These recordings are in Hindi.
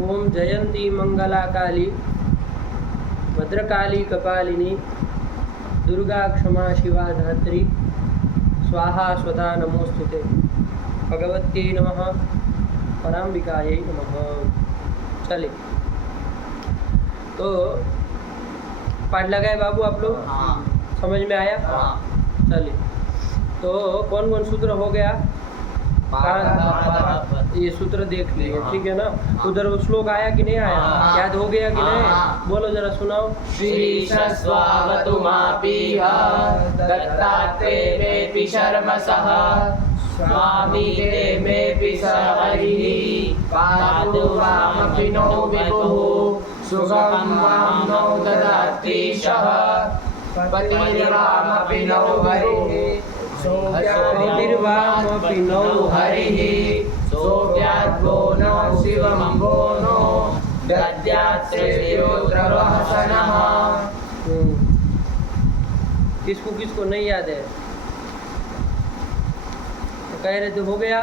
ओम जयंती मंगला काली भद्रकाली कपालिनी दुर्गा क्षमा शिवा धात्री स्वाहा स्वधा नमोस्तुते भगवत्यै नमः पराम्बिकायै नमः। चलिए, तो पाठ लगाए बाबू आप लोग? हाँ। समझ में आया? हाँ। चलिए, तो कौन कौन सूत्र हो गया? ये सूत्र देख लिए, ठीक है ना? उधर वो श्लोक आया कि नहीं आया? याद हो गया कि नहीं? बोलो जरा, सुनाओ। श्रीशस्वागतुमापीह दत्तात्रे मेऽपि शर्मसः स्वामी ते मेऽपि सहरिः पादुवामपि नो विभुः सुखं वां नो ददातीशः पतिर्वामपि नो हरिः सोऽव्यामपि नो हरिः सोऽव्याद्वो नो शिवं वो नो दद्यात्रेयोत्रवहसनः। किसको किसको नहीं याद है? तो कह रहे थे हो गया?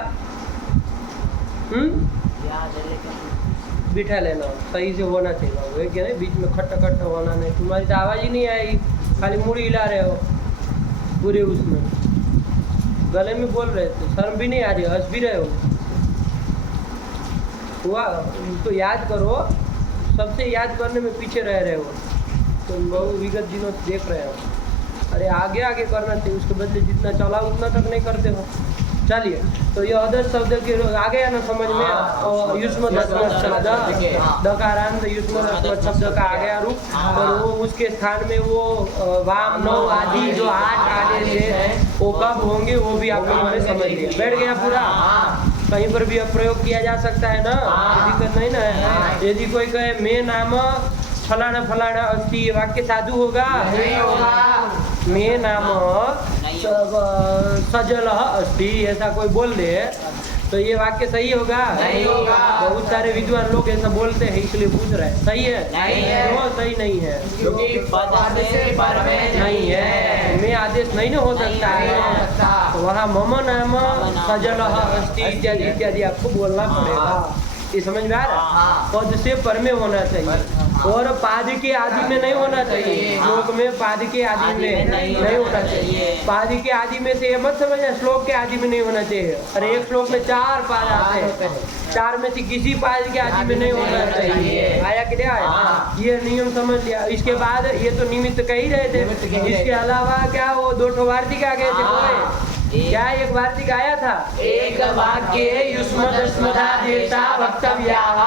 बिठा लेना, सही से होना चाहिए बाबू, है क्या? नहीं बीच में खट्टा खट्टा होना नहीं। तुम्हारी तो आवाज़ ही नहीं आएगी, खाली मुड़ी हिला रहे हो पूरे उसमें, गले में बोल रहे थे, शर्म भी नहीं आ रही, हंस भी रहे हो। हुआ तो याद करो, सबसे याद करने में पीछे रह रहे हो तुम, बहु विगत दिनों से देख रहे हो। अरे आगे आगे करना चाहिए, उसके बदले जितना चला उतना तक नहीं करते हो। चलिए, तो ये अदर शब्द के आ गया ना समझ में? और युष्म दस्मत शब्द दकारांत युष्म दस्मत शब्द का आ गया रूप, और वो उसके स्थान में वो वाम नौ आदि जो 8 आदेश है वो कब होंगे वो भी आप लोगों ने समझ लिया। बैठ गया पूरा? कहीं पर भी अब प्रयोग किया जा सकता है ना, दिक्कत नहीं ना है। यदि कोई कहे मैं नाम फलाना फलाना अस्ति, ये वाक्य साधु होगा? नहीं होगा। मैं नाम सजल अस्ति, ऐसा कोई बोल दे तो ये वाक्य सही होगा? नहीं होगा। बहुत सारे विद्वान लोग ऐसा बोलते हैं, इसलिए पूछ रहे हैं। सही है? नहीं है। क्यों सही नहीं है? क्योंकि पद से पर में नहीं है, मैं आदेश नहीं ना हो सकता है। तो वहाँ मम नाम सजल अस्ति इत्यादि इत्यादि आपको बोलना पड़ेगा। ये समझ में आ रहा है? पद से पर में होना चाहिए, और पाद के आदि में नहीं होना चाहिए। श्लोक में पाद के आदि में नहीं होना चाहिए। पाद के आदि में से ये मत समझना श्लोक के आदि में नहीं होना चाहिए। अरे एक श्लोक में 4 पाद आते हैं, 4 में से किसी पाद के आदि में नहीं होना चाहिए। आया कि नहीं आया? ये नियम समझ लिया। इसके बाद ये तो निमित्त कह ही रहे थे, इसके अलावा क्या वो 2 वार्तिक आ गए थे? क्या एक वार्तिक आया था? एक वाक्य युष्मदस्मदादेशा वक्तव्याः।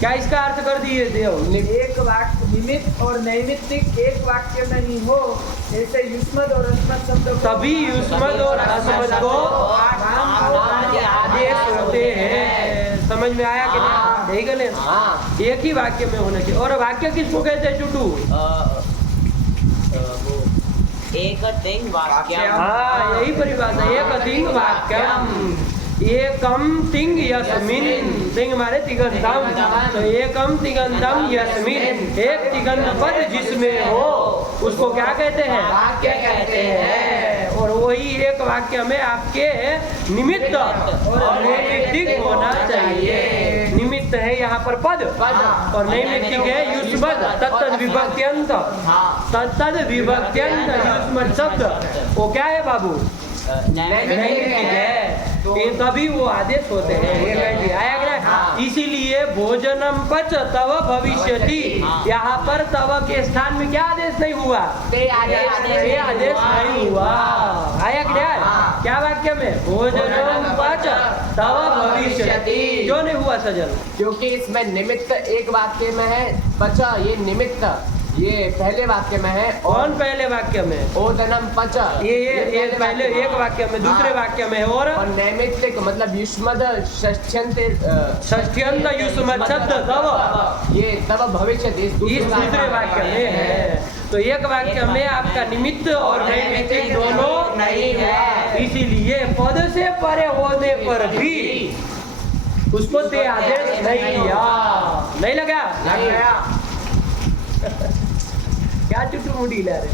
क्या इसका अर्थ कर दिए देव? एक वाक्य निमित्त और नैमित्तिक एक वाक्य में नहीं हो, ऐसे युष्मद और अस्मद शब्द सभी युष्मद और अस्मद को आदेश होते हैं। समझ में आया कि नहीं? यही गले एक ही वाक्य में होना चाहिए। और वाक्य किसको कहते हैं चुटू? एक तिंग वाक्यम। हाँ, यही परिभाषा, एक तिंग वाक्यम। एकम तिंग यस्मिन, तिंग मारे तिगंतम, तो एकम तिगंतम यस्मिन, एक तिगंत पद जिसमें हो उसको क्या कहते हैं? वाक्य कहते हैं। और वही एक वाक्य में आपके निमित्त और नैमित्तिक होना चाहिए। निमित्त है यहाँ पर पद, और नैमित्तिक है युष्मद तत्तद विभक्त्यंत। तत्तद विभक्त्यंत युष्मद शब्द वो क्या है बाबू? नैमित्तिक है। ये तभी वो आदेश होते हैं। ये कह दिया आया क्या? इसीलिए भोजनम पच तव भविष्यति, यहाँ पर तव के स्थान में क्या आदेश नहीं हुआ? ते आदेश नहीं हुआ। आया क्या? क्या वाक्य में? भोजनम पच तव भविष्यति। क्यों नहीं हुआ सजल? क्योंकि इसमें निमित्त एक वाक्य में है, पचा ये निमित्त ये पहले वाक्य में है। कौन पहले वाक्य में? ओदनम पच ये पहले एक वाक्य में, दूसरे वाक्य में। और नैमित्तिक मतलब युष्मद षष्ठ्यंत युष्मद शब्द तव, ये तब भविष्य इस दूसरे वाक्य में है। तो एक वाक्य में आपका निमित्त और नैमित्तिक दोनों नहीं है। इसीलिए पद से परे होने पर भी उसको ते आदेश नहीं किया। नहीं लगा? लग गया। क्या चुटू मुड़ी ला रहे?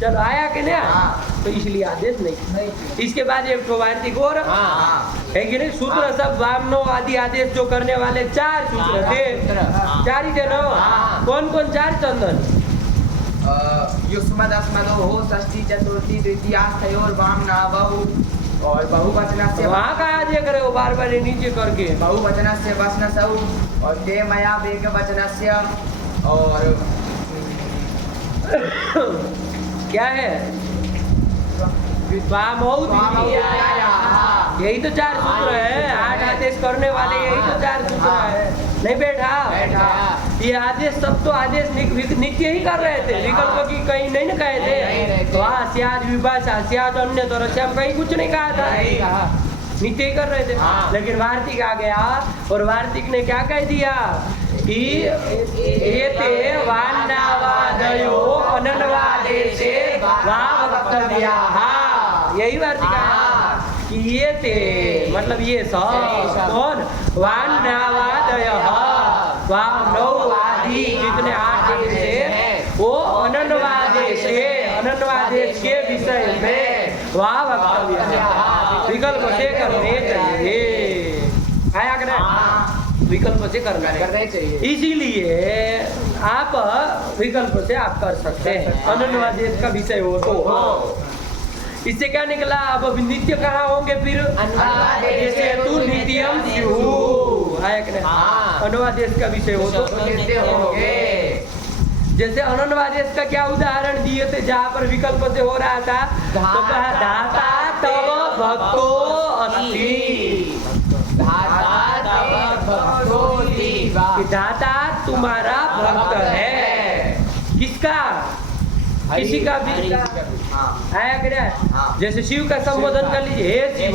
चलो आया कि नहीं? तो तो इसलिए आदेश नहीं। नहीं इसके बाद एक ठो वार्तिक और हाँ है कि नहीं, सूत्र सब वामनो आदि आदेश जो करने वाले 4 सूत्र थे, हाँ। 4 ही थे ना? हाँ। कौन कौन 4 चंदन? युष्मद् अस्मदोः षष्ठी चतुर्थी द्वितीया तयोर वामना बहु और बहुवचनस्य वहाँ कहाँ देख रहे हो बार बार ये नीचे करके? बहुवचनस्य वचनसौ और ते मया वेगवचनस्य और क्या है? वामौ वामौ यही तो 4 सूत्र है। 8 आदेश करने वाले यही तो 4 सूत्र है। नहीं बैठा? बैठा। ये आदेश सब तो आदेश नित्य ही कर रहे थे, विकल्प की कहीं नहीं ना कहे नहीं रहे थे। थे। वहाँ स्याद विभाषा स्याद अन्य तो रस्याम कहीं कुछ नहीं कहा था, नहीं कहा। नित्य ही कर रहे थे। हाँ। लेकिन वार्तिक आ गया और वार्तिक ने क्या कह दिया कि एते वान्नावादयो अनन्वादेशे वा वक्तव्याः। यही वार्तिक है कि ये थे मतलब ये सब कौन? वान्नावादयः वामनौ आदि जितने 8 आदेश है वो अनन्वादेश के विषय में वहाँ वक्तव्य विकल्प से करने चाहिए। आया कि नहीं? विकल्प से करना चाहिए। इसीलिए आप विकल्प से आप कर सकते हैं अनन्वादेश का विषय हो तो। इससे क्या निकला? अब नित्य कहाँ होंगे फिर? अन्वादेश तू नित्यम स्युः। आया कि नहीं? हाँ। अनुवादेश का विषय हो तो नित्य होंगे। जैसे अनन्वादेश का क्या उदाहरण दिए थे जहाँ पर विकल्प से हो रहा था? तो कहा धाता तव भक्तो अस्ति। कि दाता तुम्हारा भक्त है। किसका? किसी का भी आया कि नहीं? हाँ। जैसे शिव का संबोधन कर लीजिए, हे शिव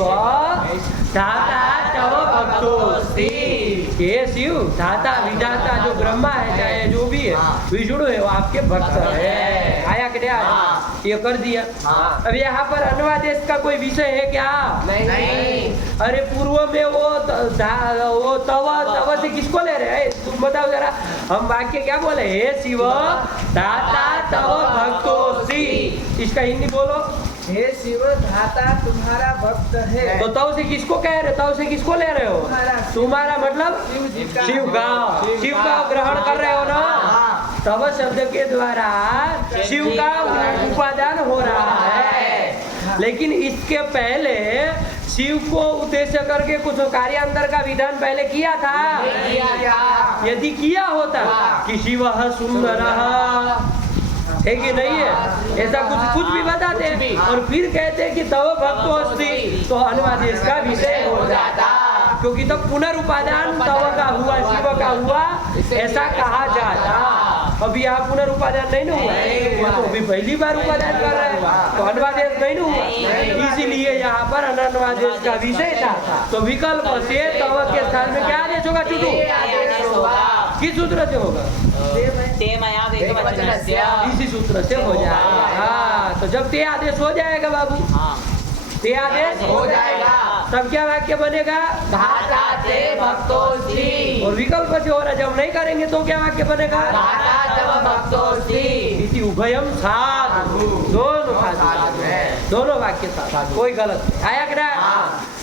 दाता तव भक्तोस्ति। हे शिव दाता विधाता जो ब्रह्मा है चाहे जो भी है हाँ। विष्णु है वो आपके भक्त है। आया कि नहीं? हाँ। ये कर दिया। हाँ। अब यहाँ पर अनुवादेश का कोई विषय है क्या? नहीं। अरे पूर्व में वो तव से किसको ले रहे हैं? तुम बताओ जरा। हम वाक्य क्या बोले? हे शिव दाता तव भक्तोस्ति। इसका हिंदी बोलो। हे शिव धाता तुम्हारा भक्त है। तो तव से किसको कह रहे? तव से किसको ले रहे हो? तुम्हारा मतलब शिव जी का। शिव का ग्रहण कर रहे हो ना? हाँ। तव शब्द के द्वारा शिव का उपादान हो रहा है। लेकिन इसके पहले शिव को उद्देश्य करके कुछ कार्यांतर का विधान पहले किया था। यदि किया होता कि शिव सुंदर है कि नहीं है, ऐसा कुछ भी बताते हैं और फिर कहते हैं कि तव भक्तो अस्ति, तो अनुवादेश का विषय हो जाता। क्योंकि तब पुनरुपादान तव का हुआ, शिव का हुआ, ऐसा कहा जाता। अभी यहाँ पुनरुपादान नहीं ना हुआ, तो अभी पहली बार उपादान कर रहे हैं तो अनुवादेश नहीं ना हुआ। इसीलिए यहाँ पर अनन्वादेश का विषय था। तो विकल्प से तव के स्थान में क्या आदेश होगा? चुटू किस सूत्र से होगा? इसी सूत्र से हो जाएगा। हाँ, तो जब ते आदेश हो जाएगा बाबू, ते आदेश हो जाएगा। तब क्या वाक्य बनेगा? धाता ते भक्तोस्ति। और विकल्प से हो रहा है, जब नहीं करेंगे तो क्या वाक्य बनेगा? धाता तव भक्तोस्ति। इति उभयम साधु। दोनों साधु है, दोनों वाक्य साधु, कोई गलत नहीं। आया कि नहीं?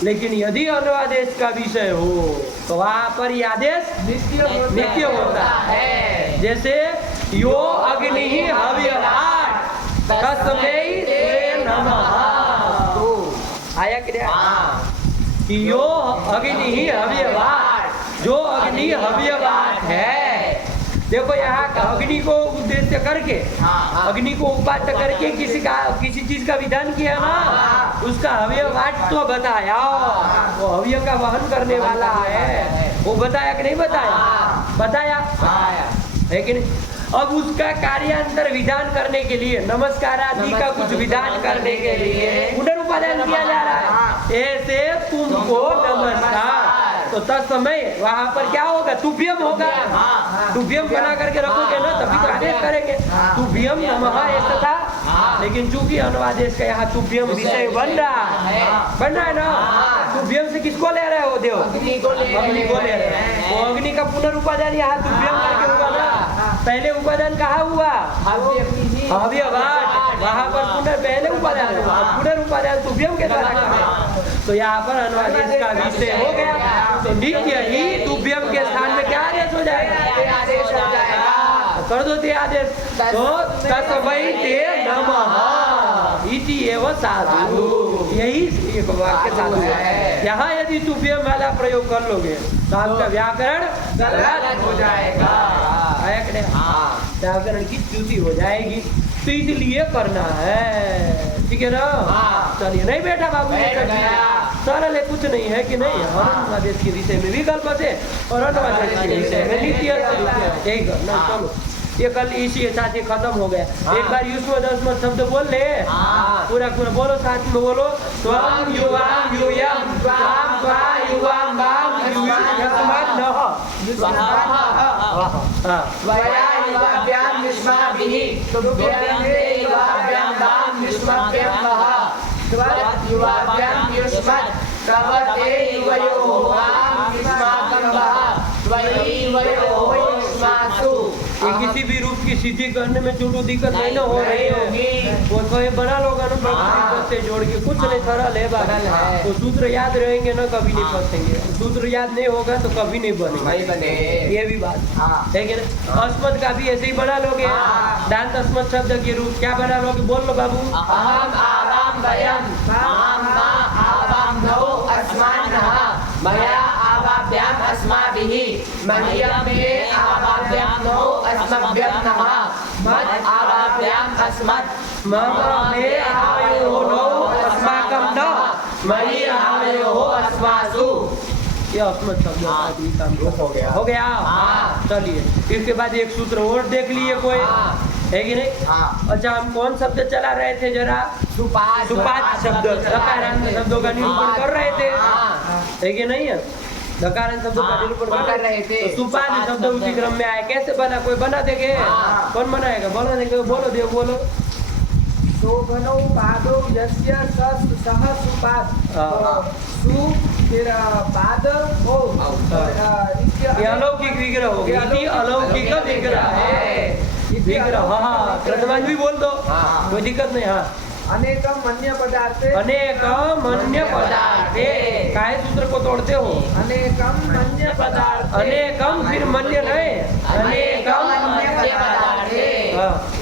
लेकिन यदि अनुवादेश का विषय हो तो वहाँ पर ये आदेश नित्य होता है। जैसे यो अग्नि हव्यवाट तस्मै ते नमः। आया कि नहीं? कि यो अग्नि हव्यवाट, जो अग्नि हव्यवाट है। देखो यहाँ अग्नि को उद्देश्य करके, अग्नि को उपास्य करके किसी चीज का विधान किया ना, उसका हव्यवाट तो बताया। वो हव्य का वहन करने वाला है, वो बताया कि नहीं बताया? बताया है कि नहीं? अब उसका कार्यांतर विधान करने के लिए, नमस्कार आदि का कुछ विधान करने के लिए पुनरुपादान किया जा रहा है। ऐसे तुमको नमस्कार, तो तत्समय वहाँ पर क्या होगा? तुभ्यम होगा। तुभ्यम बना करके रखोगे ना तभी तो आदेश करेंगे। तुभ्यम नमः ऐसा था, लेकिन चूंकि अनुवादेश का यहाँ तुभ्यम विषय बन रहा है ना, तुभ्यम से किसको ले रहे हो? देव अग्नि को ले रहे हो। वो अग्नि का पुनरुपादान यहाँ तुभ्यम करके हुआ ना। पहले उपादान कहाँ हुआ? हव्यवाट। वहाँ पर पहले उपादान है, पुनरुपादान तुभ्यम के द्वारा करें। तो यहाँ पर अनुवादेश का विषय हो गया। तो नित्य ही तुभ्यम के स्थान में क्या आदेश हो जाएगा? आदेश हो जाएगा। कर दो ते आदेश। तो तस्मै ते नमः इति एव साधु, यही एक वाक्य साधु है। यहाँ यदि तुभ्यम वाला प्रयोग कर लोगे तो आपका व्याकरण गलत हो जाएगा। आया कि नहीं? व्याकरण की च्युति हो जाएगी। तो इसलिए करना है, ठीक है ना? चलिए, नहीं बैठा बाबू? सरल है, कुछ नहीं है कि नहीं? अनुवादेश के विषय में विकल्प से और अनुवादेश के विषय में नित्य यही करना। चलो, ये कल इसी के साथ ही खत्म हो गया। एक बार युष्म दस्म शब्द बोल ले, पूरा पूरा बोलो, साथ में बोलो। त्वं युवां यूयं त्वां त्वा युवां वां युष्मत् नः त्वया युवाभ्यां युष्माभिः तुभ्यं ते युवाभ्यां वां युष्मभ्यं वः त्वत् युवाभ्यां युष्मत् तव ते युवयोः वां युष्माकं वः त्वयि युवयोः युष्मासु। ये किसी भी रूप की सिद्धि करने में छोटू दिक्कत नहीं ना हो रही है। वो तो ये बना लोग दिक्कत से जोड़ के, कुछ नहीं, सरल है बात। तो सूत्र याद रहेंगे ना, कभी नहीं फंसेंगे। सूत्र याद नहीं होगा तो कभी नहीं बनेगा, ये भी बात है कि ना? अस्मत् का भी ऐसे ही बना लोगे। दांत अस्मत् शब्द के रूप क्या बना लोगे? बोल लो बाबू। अहम आवाम वयम माम मा आवाम नौ अस्मान्नः मया आवाभ्याम अस्माभिः मह्यं मे आवाभ्याम नौ अस्मभ्यं नमः मत् आवाभ्याम अस्मत् मम मे आवयोः नौ अस्माकं नः मयि आवयोः अस्मासु। ये अस्मत् शब्द आदि काम हो गया। चलिए, इसके बाद एक सूत्र और देख लिए कोई, है कि नहीं? अच्छा, हम कौन शब्द चला रहे थे जरा? सुपात शब्द, लकारांत शब्दों का निरूपण कर रहे थे, है कि नहीं? लकारांत शब्दों का निरूपण कर रहे थे। तो सुपात शब्द उसी क्रम में आए। कैसे बना? कोई बना देंगे? कौन बनाएगा? बोलो देंगे, बोलो देव, बोलो। शोभनो पादो यस्य सह सुपाद, सु फिर पाद हो, ये अलौकिक विग्रह हो गया। इति अलौकिक विग्रह है। विग्रह, हाँ, प्रथमांश भी बोल दो, कोई दिक्कत नहीं। हाँ, अनेकम मन्य पदार्थे, अनेकम मन्य पदार्थे। काहे सूत्र को तोड़ते हो? अनेकम मन्य पदार्थ, अनेकम फिर मन्य नहीं, अनेकम मन्य पदार्थे।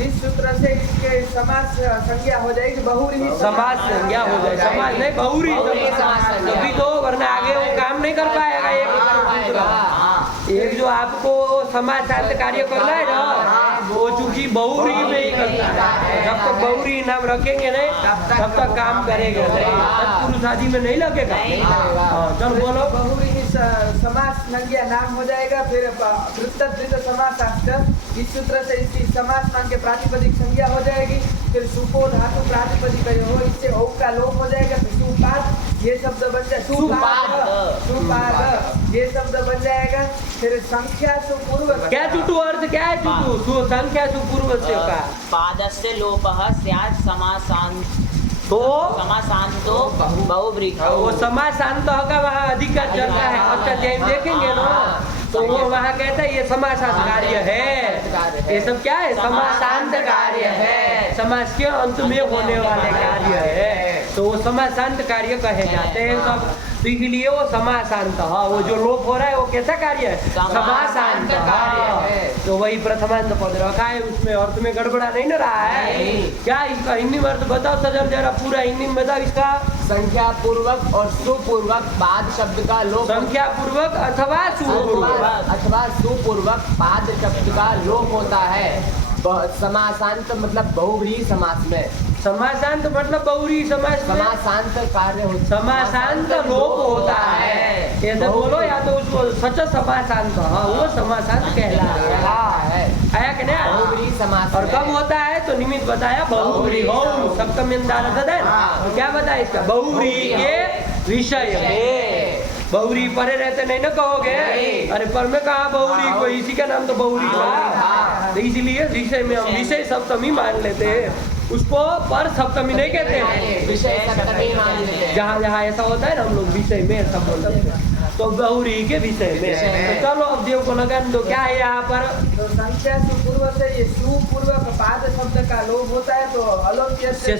इस सूत्र से इसके समास संज्ञा हो जाएगी, बहुरी समाज संज्ञा हो जाए। समाज नहीं, बहुरी तभी तो, वरना आगे वो काम नहीं कर पाएगा। एक जो आपको समासांत कार्य करना है ना, वो चूंकि बहुरी में ही करता है। जब तक बहुरी नाम रखेंगे नहीं तब तक काम करेगा नहीं, पुरुष आदि में नहीं लगेगा। चल बोलो। बहुरी समास संज्ञा नाम हो जाएगा। फिर कृतद्धित समासाष्ट, इस सूत्र से इसकी समास नाम के प्रातिपदिक संज्ञा हो जाएगी। फिर सुपो धातु प्रातिपदिक हो, इससे औ का लोप हो जाएगा। फिर सुपाद ये शब्द बन जाए, सुपाद ये शब्द बन जाएगा। फिर संख्या सुपूर्व, क्या चुटू अर्थ क्या है? चुटू संख्या सुपूर्व से का पादस्य लोपः स्यात् समासांत, तो समासांतो बहुव्रीहि। वो समासांत का वहाँ अधिकार चलता है। अच्छा, जैसे देखेंगे ना तो वो वहाँ कहता है ये समासांत कार्य है। ये सब क्या है? समासांत कार्य है, समास के अंत में होने वाले कार्य है। तो वो समासांत कार्य कहे जाते हैं सब। तो इसलिए वो समासांत, वो जो लोप हो रहा है वो कैसा कार्य है? समासांत कार्य है। तो वही प्रथमांत पद रखा है, उसमें अर्थ में गड़बड़ा नहीं न रहा है। क्या इसका हिंदी में अर्थ बताओ सजल, जरा पूरा हिंदी में बताओ इसका। संख्या पूर्वक और सुपूर्वक पाद शब्द का लोप, संख्या पूर्वक अथवा सुपूर्वक पाद शब्द का लोप होता है। समासांत मतलब बहुव्रीहि समास में, समासांत मतलब बहुरी समास में समासांत कार्य होता, समासांत लोप होता है। ये तो बोलो, या तो उसको सच समासांत, वो समासांत कहला है। आया कि नहीं? बहुव्रीहि समास। और कब होता है? तो निमित्त बताया, बहुव्रीहि हो सप्तमी है। तो क्या बताया इसका? बहुव्रीहि के विषय में। बहुरी परे रहते नहीं ना कहोगे, अरे पर में कहा बहुरी, कोई इसी का नाम तो बहुरी था। तो इसलिए विषय में हम विषय सप्तमी मान लेते हैं, उसको पर सप्तमी नहीं कहते हैं। विषय सप्तमी मान लेते हैं। जहाँ जहाँ ऐसा होता है ना, हम लोग विषय में सब बोलते हैं। तो बहुरी के विषय में। विषय में। तो चलो अब देव को लगन दो। क्या है यहाँ पर? तो संख्या सुपूर्व से ये सुपूर्वक पाद शब्द का लोप होता है, तो अलोप्य से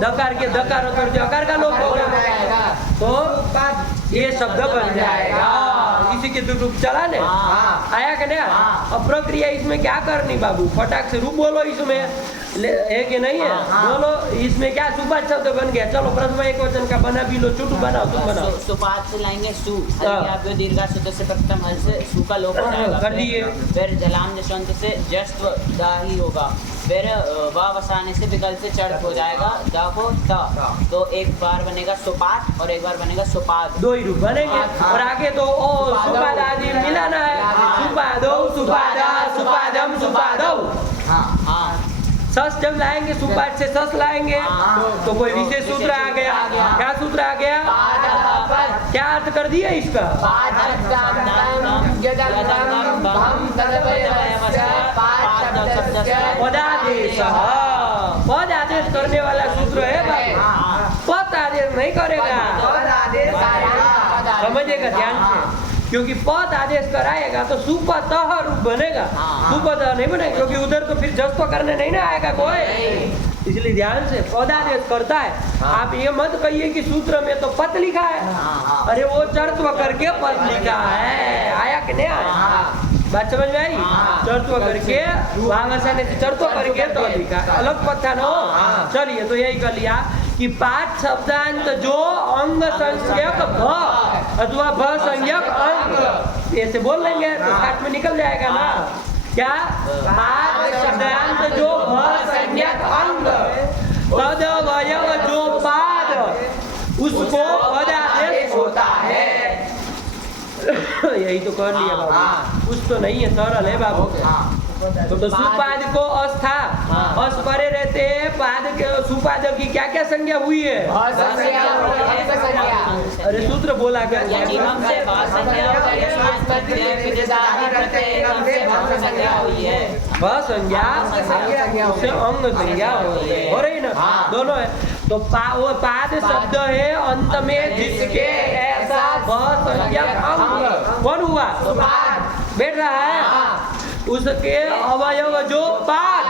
दकार के दकार कर दो, अकार का लोप होगा तो पाद ये शब्द बन जाएगा। इसी के दो रूप चला ने हाँ। आया कि नहीं? अब प्रक्रिया इसमें क्या करनी बाबू? फटाक से रूप बोलो इसमें, है कि नहीं है? बोलो इसमें क्या सुपाद शब्द बन गया। चलो प्रथम एक वचन का बना भी लो, चुटू बनाओ, तुम बनाओ। सुपाद से लाएंगे सु, हाँ। हल्दी दीर्घा सूत्र से प्रथम हल से सु का लोप हो जाएगा। कर दिए। फिर जलाम जशवंत से जस्व दा ही होगा। फिर वा वसाने से विकल्प से चढ़ हो जाएगा, दा को ता। तो एक बार बनेगा सुपाद और एक बार बनेगा सुपाद। दो ही रूप बनेंगे। और आगे तो ओ सुपाद आदि मिलाना है। सुपादो सुपादा सुपादम सुपादो। हाँ सस जब लाएंगे सुपाद से सस लाएंगे तो कोई विशेष सूत्र आ गया। क्या सूत्र आ गया? क्या अर्थ कर दिया इसका? पदादेश। पद आदेश करने वाला सूत्र है बाबू। पद आदेश नहीं करेगा, समझेगा ध्यान से। क्योंकि पद आदेश कराएगा तो सुपतः रूप बनेगा, सुपतः नहीं बनेगा, क्योंकि उधर तो फिर जस्व करने नहीं ना आएगा कोई। इसलिए ध्यान से पद आदेश करता है। आप ये मत कहिए कि सूत्र में तो पद लिखा है। अरे वो चर्त्व करके पद लिखा है। आया कि नहीं आया? बात समझ में आई? चर्त्व करके वहां से चर्त्व करके तो लिखा, अलग पद था ना। चलिए तो यही कर लिया कि पाठ शब्दांत जो अंग संज्ञक भ अथवा भ संज्ञक अंग, ऐसे बोल लेंगे तो पाठ में निकल जाएगा ना। क्या? पाठ शब्दांत जो भ संज्ञक अंग तद अवयव जो पाद उसको पदादेश होता है। यही तो कर लिया बाबू। कुछ तो नहीं है, सरल है बाबू। तो सुपाद को अस था, अस परे रहते हैं। पाद के सुपाद की क्या क्या संज्ञा हुई है? अरे सूत्र बोला कर यजिमम से वा संज्ञा और यस्मात् से भव संज्ञा हुई है। भ संज्ञा उससे अंग संज्ञा हो रही ना, दोनों है। तो वो पाद शब्द है अंत में जिसके ऐसा भ संज्ञक अंग कौन हुआ? बैठ रहा है। उसके अवयव जो पाद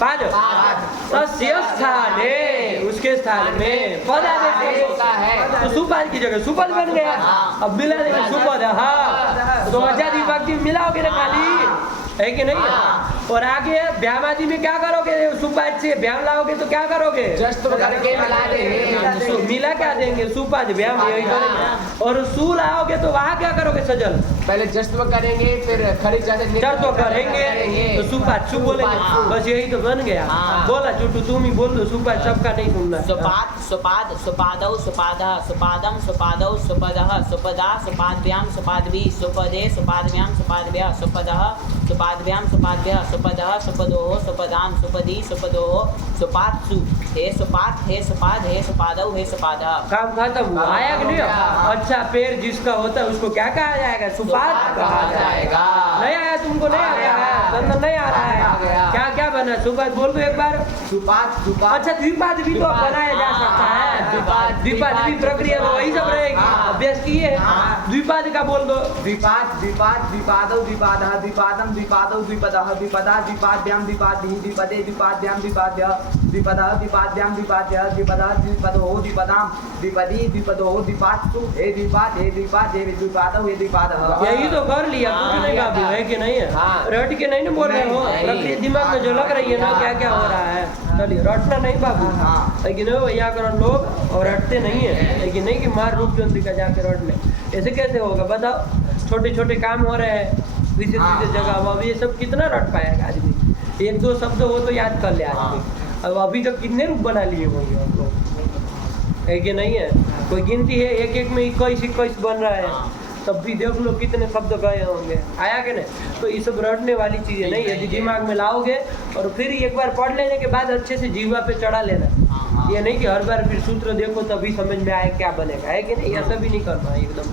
पाद तस्य स्थाने, उसके स्थान में पद आदेश होता है। तो सुपाद की जगह सुपद बन गया। अब मिला देंगे सुपद। हाँ तो आजादी विभक्ति मिलाओगे ना खाली, है कि नहीं? और आगे व्याम आदि में क्या करोगे? सुपाद से व्याम लाओगे तो क्या करोगे? करके मिला देंगे। तो मिला क्या देंगे? सुपाद व्याम यही करेंगे। और सु लाओगे तो वहाँ क्या करोगे? सजल पहले जस्व करेंगे, फिर खरीद जाते तो करेंगे तो सुपाद सु बोलेंगे। बस यही तो बन गया। बोला चुटू तुम ही बोल दो, सुपाद सबका नहीं सुनना। सुपाद सुपाद सुपादौ सुपादः सुपादम सुपादौ सुपदः सुपदा सुपाद्भ्याम सुपाद्भि सुपदे सुपाद्भ्याम सुपाद्भ्यः सुपदः सुपाद्भ्याम सुपाद्भ्यः सुपदः सुपदोः सुपदाम सुपदी सुपदोः सुपात्सु। हे सुपाद हे सुपाद हे सुपादौ हे सुपादः। काम खत्म हुआ। आया कि नहीं? अच्छा पैर जिसका होता है उसको क्या कहा जाएगा? सुपाद कहा जाएगा। नहीं आया तुमको? नहीं आया है? चंदन नहीं आ रहा है? क्या क्या बना? सुपाद बोल दो एक बार। अच्छा द्विपाद भी तो बनाया जा सकता है। द्विपाद भी प्रक्रिया तो वही सब रहेगी, अभ्यास किए। द्विपाद का बोल दो। द्विपाद द्विपाद द्विपादौ द्विपादः द्विपादम द्विपादौ द्विपदः द्विपदा द्विपाद्याम द्विपादिः द्विपदे द्विपाद्याम द्विपाद्यः द्विपदः द्विपाद्याम द्विपाद्यः द्विपदः द्विपदोः द्विपदाम द्विपदी द्विपदोः द्विपात्सु। हे द्विपाद हे द्विपाद हे द्विपादौ हे द्विपादः। यही तो कर लिया। कुछ नहीं बाबू, है कि नहीं है? रट के नहीं ना बोल रहे हो? प्रक्रिया दिमाग में जो लग रही है ना क्या क्या हो रहा है। चलिए रटना नहीं बाबू, लेकिन व्याकरण लोग और रटते नहीं है। लेकिन नहीं कि मार रूप जल्दी का जाके रट ले, ऐसे कैसे होगा बताओ? छोटे छोटे काम हो रहे हैं विशेष विशेष जगह। अब ये सब कितना रट पाएगा आदमी? एक दो शब्द हो तो याद कर ले आदमी। अब अभी तक कितने रूप बना लिए होंगे हम लोग, है कि नहीं है? कोई गिनती है? एक एक में 21 बन रहा है। तब भी देख लो कितने शब्द गए होंगे। आया कि नहीं? तो ये सब रटने वाली चीजें नहीं। यदि दिमाग में लाओगे और फिर एक बार पढ़ लेने के बाद अच्छे से जीवा पे चढ़ा लेना। ये नहीं कि हर बार फिर सूत्र देखो तभी समझ में आए क्या बनेगा, है कि नहीं? ऐसा भी नहीं करना एकदम।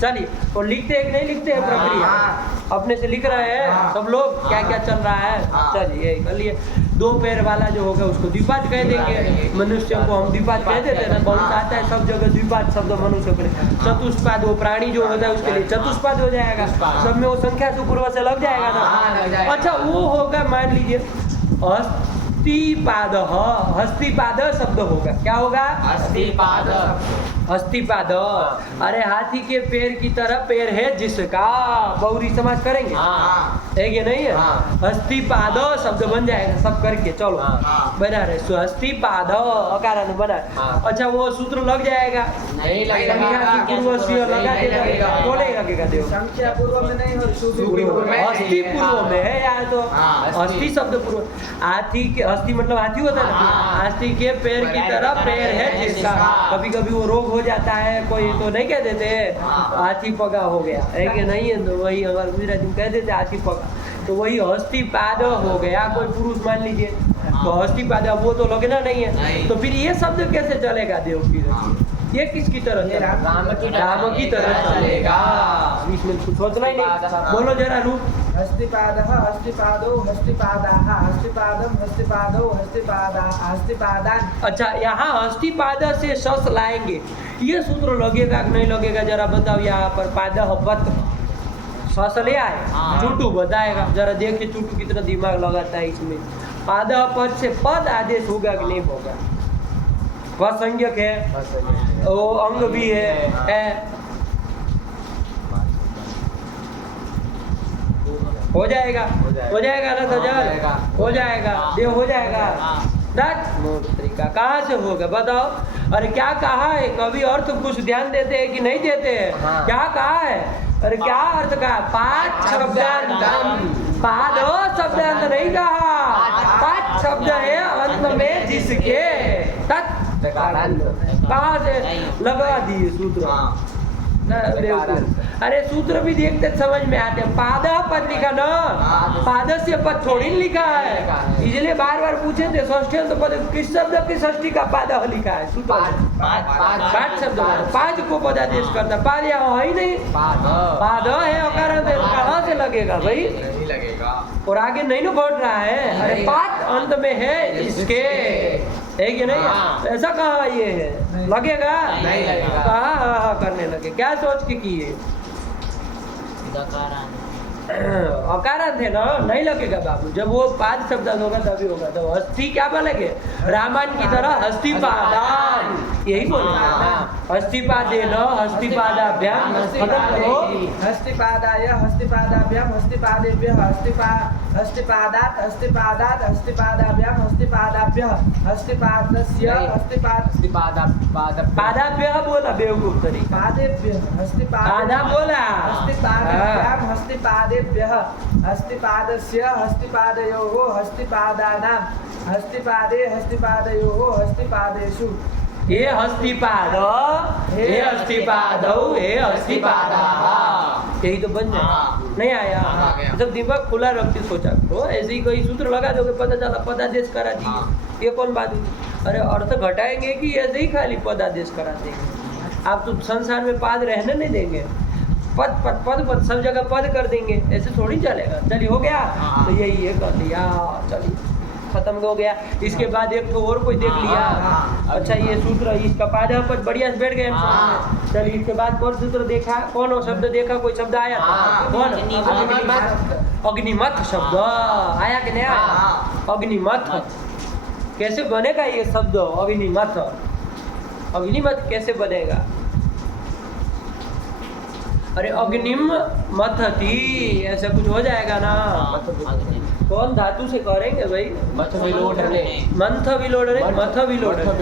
चलिए और लिखते हैं कि नहीं लिखते हैं? प्रक्रिया अपने से लिख रहे हैं सब लोग क्या क्या चल रहा है। चलिए यही कर लिए। 2 पैर वाला जो होगा उसको द्विपाद कह देंगे। मनुष्य को हम द्विपाद कह देते हैं ना, बहुत आता है सब जगह द्विपाद शब्द मनुष्य के लिए। चतुष्पाद वो प्राणी जो होता है उसके लिए चतुष्पाद हो जाएगा, सब में वो संख्या सुपूर्व से लग जाएगा ना। अच्छा वो होगा, मान लीजिए हस्तिपाद, हस्तिपाद शब्द होगा, क्या होगा? हस्तिपाद। हस्तिपाद। अरे हाथी के पैर की तरह पैर है जिसका, बहुरी समास करेंगे है कि नहीं है? हस्तिपाद शब्द बन जाएगा सब करके, चलो बना रहे सो हस्तिपाद अकारण बना। अच्छा वो सूत्र लग जाएगा, नहीं लगेगा, पूर्व से लगा देगा तो नहीं लगेगा देव, संख्या पूर्व में नहीं और शुद्ध हस्ती पूर्व में है यार, तो हस्ती शब्द पूर्व। हाथी के, हस्ती मतलब हाथी होता है ना, हाथी के पैर की तरह पैर है जिसका। कभी कभी वो रोग हो जाता है, कोई तो नहीं कह देते हाथी पगा हो गया है कि नहीं है, तो वही अगर गुजराती में कह देते हाथी पगा, तो वही हस्तिपाद हो गया। कोई पुरुष मान लीजिए तो हस्तिपाद, वो तो लगना नहीं है, तो फिर ये शब्द कैसे चलेगा देव की? ये किसकी तरह ये चलेगा? राम की तरह चलेगा, इसमें कुछ सोचना ही नहीं। बोलो जरा रूप। हस्तिपादः हस्तिपादौ हस्तिपादाः हस्तिपादं हस्तिपादौ हस्तिपादा हस्तिपादान। अच्छा यहाँ हस्तिपाद से शस लाएंगे, ये सूत्र लगेगा कि नहीं लगेगा जरा बताओ। यहाँ पर पाद पत शस ले आए, चुटू बताएगा, जरा देखिए चुटू कितना दिमाग लगाता है इसमें। पाद पद से पद आदेश होगा कि नहीं होगा? वह संज्ञक है, वो अंग भी है। हो जाएगा ना सजल, हो जाएगा देव, हो जाएगा। तरीका कहाँ से होगा बताओ? अरे क्या कहा है कभी? अर्थ कुछ ध्यान देते हैं कि नहीं देते हैं? क्या कहा है? अरे क्या अर्थ कहा? पांच शब्दांत, पाद शब्दांत नहीं कहा, पांच शब्द है अंत में जिसके तत् कहाँ से लगा दिए सूत्र? अरे सूत्र भी देखते समझ में आते हैं। पाद पद लिखा ना, पाद से पद थोड़ी लिखा है, इसलिए बार बार पूछे थे षष्ठी तो पद किस शब्द की षष्ठी का पाद लिखा है? सूत्र पांच शब्द, पांच को पदादेश करता, पाद यहाँ है ही नहीं, पाद है अकारण है, कहाँ से लगेगा भाई? नहीं लगेगा, और आगे नहीं ना बढ़ रहा है। अरे पाठ अंत में है इसके, है कि नहीं? ऐसा कहा ये है, लगेगा नहीं लगेगा। कहा हाँ करने लगे, क्या सोच के किए? अकारण थे ना, नहीं लगेगा बाबू। जब वो पाद शब्द होगा तभी होगा। तो हस्ती क्या बोलेंगे? रामायण की तरह हस्तिपादान, यही बोलेंगे। हस्तिपादे न हस्तिपादाभ्याम, खत्म करो। हस्तिपादाय हस्तिपादाभ्याम हस्तिपादेभ्यः हस्तिपादात् हस्तिपादात् हस्तिपादाभ्याम हस्तिपादाभ्यः हस्तिपादस्य पादाभ्यः बोला बेवकूफ तरी, पादेभ्यः पादा बोला। हस्तिपादाभ्याम हस्तिपादेभ्यः हस्तिपादस्य हस्तिपादयोः हस्तिपादानां हस्तिपादे हस्तिपादयोः हस्तिपादेषु। हे हस्तिपाद, हे हस्तिपादौ, हे हस्तिपादाः, यही तो बन जाए। नहीं आया? जब दिमाग खुला रखते सोचा करो, ऐसे ही कोई सूत्र लगा दोगे पता चला पदादेश करा दिए, ये कौन बात हुई? अरे अर्थ घटाएंगे कि ऐसे ही खाली पदादेश करा देंगे? आप तो संसार में पाद रहने नहीं देंगे, पद पद पद पद सब जगह पद कर देंगे, ऐसे थोड़ी चलेगा। चलिए हो गया, तो यही है कर दिया, चलिए खत्म हो गया। इसके बाद एक तो और कोई देख लिया। अच्छा ये सूत्र इसका पाद पद बढ़िया से बैठ गए। चलिए इसके बाद कौन सूत्र देखा? कौन वो शब्द देखा? कोई शब्द आया? कौन? अग्निमथ शब्द आया कि नहीं आया? अग्निमथ कैसे बनेगा ये शब्द? अग्निमथ, अग्निमथ कैसे बनेगा? अरे अग्निम मथती ऐसा कुछ हो जाएगा ना। कौन धातु से करेंगे भाई? मथ विलोढ़ने, मंथ विलोढ़ने, मथ विलोढ़ने,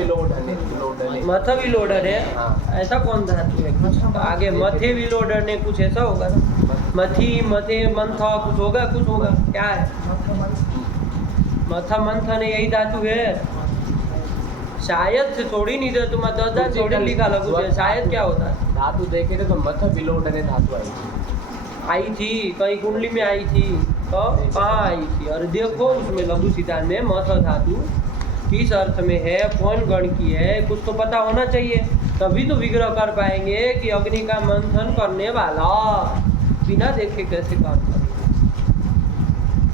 मथ विलोढ़ने, ऐसा कौन धातु है? कुछ आगे मथे विलोढ़ने कुछ ऐसा होगा ना, मथी मथे मंथ कुछ होगा, कुछ होगा, क्या है? मथा मंथन यही धातु है शायद से, थोड़ी नहीं दे तुम्हारा 10 थोड़ी लिखा लगू है, शायद क्या होता है? धातु देखे थे तो मथ विलोढ़ने धातु आई थी कहीं कुंडली में आई थी, तो कहाँ आई थी? अरे देखो उसमें लघु सिद्धांत में मथ धातु किस अर्थ में है, कौन गण की है, कुछ तो पता होना चाहिए, तभी तो विग्रह कर पाएंगे कि अग्नि का मंथन करने वाला बिना देखे कैसे काम करेंगे।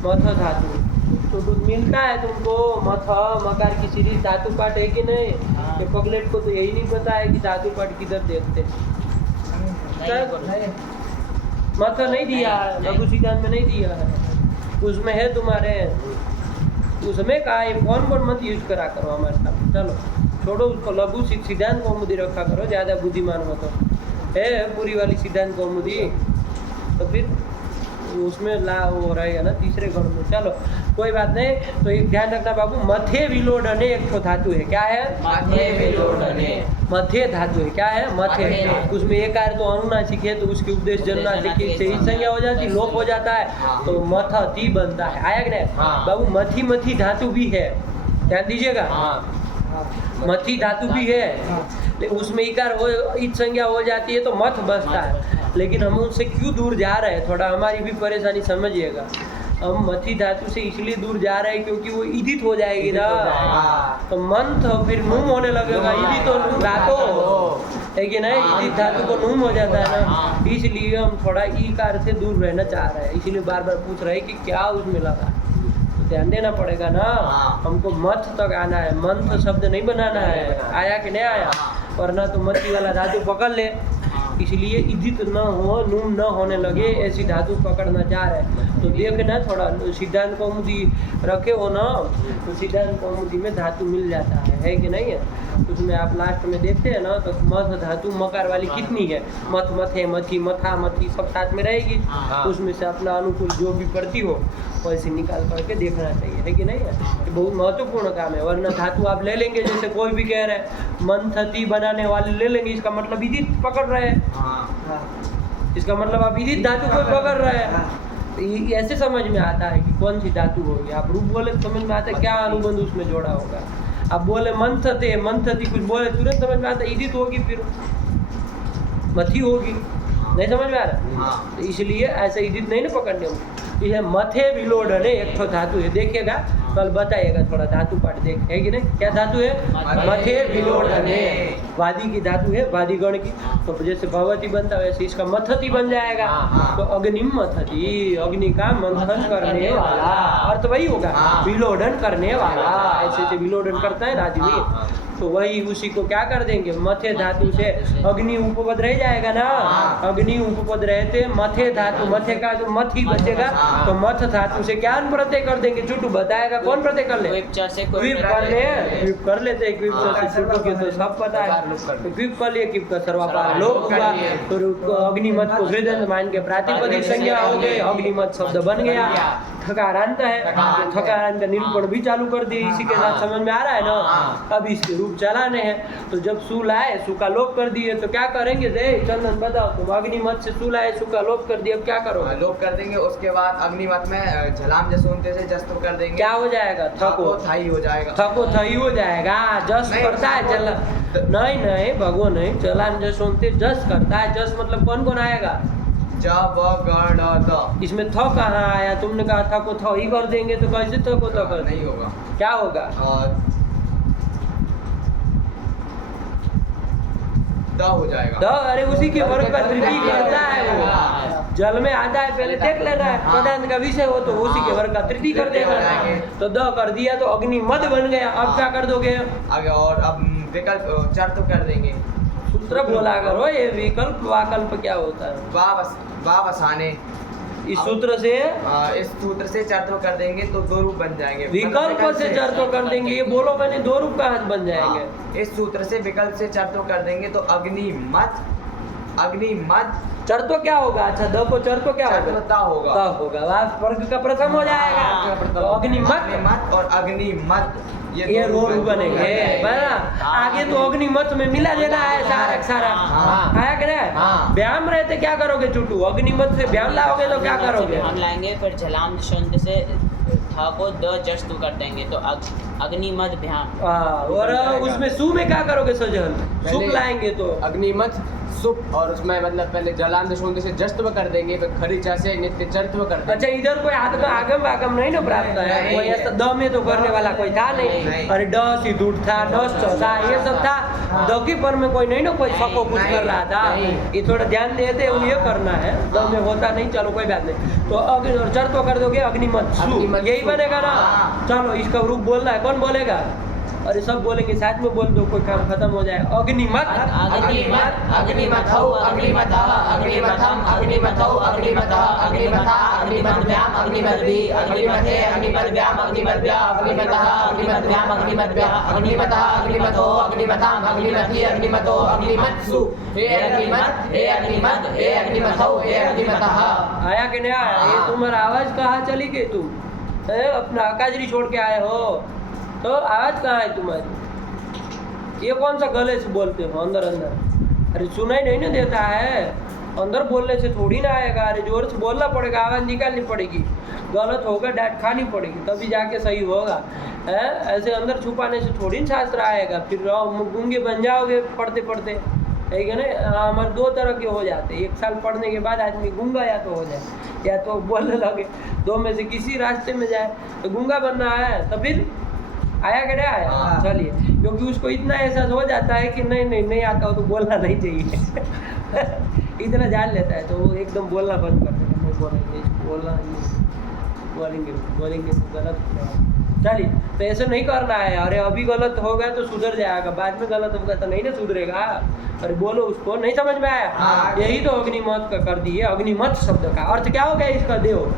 मथ धातु तो मिलता है तुमको मथ मकार की सीरीज धातु पाठ है कि नहीं? हाँ। कि पगलेट को तो यही नहीं पता है कि धातु पाठ किधर देखते। नहीं बोलो। मथ नहीं दिया है, नहीं। लघु सिद्धांत में नहीं दिया है, उसमें है तुम्हारे, उसमें कहा है कौन कौन मत यूज करा करो हमारे साथ। चलो छोड़ो उसको, लघु सिद्धांत कौमुदी रखा करो, ज़्यादा बुद्धिमान हो तो है पूरी वाली सिद्धांत कौमुदी, तो फिर उसमें ला हो रहेगा ना तीसरे गण में। चलो कोई बात नहीं। तो एक ध्यान रखना बाबू, मथे विलोडने एक ठो धातु है, क्या है? मथे विलोडने। मथे धातु है, क्या है? मथे। मथे। उसमें एक कार्य तो अनुनासिक है, तो उसके उपदेश जन्मनासिक से ही संज्ञा हो जाती, लोप हो जाता है, तो मथती बनता है। आया कि नहीं हाँ। बाबू? मथी मथी धातु भी है, ध्यान दीजिएगा। मथी धातु भी है, लेकिन उसमें इकार हो इत संज्ञा हो जाती है तो मथ बसता है। लेकिन हम उनसे क्यों दूर जा रहे हैं, थोड़ा हमारी भी परेशानी समझिएगा। हम मथी धातु से इसलिए दूर जा रहे हैं क्योंकि वो ईदित हो जाएगी ना, तो मंथ फिर नूम होने लगेगा, ईदित और नूम धातु है कि नहीं? ईदित धातु को नूम हो जाता है ना, इसलिए हम थोड़ा ईकार से दूर रहना चाह रहे हैं, इसीलिए बार बार पूछ रहे हैं कि क्या उसमें लगा, तो ध्यान देना पड़ेगा ना। हमको मथ तक आना है, मंथ शब्द नहीं बनाना है। आया कि नहीं आया? वरना तो मथी वाला धातु पकड़ ले, इसलिए ईदित न हो, नूम न होने लगे, ऐसी धातु पकड़ना चाह रहे हैं। तो देखना थोड़ा सिद्धांत कौमुदी रखे हो ना, तो सिद्धांत कौमुदी में धातु मिल जाता है कि नहीं है? उसमें आप लास्ट में देखते हैं ना, तो मथ धातु मकार वाली कितनी है, मथ मथे मथी मथा मथी सब साथ में रहेगी, उसमें से अपना अनुकूल जो भी पड़ती हो वैसे निकाल करके देखना चाहिए, है कि नहीं है? ये बहुत महत्वपूर्ण काम है। वरना धातु आप ले लेंगे, जैसे कोई भी कह रहे हैं मंथती बनाने वाले ले लेंगे, इसका मतलब ईदित पकड़ रहे हैं, इसका मतलब आप ईदित धातु को पकड़ रहे हैं। तो ये ऐसे समझ में आता है कि कौन सी धातु होगी। आप रूप बोले तो समझ में आता है क्या अनुबंध उसमें जोड़ा होगा। आप बोले मंथते मंथती कुछ बोले तुरंत समझ में आता है ईदित होगी, फिर मथी होगी, नहीं समझ में आ रहा। तो इसलिए ऐसे ईदित नहीं ना पकड़ने होंगे। ये मथे विलोडने एक ठो धातु है, देखिएगा कल बताइएगा थोड़ा धातु पाठ देख, है कि नहीं? क्या धातु है? मथे विलोडने, वादी की धातु है, वादी गण की। तो जैसे भगवती बनता है वैसे इसका मथती बन जाएगा। तो अग्निम मथती, अग्नि का मंथन करने वाला, अर्थ वही होगा, विलोडन करने वाला। ऐसे से विलोडन करता है ना आदमी, तो वही उसी को क्या कर देंगे, मथे धातु से अग्नि उपपद रह जाएगा ना। अग्नि उपपद रहते मथे धातु, मथे का जो मथ ही बचेगा, तो मथ धातु से क्या प्रत्यय कर देंगे? चुटू बताएगा कौन प्रत्यय कर ले? क्विप से क्विप कर ले, क्विप कर लेते हैं। क्विप से चुटू के तो सब पता है, तो क्विप कर लिए, क्विप का सर्वापार लोप हुआ, तो अग्निमत को हृदय मान के प्रातिपदिक संज्ञा हो गई, अग्निमत शब्द बन गया। थकारांत है, थकारांत का निरूपण भी चालू कर दिए, इसी के साथ समझ में आ रहा है ना। अब इसके रूप चलाने हैं, तो जब सू लाए, सू का लोप कर दिए, तो क्या करेंगे? दे चंदन बताओ तुम, अग्निमत से सू लाए, सू का लोप कर दिए, अब क्या करोगे? लोप कर देंगे, उसके बाद अग्निमत में झलाम जसोनते से जस्त कर देंगे। क्या हो जाएगा? थको थाई हो जाएगा, थको थई हो जाएगा। जस नहीं, करता है चला, नहीं नहीं भगो नहीं, चलान जसोनते जस करता है। जस मतलब कौन कौन आएगा? जब गण द, इसमें थ कहाँ आया? तुमने कहा था को थ ही कर देंगे, तो कैसे थ को थ कर? नहीं होगा, क्या होगा? द हो जाएगा। द, अरे उसी के वर्ग का तृतीय करता है वो, जल में आता है, पहले देख लेना है, पदार्थ का विषय हो तो उसी के वर्ग का तृतीय कर देगा। तो द कर दिया तो अग्निमद बन गया। अब क्या कर दोगे? आगे और अब विकल्प चर तो कर देंगे। सूत्र बोला करो, ये विकल्प वाकल्प क्या होता है? वावसाने, इस सूत्र से, इस सूत्र से चर्तो कर देंगे तो दो रूप बन जाएंगे। विकल्प से चर्तो कर देंगे, ये बोलो मैंने, दो रूप कहाँ बन जाएंगे? इस सूत्र से विकल्प से चर्तो कर देंगे तो अग्निमत, अग्निमत चर्तो क्या होगा? अच्छा द को चर्तो क्या होगा? चर्ता होगा, द होगा, वर्ग का प्रथम हो जाएगा। तो अग्निमत अग्निमत और अग्निमत ये रो रूप बनेंगे, बना। आगे तो अग्निमत में मिला देना है सारा सारा। आया कि नहीं? व्यायाम रहते क्या करोगे चुटू? अग्निमत से व्यायाम लाओगे तो क्या करोगे? हम लाएंगे, फिर झलाम शब्द से था को द जस्तु कर देंगे, तो अग्निमद भ्याम। और उसमें सू में क्या करोगे? सजल सुख लाएंगे तो अग्निमत सुप और उसमें मतलब पहले जलांध शून्य से जस्तव कर देंगे, फिर खरीचा से नित्य चर्तव कर देंगे। अच्छा, इधर कोई आगम आगम नहीं ना प्राप्त है, नहीं, कोई ऐसा द में तो करने वाला कोई था नहीं। नहीं। अरे ड सिद्धूर था, डस था, ये सब था। द के पर में कोई नहीं ना कोई सको कुछ कर रहा था। ये थोड़ा ध्यान देते हैं, ये करना है, द में होता नहीं, चलो कोई बात नहीं। तो अग्नि और चर्तव कर दोगे, अग्निमत सु, अग्निमत यही सु। बनेगा ना। हाँ। चलो इसका रूप बोलना है, कौन बोलेगा? अरे सब बोलेंगे, साथ में बोल दो, कोई काम खत्म हो जाए। अग्निमत अग्निमत अग्निमथौ अग्निमथः अग्निमथम अग्निमथौ अग्निमथः अग्निमथा अग्निमथ्याम अग्निमद्भि अग्निमथे अग्निमद्भ्याम अग्निमद्भ्या अग्निमतः अग्निमद्भ्याम अग्निमद्भ्या अग्निमतः अग्निमथो अग्निमथाम अग्निमथि अग्निमतो अग्निमत्सु। हे अग्निमत, हे अग्निमत, हे अग्निमथौ, हे अग्निमतः। आया कि नहीं आया? ये तुम्हारा आवाज कहाँ चली गई? तुम अपना अकाजरी छोड़ के आए हो, तो आवाज कहाँ है तुम्हारी? ये कौन सा गले से बोलते हो अंदर अंदर? अरे सुनाई नहीं ना देता है, अंदर बोलने से थोड़ी ना आएगा। अरे जोर से बोलना पड़ेगा, आवाज़ निकालनी पड़ेगी। गलत होगा डांट खानी पड़ेगी, तभी जाके सही होगा। है ऐसे अंदर छुपाने से थोड़ी ना शास्त्र आएगा। फिर गूंगे बन जाओगे पढ़ते पढ़ते, है कि नहीं? हमारे दो तरह के हो जाते हैं। 1 साल पढ़ने के बाद आदमी गूंगा या तो हो जाए, या तो बोलने लगे, दो में से किसी रास्ते में जाए। तो गूंगा बनना है तो फिर आया कि नहीं आया? हाँ। चलिए, क्योंकि उसको इतना एहसास हो जाता है कि नहीं आता हो तो बोलना नहीं चाहिए। इतना जान लेता है तो वो एकदम बोलना बंद कर देगा, नहीं बोलेंगे, इसको बोलना बोलेंगे तो गलत होगा। चलिए, तो ऐसे नहीं करना है। अरे अभी गलत हो गया तो सुधर जाएगा, बाद में गलत होगा तो नहीं ना सुधरेगा। अरे बोलो उसको, नहीं समझ में आया? हाँ। यही तो अग्निमत का कर दिए। अग्निमत शब्द का अर्थ क्या हो गया इसका? देव,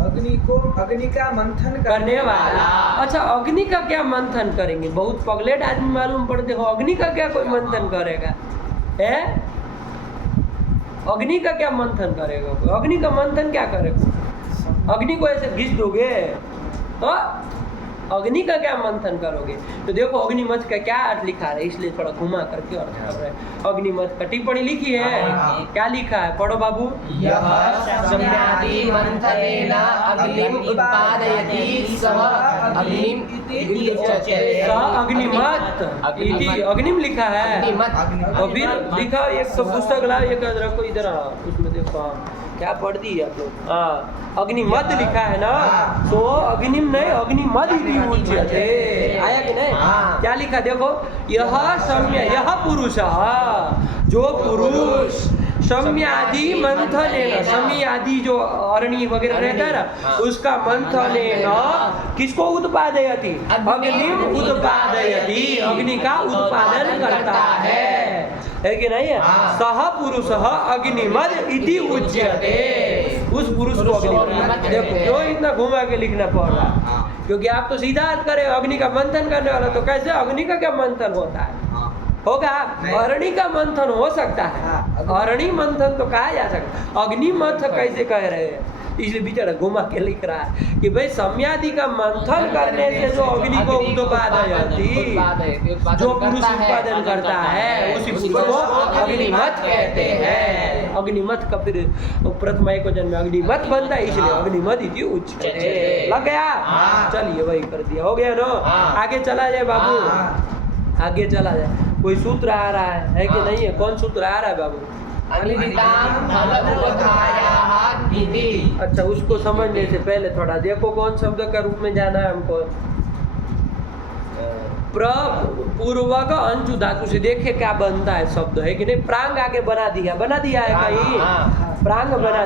अग्नि का मंथन करने वाला। अच्छा, अग्नि का क्या मंथन करेंगे? बहुत पगलेट आदमी मालूम पड़ते हो, अग्नि का क्या कोई मंथन करेगा? है अग्नि का क्या मंथन करेगा? अग्नि का मंथन क्या करेगा? अग्नि को ऐसे घिस दोगे तो अग्नि का क्या मंथन करोगे? तो देखो अग्निमत का क्या अर्थ लिखा है, इसलिए थोड़ा घुमा करके अर्थ कर रहे हैं। अग्निमत का टिप्पणी लिखी है, क्या लिखा है? पढ़ो बाबू। यः सम्यादि मंथनेन अग्निम उत्पादयति सः अग्निम इति उच्यते। अग्निमत इति अग्निम लिखा है। अग्निमत। और फिर लिखा एक तो पुस्तक लाओ, एक रखो इधर, उसमें देखो क्या पढ़ दी आप लोग? हाँ, अग्निमत लिखा है ना, तो अग्निम नहीं, अग्निमत इति उच्यते। आया कि नहीं? क्या लिखा देखो, यह सम्य, यह पुरुष, जो पुरुष सम्यादि मंथनेन, सम्यादि जो अरणी वगैरह रहता है ना, उसका मंथनेन किसको उत्पादयति? अग्निम उत्पादयति, अग्नि का उत्पादन करता है कि नहीं है? सह पुरुष अग्निमद इति उच्यते। उस पुरुष को अग्निमद। देखो क्यों इतना घुमा के लिखना पड़ रहा? क्योंकि आप तो सीधा अर्थ करे अग्नि का मंथन करने वाला, तो कैसे अग्नि का क्या मंथन होता है? होगा? अरणी का मंथन हो सकता है, अरणी मंथन तो कहा जा सकता, अग्निमथ कैसे कह रहे हैं? इसलिए बेचारा घुमा के लिख रहा है कि भाई सम्यादि का मंथन करने से जो अग्नि को उत्पादयति, जो पुरुष उत्पादन करता है उसी पुरुष को अग्निमथ कहते हैं। अग्निमथ का फिर प्रथम एकवचन में अग्निमथ बनता है, इसलिए अग्निमथ इति उच्यते। लग गया? चलिए वही कर दिया, हो गया ना? आगे चला जाए बाबू, आगे चला जाए। कोई सूत्र आ रहा है कि नहीं है? कौन सूत्र आ रहा है बाबू? अच्छा, उसको समझने से पहले थोड़ा देखो कौन शब्द का रूप में जाना है हमको। पूर्वक अंशु धातु से देखे क्या बनता है शब्द, है कि नहीं? प्रांग आगे बना दिया है कहीं? प्रांग बना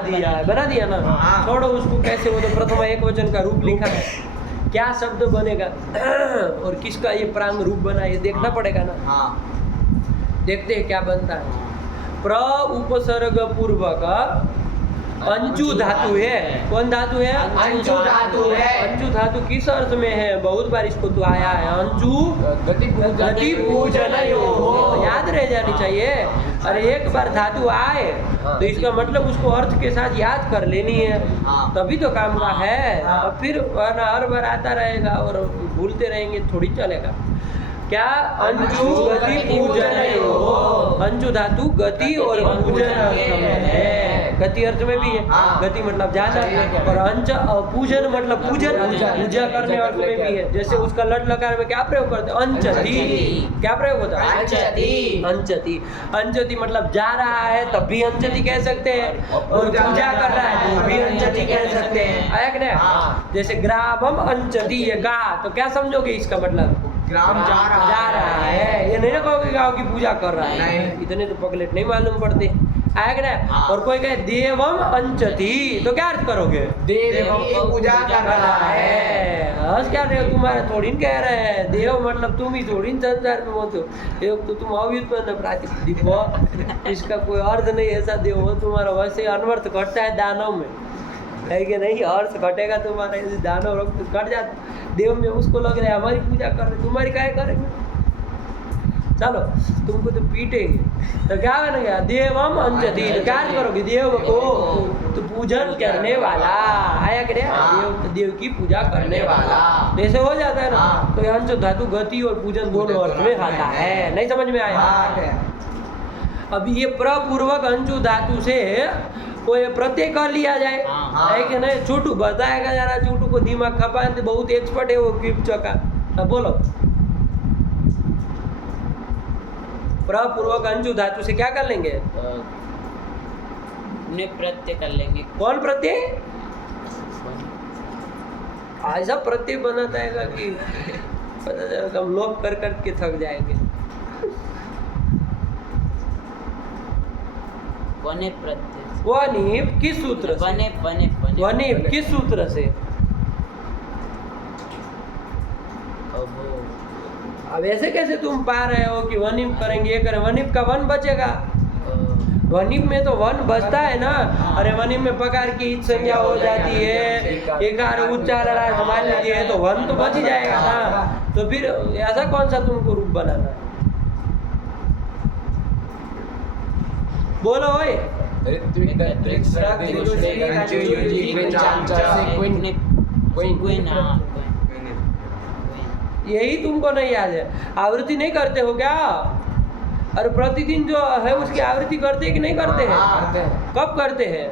दिया ना? छोड़ो उसको, कैसे वो तो प्रथम एक वचन का रूप लिखा है, क्या शब्द बनेगा और किसका ये प्रांग रूप बना, ये देखना पड़ेगा ना। देखते हैं क्या बनता है। प्र उपसर्ग पूर्वक अंचु धातु है। कौन धातु है? अंचु धातु है। अंचु धातु किस अर्थ में है? बहुत बार इसको तो आया है। अंचु गति पूजन, याद रह जानी चाहिए। अरे एक बार धातु आए तो इसका मतलब उसको अर्थ के साथ याद कर लेनी है, तभी तो काम का है। और फिर हर बार आता रहेगा और भूलते रहेंगे, थोड़ी चलेगा। क्या? अंचु गति पूजन, अंचु धातु गति और पूजन अर्थ में है। गति अर्थ में भी है। हाँ। गति मतलब जाना, चाहिए। और अंच पूजन मतलब पूजन, पूजा करने अर्थ में भी है। जैसे उसका लट लकार में क्या प्रयोग करते हैं? अंचति। क्या प्रयोग होता है? अंचति। अंचति। अंचति मतलब जा रहा है तब भी अंचति कह सकते हैं, और पूजा कर रहा है तो भी अंचति कह सकते हैं। आया कि नहीं? हाँ। जैसे ग्रामम अंचति, ये गा तो क्या समझोगे इसका मतलब? ग्राम जा रहा है। ये नहीं ना कहोगे गाँव की पूजा कर रहा है, नहीं। इतने तो पगलेट नहीं मालूम पड़ते। आया कि नहीं? हाँ। और कोई कहे देवम अंचति तो क्या अर्थ करोगे? देव की पूजा कर रहा है। हंस क्या रहे हो? तुम्हारे थोड़ी न कह रहे हैं देव मतलब तुम ही थोड़ी न संसार में बोलते हो। एक तो तुम अव्युत्पन्न प्रातिपदिक हो, इसका कोई अर्थ नहीं ऐसा देव हो तुम्हारा। वैसे अनवर्थ घटता है दानव में, है कि नहीं? अर्थ घटेगा तुम्हारा, ऐसे दानव रक्त कट जाता। देव में उसको लग रहा है हमारी पूजा कर रहे, तुम्हारी काहे करेंगे? चलो तुमको तो पीटेंगे तो क्या बनेगा? देवम अंजति तो क्या करोगे? देव को तो पूजन करने वाला। आया कि नहीं? देव देव की पूजा करने वाला, जैसे हो जाता है ना। हाँ। तो ये अंश धातु गति और पूजन दोनों अर्थ में आता है। नहीं समझ में आया? अब ये प्रपूर्वक अंशु धातु से कोई प्रत्यय कर लिया जाए, हाँ। है कि नहीं? छोटू बताएगा जरा, छोटू को दिमाग खपाए तो बहुत एक्सपर्ट है वो क्विप्चो का। अब बोलो, प्रपूर्वक अंशु धातु से क्या कर लेंगे? निप्रत्यय कर लेंगे। कौन प्रत्यय? ऐसा प्रत्यय बनाता है कि पता चलेगा हम लोग कर के थक जाएंगे। बने प्रत्यय। वनिप किस सूत्र से? बने बने बने। वनिप किस सूत्र से? अब ऐसे कैसे तुम पा रहे हो कि वनिप करेंगे ये करें? वनिप का वन बचेगा। वनिप में तो वन बचता है ना। अरे वनिप में पकार की ईद संज्ञा हो जाती है, एकार उच्चारण संभाल लीजिए तो वन तो बच ही जाएगा ना। तो फिर ऐसा कौन सा तुमको रूप बनाना है? बोलो ओए। ऋत्विक गत्रिक श्रद्धिक दुष्टिक अंचु युजी क्विंचांच क्वीन। हाँ यही तुमको नहीं याद है? आवृत्ति नहीं करते हो क्या? और प्रतिदिन जो है उसकी आवृत्ति करते हैं कि नहीं करते हैं? करते हैं। कब करते हैं?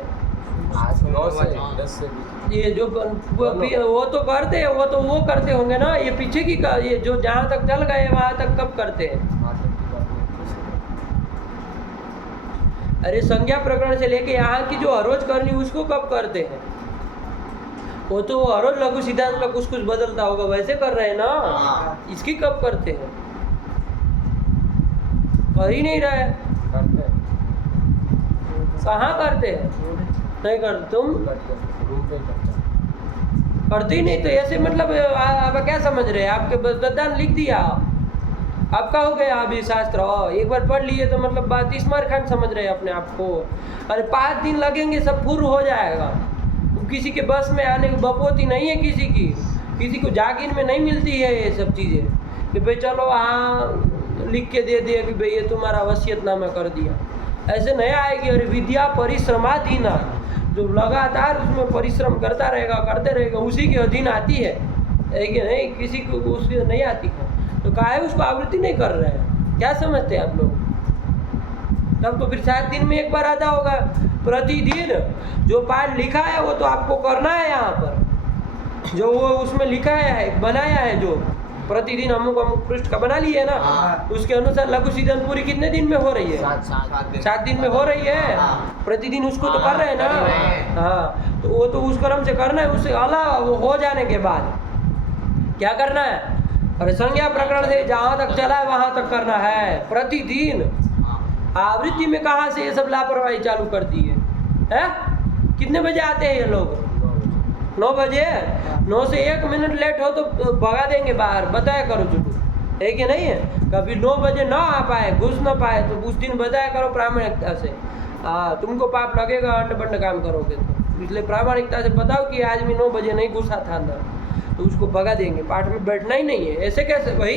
9 से 10 से ये जो वो तो करते हैं, वो तो वो करते होंगे ना। ये पीछे की ये जो जहाँ तक चल गए वहाँ तक कब करते हैं? अरे संज्ञा प्रकरण से लेके यहाँ की जो हरोज करनी उसको कब करते हैं? वो तो हरोज लघु सिद्धांत का कुछ बदलता होगा, वैसे कर रहे हैं ना। इसकी कब करते हैं? कर ही नहीं रहे। करते हैं। कहाँ करते हैं? नहीं करते तुम? रूम पे करते हैं। करते ही नहीं तो ऐसे मतलब आप क्या समझ रहे हैं? आपके बदान लिख दिया, आपका हो गया अभी शास्त्र। एक बार पढ़ लिए तो मतलब बात स्मार्ट खंड समझ रहे हैं अपने आप को। अरे 5 दिन लगेंगे सब पूर्ण हो जाएगा। किसी के बस में आने की बपोती नहीं है किसी को जागीर में नहीं मिलती है ये सब चीज़ें कि भाई चलो हाँ लिख के दे दिया कि भाई ये तुम्हारा वसीयतनामा कर दिया। ऐसे नहीं आएगी। और विद्या परिश्रमाधीना, जो लगातार उसमें परिश्रम करता रहेगा करते रहेगा उसी के अधीन आती है कि नहीं? किसी को उसकी नहीं आती है तो काहे उसको आवृत्ति नहीं कर रहे हैं? क्या समझते हैं आप लोग? तब तो फिर 7 दिन में एक बार आता होगा। प्रतिदिन जो पाठ लिखा है वो तो आपको करना है। यहाँ पर जो वो उसमें लिखा है बनाया है, जो प्रतिदिन अमुक पृष्ठ का बना लिए ना, उसके अनुसार लघु सिद्धांत पूरी कितने दिन में हो रही है? 7 दिन में हो रही है। प्रतिदिन उसको तो कर रहे हैं ना। हाँ तो वो तो उस क्रम से करना है। उससे अलावा वो हो जाने के बाद क्या करना है? अरे संज्ञा प्रकरण से जहाँ तक चला है वहाँ तक करना है प्रतिदिन। आवृत्ति में कहाँ से ये सब लापरवाही चालू कर दी है? कितने बजे आते हैं ये लोग? 9 बजे। 9 से 1 मिनट लेट हो तो भगा देंगे बाहर। बताया करो झूठू, है कि नहीं है? कभी 9 बजे ना आ पाए, घुस ना पाए तो उस दिन बताया करो प्रामाणिकता से। तुमको पाप लगेगा अंड बंड काम करोगे तो। इसलिए प्रामाणिकता से बताओ कि आज भी 9 बजे नहीं घुसा था अंदर, तो उसको भगा देंगे। पाठ में बैठना ही नहीं है। ऐसे कैसे भाई?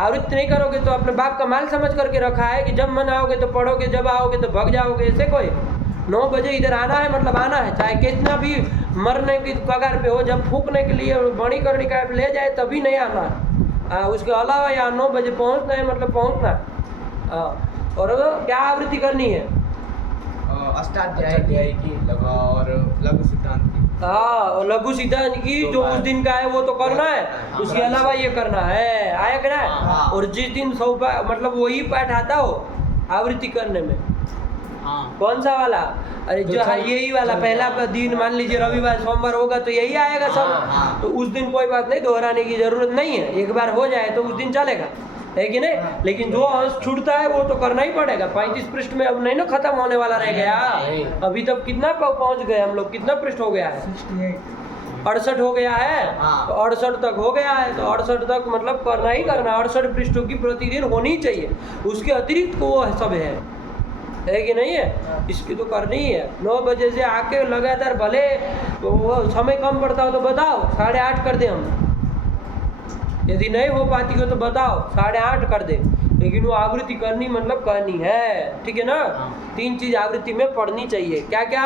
आवृत्ति नहीं करोगे तो अपने बाप का माल समझ करके रखा है कि जब मन आओगे तो पढ़ोगे, जब आओगे तो भग जाओगे। ऐसे कोई 9 बजे इधर आना है मतलब आना है, चाहे कितना भी मरने की कगार पे हो। जब फूकने के लिए बड़ी करनी का ले जाए तभी नहीं आना है। उसके अलावा यहाँ 9 बजे पहुँचना है मतलब पहुँचना है। और क्या आवृत्ति करनी है? अष्टाध्यायी की और लघु सिद्धांत की। हाँ, और लघु सिद्धांत की जो उस दिन का है वो तो करना है, उसके अलावा ये करना है, आया कि नहीं? हाँ। और जिस दिन मतलब वही पाठ आता हो आवृत्ति करने में, हाँ कौन सा वाला? अरे जो हाँ, यही वाला पहला दिन मान लीजिए रविवार सोमवार होगा तो यही आएगा सब। हाँ। तो उस दिन कोई बात नहीं, दोहराने की जरूरत नहीं है, एक बार हो जाए तो उस दिन चलेगा, है कि नहीं? लेकिन जो अंश छूटता है वो तो करना ही पड़ेगा। 35 पृष्ठ में अब नहीं ना खत्म होने वाला रह गया। अभी तक कितना पहुंच गए हम लोग, कितना पृष्ठ हो गया है? 68 हो गया है। हाँ। तो 68 तक हो गया है, तो 68 तक मतलब करना ही करना। 68 पृष्ठों की प्रतिदिन होनी चाहिए, उसके अतिरिक्त वो सब है कि नहीं है? इसकी तो करनी ही है। 9 बजे से आके लगातार, भले तो वो समय कम पड़ता हो तो बताओ 8:30 कर दे हम, यदि नहीं हो पाती हो तो बताओ 8:30 कर दे, लेकिन वो आवृत्ति करनी मतलब करनी है, ठीक है ना? 3 चीज आवृत्ति में पढ़नी चाहिए। क्या क्या?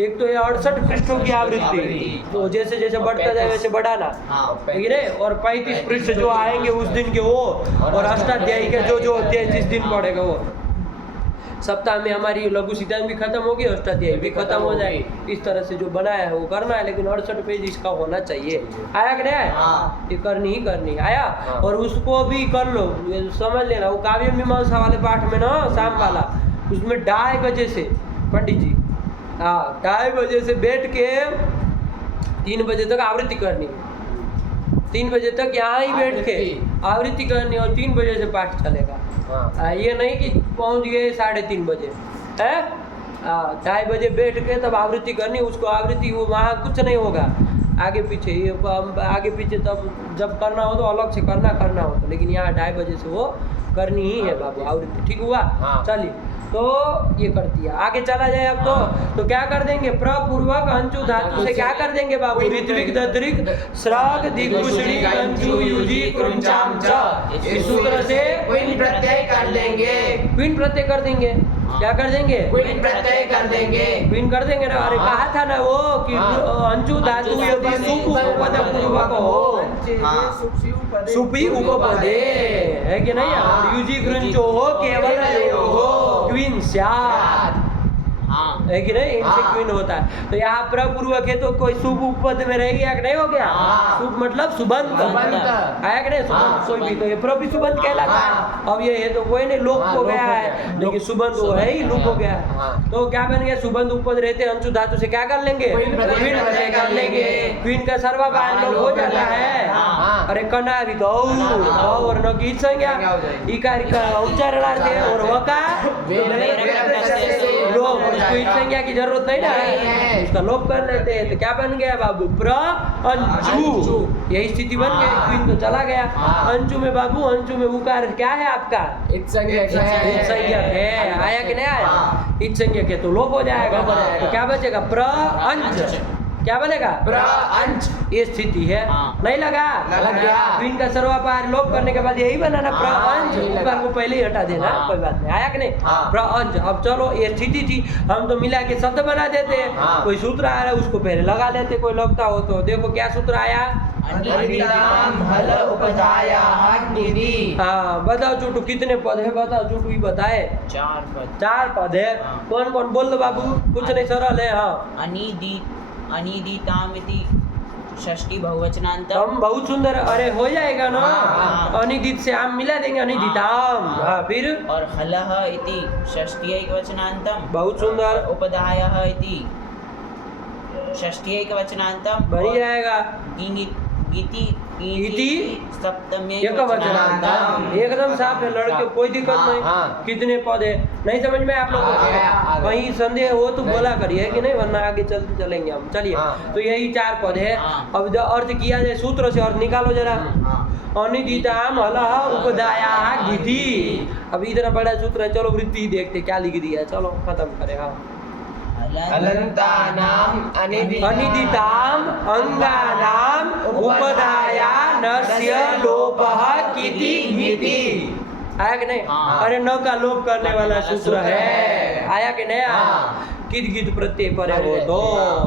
एक तो ये 68 पृष्ठों की आवृत्ति, तो जैसे जैसे बढ़ता जाए वैसे बढ़ाना, ठीक है? और 35 पृष्ठ जो आएंगे उस दिन के वो, और अष्टाध्यायी के जो अध्याय जिस दिन पढ़ेगा वो। सप्ताह में हमारी लघु सिद्धांत भी खत्म होगी, अष्टाध्यायी भी खत्म हो जाए। इस तरह से जो बनाया है वो करना है, लेकिन 68 पेज इसका होना चाहिए। आया कि नहीं आया? ये करनी ही करनी आया। और उसको भी कर लो, समझ लेना, वो काव्य मीमांसा वाले पाठ में ना शाम वाला, उसमें 2:30 बजे से पंडित जी, हाँ 2:30 बजे से बैठ के 3 बजे तक आवृत्ति करनी है। 3 बजे तक यहाँ ही बैठ के आवृत्ति करनी और 3 बजे से पाठ चलेगा। ये नहीं कि पहुंच गए 3:30 बजे है, 2:30 बजे बैठ के तब आवृत्ति करनी। उसको आवृत्ति वो वहाँ कुछ नहीं होगा, आगे पीछे ये आगे पीछे तब जब करना हो तो अलग से करना हो तो, लेकिन यहाँ 2:30 बजे से वो करनी ही है बाबू आवृत्ति, ठीक हुआ? चलिए, तो ये कर दिया, आगे चला जाए अब तो क्या कर देंगे? प्रपूर्वक अंचु धातु से क्या कर देंगे बाबू? ऋत्विक दत्रिक श्राग दिग्भूषणी अंचु युजी कृंचाम च, इस सूत्र से क्विन प्रत्यय कर देंगे। क्वीन प्रत्यय कर देंगे। क्या कर देंगे? क्विन प्रत्यय कर देंगे। क्वीन कर देंगे ना। अरे कहा था ना वो कि अंचु धातु यदि सुप उपपद पूर्वक हो, सुपी उपपदे, है कि नहीं? और युजी कृंचो हो केवल हो क्वीन स्यात्, है कि नहीं? इनसे क्वीन होता है। तो यहाँ प्रपूर्वक है तो कोई शुभ उपपद में रह गया कि नहीं हो गया? शुभ मतलब सुबंत आया कि नहीं? सुबंत कोई भी, तो ये प्रभु सुबंत कहलाता है। अब ये है तो कोई नहीं, लोप हो गया है, लेकिन सुबंत वो है ही, लोप हो गया है। तो क्या बन गया? सुबंत उपपद रहते अंशु धातु से क्या कर लेंगे? क्वीन प्रत्यय कर लेंगे। क्वीन का सर्वपान लोप हो जाता है। अरे कना भी तो और न की संज्ञा इकार का उच्चारणार्थ है, और वकार लोप, उसको इस संज्ञा की जरूरत नहीं ना, उसका लोप कर लेते हैं। तो क्या बन गया बाबू? प्र अंचु, यही स्थिति बन गई। क्वीन तो चला गया। अंचु में बाबू, अंचु में उकार क्या है आपका? इत्संज्ञक है। आया कि नहीं आया? इत्संज्ञक है तो लोप हो जाएगा। तो क्या बचेगा? प्र अंच, क्या बनेगा? प्र अंच, ये स्थिति है। नहीं लगा? लग गया। क्वीन का सर्वपार लोप करने के बाद यही बनाना प्र अंच, उकार को पहले ही हटा देना, कोई बात नहीं। आया कि नहीं? प्र अंच। अब चलो, ये स्थिति थी, हम तो मिला के शब्द बना देते हैं। कोई सूत्र आ रहा है उसको पहले लगा लेते, कोई लगता हो तो। देखो क्या सूत्र आया? हल उपधाया निधि। हाँ, बताओ चूटू कितने पद है? बताओ चूटू ही बताए। 4 पद है। कौन कौन? बोल दो बाबू, कुछ नहीं, सरल है। हाँ, अनिदितामिति षष्ठी बहुवचनांतम। हम बहुत सुंदर। अरे हो जाएगा ना, अनिदित से आम मिला देंगे, अनिदिताम। हाँ, फिर और हलह इति षष्ठी एकवचनांतम। बहुत सुंदर। उपधायः इति षष्ठी एकवचनांतम। बन जाएगा। इति सप्तमी एकवचनांतम। एकदम साफ है लड़के, कोई दिक्कत नहीं। कितने पद है? नहीं समझ में आप लोगों को? कहीं संदेह हो तो बोला करिए कि नहीं, वरना आगे चलते चलेंगे हम। चलिए, तो यही 4 पद है। अब जो अर्थ किया जाए, सूत्र से अर्थ निकालो जरा। अनिदिताम हलह उपदायाः गिति। अब इतना बड़ा सूत्र है, चलो वृत्ति देखते क्या लिख दिया है। चलो खत्म करें। हाँ, अलंतानाम अनिदिताम अंगानाम उपधाया नस्य लोपः किति गिति। आया कि नहीं? अरे न का लोप करने वाला सूत्र है। आया कि नहीं? कित गित प्रत्यय पर है वो दो।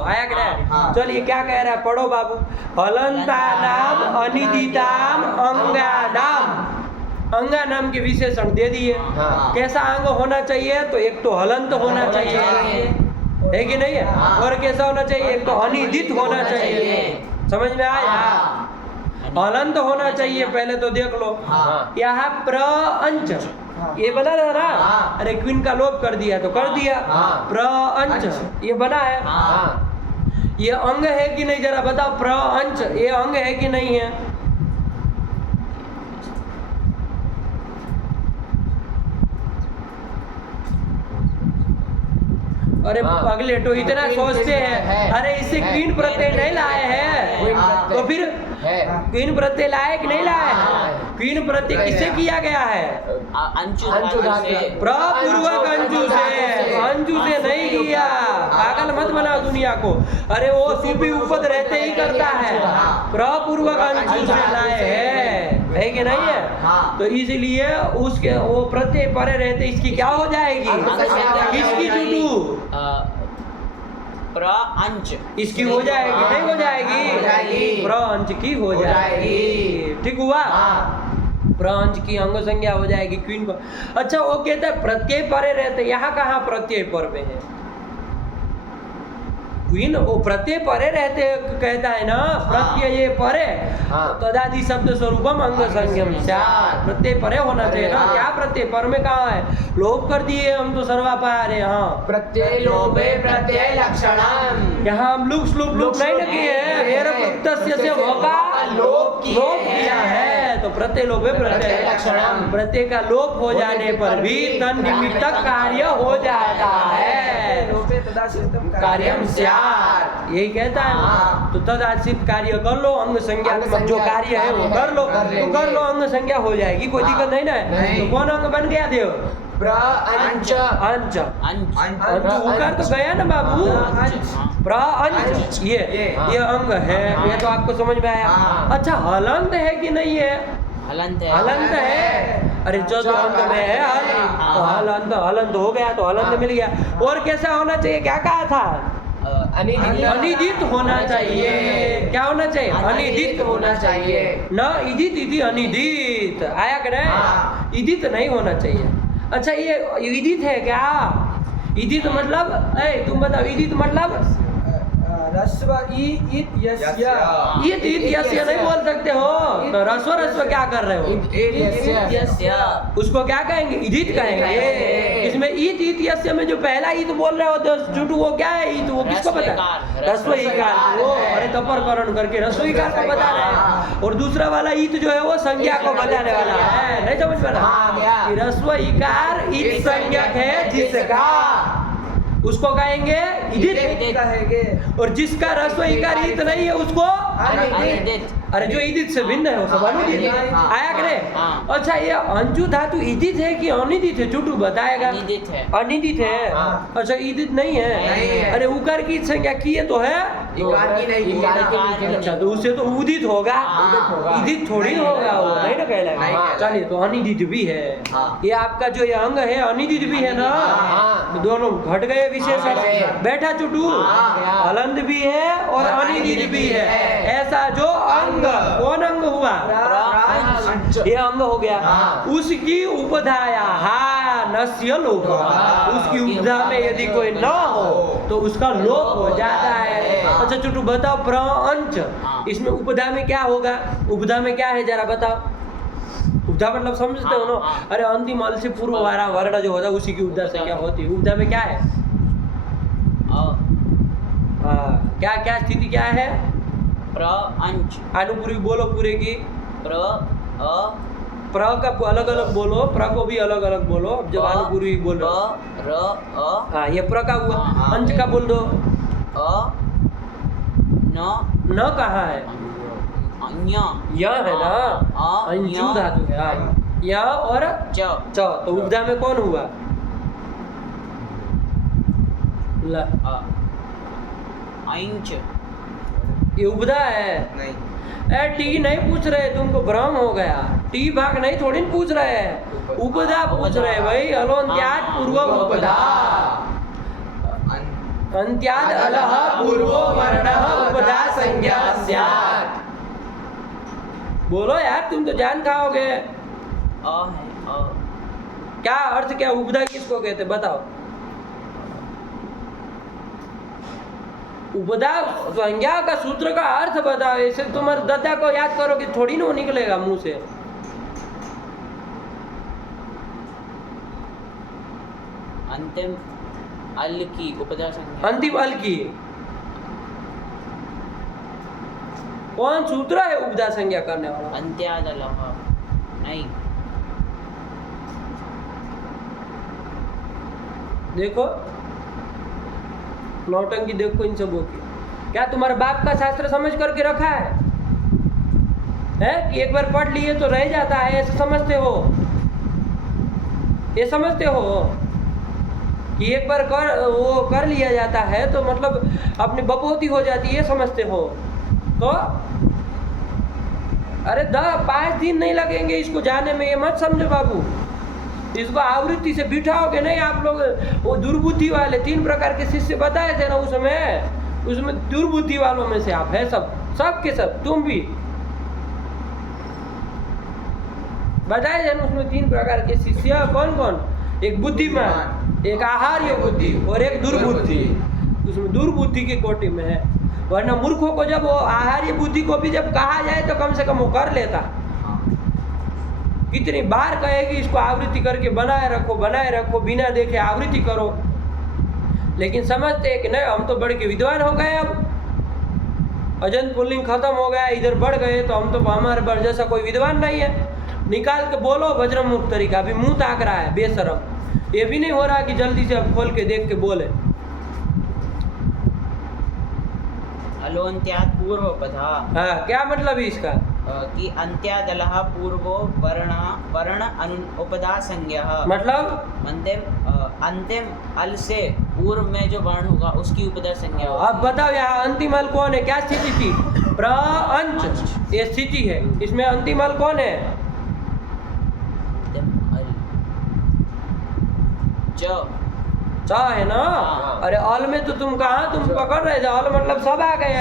आया कि नहीं? चलिए, क्या कह रहा है? पढ़ो बाबू। हलंतानाम अनिदिताम अंगानाम अंगा नाम के विशेषण दे दिए। हाँ। कैसा अंग होना चाहिए? तो एक तो हलंत होना चाहिए, है कि नहीं है? हाँ। और कैसा होना चाहिए? एक तो अनिदित होना चाहिए। समझ में आया? हलंत होना चाहिए, पहले तो देख लो। हाँ। यहाँ प्र-अंच ये बना था ना? हाँ। अरे क्वीन का लोप कर दिया तो कर दिया। हाँ। प्र-अंच ये बना है। हाँ। ये अंग है कि नहीं जरा बताओ? प्र-अंच ये अंग है कि नहीं है? अरे हाँ। अगले तो इतना क्वीन सोचते है। हैं, अरे इससे है। क्वीन प्रत्यय नहीं लाए हैं, क्वीन प्रत्यय। तो फिर है। क्वीन प्रत्यय लाए कि नहीं लाए हाँ। हैं? क्वीन प्रत्यय किससे किया गया है? अंशु अंशु धातु से से। प्रपूर्वक अंजू से नहीं किया। पागल मत बनाओ दुनिया को। अरे वो सुपी उपद रहते ही करता है, प्रपूर्वक अंजू से लाए है कि नहीं है? हाँ। तो इसलिए उसके वो प्रत्यय परे रहते, इसकी क्या हो जाएगी? किसकी चुटू? प्र-अंच इसकी हो जाएगी नहीं हो जाएगी? हो जाएगी। प्र-अंच की हो हो जाएगी। जाएगी। ठीक हुआ? हाँ। प्र-अंच की अंग संज्ञा हो जाएगी क्वीन को। अच्छा वो कहता है प्रत्यय परे रहते, यहाँ कहाँ प्रत्यय पर में है? क्वीन वो प्रत्यय परे रहते कहता है ना, प्रत्यय ये परे हाँ। तदादि शब्द स्वरूपम अंग संज्ञम स्यात्। प्रत्यय परे होना चाहिए ना। हाँ। क्या प्रत्यय पर में कहाँ है? लोप कर दिए हम तो सर्वापार है। हाँ प्रत्यय लोभे प्रत्यय लक्षणम। यहाँ हम लुक स्लूप लुक नहीं ना किए हैं, वेर प्रत्यय से होगा लोप किए लोप किया है, तो प्रत्यय लोप है प्रत्यय प्रत्यय लक्षणम। प्रत्यय का लोप हो जाने पर भी तन निमित्तक कार्य हो जाता है। लोपे तदा सिद्धम कार्यम स्यात् यही कहता है। हाँ। तो तद आश्रित कार्य कर लो, अंग संज्ञात्मक अंग जो संज्ञा कार्य है वो कर लो, कर तो लेंगे। कर लो, अंग संज्ञा हो जाएगी, कोई हाँ। दिक्कत नहीं ना है। नहीं। तो कौन अंग बन गया देव? प्र-अंच। अंच। अंश अंच उकार तो गया ना बाबू। प्र-अंच ये अंग है, ये तो आपको समझ में आया। हाँ। अच्छा हलंत है कि नहीं है? हलंत है। हलंत है। अरे जो तो अंत में है हल, तो हलंत हलंत हो गया तो हलंत मिल गया। और कैसा होना चाहिए? क्या कहा था? अनिदित होना चाहिए। क्या होना चाहिए? अनिदित होना चाहिए। न इदित इति अनिदित आया कि नहीं? हाँ। इदित नहीं होना चाहिए। अच्छा ये इदित है क्या? इदित मतलब तुम बताओ, इदित मतलब रस्व ई इत यस्य इत इत यस्य नहीं बोल सकते हो, तो रस्व रस्व क्या कर रहे हो? यस्य उसको क्या कहेंगे? इदित कहेंगे। इसमें इत इत यस्य में जो पहला इत बोल रहे हो तो झूठू वो क्या है? इत वो किसको पता है? रस्व इकार वो, अरे तपरकरण करके रस्व इकार को बता रहे हैं। और दूसरा वाला इत जो है वो संज्ञा को बताने वाला है। नहीं समझ में हाँ, गया। कि रस्व इकार इत संज्ञक है जिसका, उसको कहेंगे इदित। कहेंगे और जिसका रस्व इकार इत नहीं है उसको अनिदित अरे जो इदित से भिन्न है वो सब अनुदित है। हाँ। आया कि नहीं? हाँ। अच्छा ये अंजु धातु इदित है कि अनिदित है? झूठू बताएगा। अनिदित है। अनिदित है। हाँ। अच्छा इदित नहीं है? नहीं है। अरे उकार की संज्ञा की है तो है। इकार की नहीं की इकार ना। की नहीं की। अच्छा तो उससे तो उदित होगा। हाँ। इदित थोड़ी नहीं होगा वो, होगा। नहीं ना नहीं कहलाएगा। कहलाएगा। चलिए तो अनिदित भी है। हाँ। ये आपका जो ये अंग है अनिदित भी है ना? हाँ। तो दोनों घट गए विशेषण। हाँ, गए। बैठा चुटू। हाँ। हलंत भी है और अनिदित भी है। ऐसा जो अंग, कौन अंग हुआ? प्र-अंच। ये अंग हो गया। हाँ। उसकी उपधाया हा नस्य लोप। उसकी उपधा में यदि कोई न हो तो उसका लोप हो जाता है। हाँ। अच्छा चुटू बताओ प्र-अंच हाँ। इसमें उपधा में क्या होगा? उपधा में क्या है जरा बताओ? उपधा मतलब समझते हो ना? हाँ। अरे अंतिम अल से पूर्व वाला वर्ण जो होता है उसी की उपधा से क्या होती है? उपधा में क्या है? क्या क्या स्थिति क्या है? प्र-अंच अनुपूर्वी बोलो पूरे की। प्र-अ प्र का अलग अलग बोलो, प्र को भी अलग अलग बोलो। अब जब अनुपूर्वी बोलो प्र-र-अ हाँ ये प्र का हुआ। हाँ। अंच का बोल दो। अ न न कहाँ है? अन्य य है ना? हाँ, अंजू य। धातु है। हाँ। य और च च तो उपधा में कौन हुआ? ल अंच ये उपधा है। नहीं ए टी नहीं पूछ रहे, तुमको भ्रम हो गया। टी भाग नहीं थोड़ी न पूछ रहे हैं, उपधा पूछ रहे हैं भाई। अलोन्त्याद पूर्वम उपधा। अंत्याद अलह पूर्वो वर्णः उपधा संज्ञा स्यात्। बोलो यार तुम तो जान खाओगे। अ है अ क्या अर्थ, क्या उपधा किसको कहते बताओ? उपधा संज्ञा का सूत्र का अर्थ बताओ। ऐसे तुम्हारे दद्दा को याद करो कि थोड़ी ना वो निकलेगा मुंह से। अंतिम अल की उपधा संज्ञा। अंतिम अल की कौन सूत्र है उपधा संज्ञा करने वाला? अंत्यादलः नहीं। देखो नौटंकी देखो इन सबों की। क्या तुम्हारे बाप का शास्त्र समझ करके रखा है कि एक बार पढ़ लिए तो रह जाता है, ऐसे समझते हो? ये समझते हो कि एक बार वो कर लिया जाता है तो मतलब अपनी बपोती हो जाती है, समझते हो? तो अरे 5 दिन नहीं लगेंगे इसको जाने में, ये मत समझो बाबू। इसको आवृत्ति से बिठाओगे नहीं आप लोग। वो दुर्बुद्धि वाले 3 प्रकार के शिष्य बताए थे ना उसमें दुर्बुद्धि वालों में से आप है, सब के सब, तुम भी बताए थे ना उसमें 3 प्रकार के शिष्य। कौन कौन? एक बुद्धिमान, एक आहार्य बुद्धि और एक दुर्बुद्धि। उसमें दुर्बुद्धि की कोटि में है, वरना मूर्खों को जब वो आहार्य बुद्धि को भी जब कहा जाए तो कम से कम वो कर लेता। कितनी बार कहेगी इसको आवृत्ति करके बनाए रखो, बिना देखे आवृत्ति करो, लेकिन समझते हैं कि नहीं हम तो बढ़ के विद्वान हो गए, अब अजंत पुल्लिंग खत्म हो गया, इधर बढ़ गए तो हम तो हमारे पर जैसा कोई विद्वान नहीं है। निकाल के बोलो वज्रमुख तरीका, अभी मुंह ताक रहा है बेशरम। ये भी नहीं हो रहा कि जल्दी से अब खोल के देख के बोले। अलोन्त्यात् पूर्व पदा। हाँ, क्या मतलब है इसका? कि अंत्यादलः पूर्वो वर्ण उपधा संज्ञा। मतलब अंतिम अल से पूर्व में जो वर्ण होगा उसकी उपधा संज्ञा होगी। अब बताओ यहाँ अंतिम अल कौन है? क्या स्थिति थी? प्रअंच, ये स्थिति है। इसमें अंतिम अल कौन है? अंतिम अल च है ना? हाँ। अरे अल में तो तुम पकड़ रहे थे। अल मतलब सब आ गए,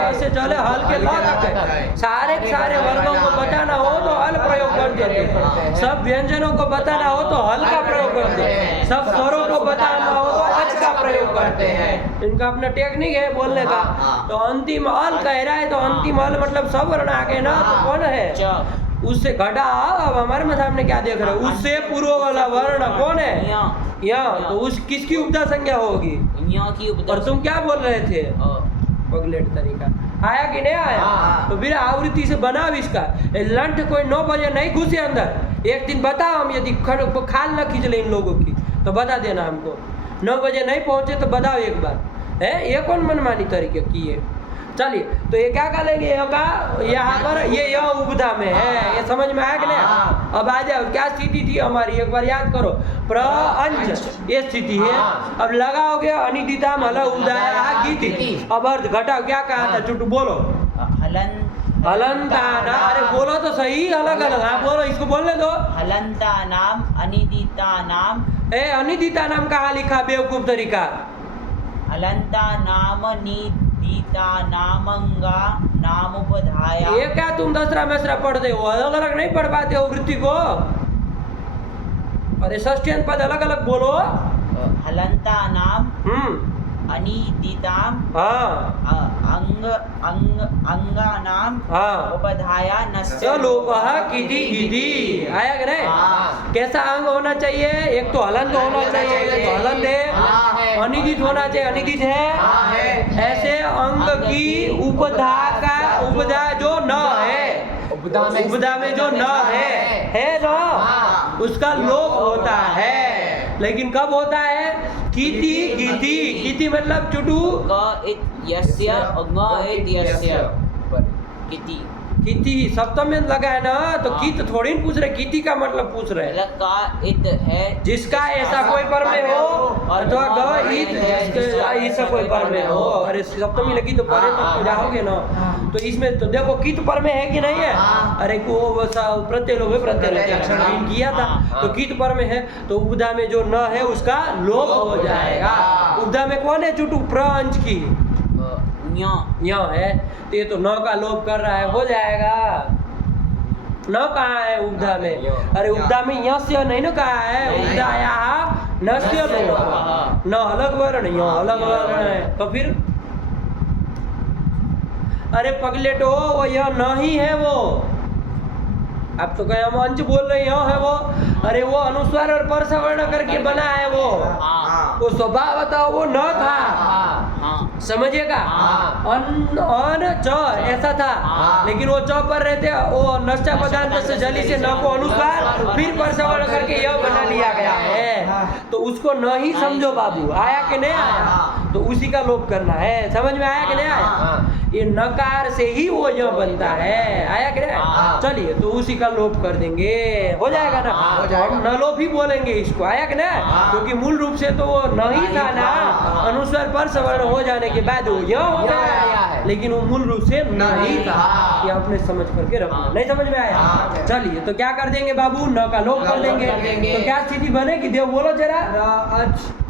ऐसे चले हल्के लग सारे वर्गों को बताना हो तो अल प्रयोग कर देते, सब व्यंजनों को बताना हो तो हल का प्रयोग करते, सब स्वरों को बताना हो तो अच का प्रयोग करते हैं। इनका अपना टेक्निक है बोलने का। तो अंतिम अल कह रहा है तो अंतिम अल मतलब सब वर्ण आ गए ना, तो कौन है? च। उससे घटा। अब हमारे सामने क्या देख रहे हो? उससे पूर्व वाला वर्ण कौन है? यहाँ। तो उस किसकी उपधा संज्ञा होगी? यहाँ की उपधा। और तुम क्या बोल रहे थे? पगलेट तरीका आया कि नहीं आया? तो फिर आवृत्ति से बनाओ इसका। लंठ कोई 9 बजे नहीं घुसे अंदर। एक दिन बताओ, हम यदि खाल न खींच ले इन लोगों की तो बता देना हमको। 9 बजे नहीं पहुंचे तो बताओ एक बार। है ये कौन मनमानी तरीके की है? चलिए, तो ये क्या करेंगे? यहाँ पर ये उपधा में है, ये समझ में आया कि नहीं? अब आ जाओ, क्या स्थिति थी हमारी एक बार याद करो। प्रअंच ये स्थिति है। अब लगाओगे अनिदिता मल उदाया गीति। अब अर्थ घटाओ, क्या कहा था? चुटू बोलो। हलंता नाम। अरे बोलो तो सही, अलग अलग। हाँ बोलो, इसको बोलने दो। हलंता नाम अनिदिता नाम। अनिदिता नाम कहाँ लिखा बेवकूफ तरीका? हलंता नाम निदिता नामंगा नाम उपधाया। ये क्या तुम दसरा mesra पढ़ते हो? अलग अलग नहीं पढ़ पाते हो वृत्ति को? अरे षष्ठ्यंत पद अलग अलग बोलो। हलंता नाम अनिदिताम अंगा नाम उपधाया नस्य लोपः किति गिति। आया कि नहीं? कैसा अंग होना चाहिए? एक तो हलंत होना चाहिए, एक तो हलंत है। अनिदित होना चाहिए, अनिदित है। ऐसे अंग की उपधा जो न है, उपधा में जो न है ना, उसका लोप होता है। लेकिन कब होता है? किति गिति। किति मतलब चुटू यस्य किति। किति सप्तम में लगा है ना, तो कित थोड़ी पूछ रहे, किति का मतलब पूछ रहे। का इत है जिसका ऐसा कोई पर में हो, अथवा ग इत ऐसा कोई पर में हो। अरे सप्तमी लगी तो परे तक तो जाओगे ना। तो इसमें तो देखो कित पर में है कि नहीं है? अरे को प्रत्यय लोभ है, प्रत्यय लोभ किया था तो कित पर में है, तो उपधा में जो न है उसका लोप हो जाएगा। उपधा में कौन है? चुटू प्रअंच की यहाँ है, तो ये तो न का लोप कर रहा है, हो जाएगा। न कहा है उपधा में। यो। अरे उपधा में यस्य नहीं ना कहा है, उपधाया नस्य लोप, न अलग वर्ण, यो अलग वर्ण है। तो फिर अरे पगलेटो वो यह नहीं है वो, आप तो कहे हम अंश बोल रहे हैं है वो, अरे वो अनुस्वार और परसवर्ण करके बना है वो, हाँ वो स्वभाव बताओ वो न था, हाँ समझिएगा। अन च ऐसा था, लेकिन वो च पर रहते वो नष्टा पदार्थ से जली से न को अनुस्वार फिर परसवर्ण करके यह बना लिया गया है, तो उसको न ही समझो बाबू। आया कि नहीं आया, तो उसी का लोप करना है। समझ में आया कि नहीं आया, ये नकार से ही वो यह बनता है। आया कि नहीं, चलिए तो उसी का लोप कर देंगे, हो जाएगा ना, हम न लोप ही बोलेंगे इसको। आया कि नहीं, क्योंकि मूल रूप से तो वो नहीं था ना, अनुस्वार पर सवर्ण हो जाने के बाद वो यह हो गया, लेकिन वो मूल रूप से नहीं था। ये आपने समझ करके रखना, नहीं समझ में आया। चलिए तो क्या कर देंगे बाबू, न का लोप कर देंगे। तो क्या स्थिति बनेगी देव बोलो जरा,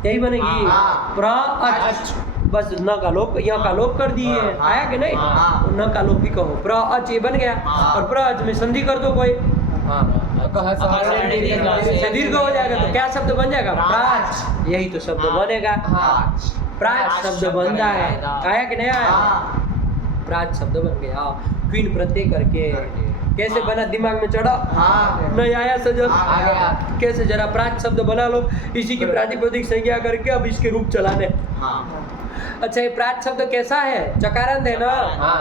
यही बनेगी प्र अच, बस न का लोप, यहाँ का लोप कर दिए। आया कि नहीं, तो न का लोप ही कहो, प्र अच ये बन गया। और प्र अच में संधि कर दो कोई, से दीर्घ हो जाएगा, तो क्या शब्द बन जाएगा, प्राच। यही तो शब्द बनेगा, प्राच शब्द बनता है। आया कि नहीं आया, प्राच शब्द बन गया। क्वीन प्रत्यय करके कैसे बना, दिमाग में चढ़ा, नहीं आया सजल, आ गया। कैसे जरा प्राच शब्द बना लो, इसी की प्रातिपदिक संज्ञा करके अब इसके रूप चलाने। अच्छा ये प्राच शब्द कैसा है, चकारांत है ना,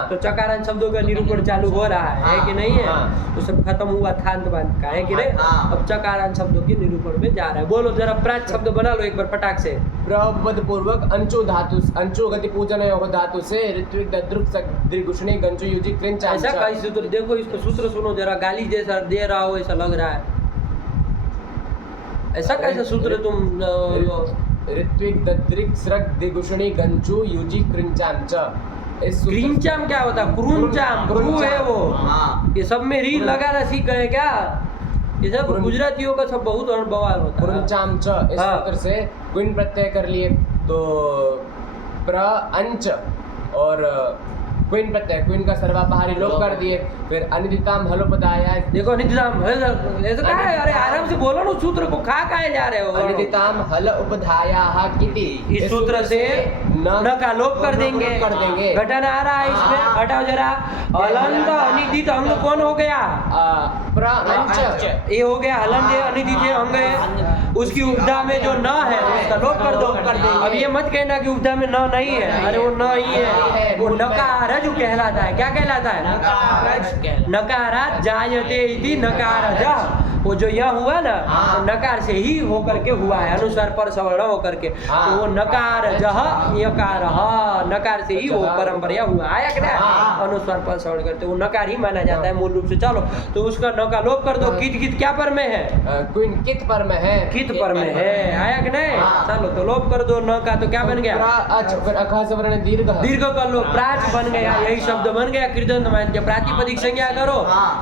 तो चकारांत शब्दों का निरूपण चालू हो रहा है कि नहीं है, तो सब खत्म हुआ थांत बांत का, है कि नहीं। अब चकारांत शब्दों के निरूपण में जा रहा है। बोलो जरा प्राच शब्द बना लो एक बार फटाक से। प्रपद पूर्वक अंचो धातु, अंचो गति पूजन योग धातु से ऋत्विक दद्रुक दीर्घुष्णी गंचु युजी कृंच ऐसा कई सूत्र, देखो इसको सूत्र सुनो जरा, गाली जैसा दे रहा हो ऐसा लग रहा है। ऐसा कैसा सूत्र तुम, ऋत्विक दद्रिक स्रक दिगुषणी गंचु युजी कृंचांच। इस सूत्र- ग्रीनचाम क्या होता है, क्रूनचाम, क्रू है वो। ये सब में री लगाना सीख गए क्या, ये सब गुजरातियों का सब बहुत बवाल होता है। कृंचाम च, इस सूत्र से क्विन प्रत्यय कर लिए तो प्र अंच और क्विन प्रत्यय, क्विन का सर्वापहारी लोप कर दिए। फिर अनिदिताम हलोपदाया, देखो निजाम ऐसा क्या है, अरे आराम से बोलो ना, सूत्र को खा काहे जा रहे हो। अनिदिताम हल उपधाया किति, इस सूत्र से न का लोप कर देंगे, घटन आ रहा है इसमें, हटाओ जरा। हलंत अनिदित अंग कौन हो गया, प्र अंच, ये हो गया हलंत है, अनिदित है, अंग है, उसकी उपधा में जो न है उसका लोप कर दो। अब ये मत कहना कि उपधा में न नहीं है, अरे वो न ही है, वो नकार जो कहलाता है। क्या कहलाता है, नकारात जायते इति नकारज। वो जो यह हुआ ना, वो नकार से ही होकर के हुआ है, अनुस्वार पर सवर्ण होकर के, तो वो नकार जह यकार, नकार से ही वो परंपरा हुआ। आया कि नहीं, अनुस्वार पर सवर्ण करते वो नकार ही माना जाता है मूल रूप से। चलो तो उसका न का लोप कर दो। कित कित क्या पर में है, क्विन कित पर में है, कित पर में है। आया कि नहीं, चलो तो लोप कर दो न का, तो क्या बन गया, प्र अच, फिर अखा से वर्ण दीर्घ, दीर्घ कर लो, प्राच बन गया, यही शब्द बन गया। कृदंत मान के प्रातिपदिक संज्ञा करो,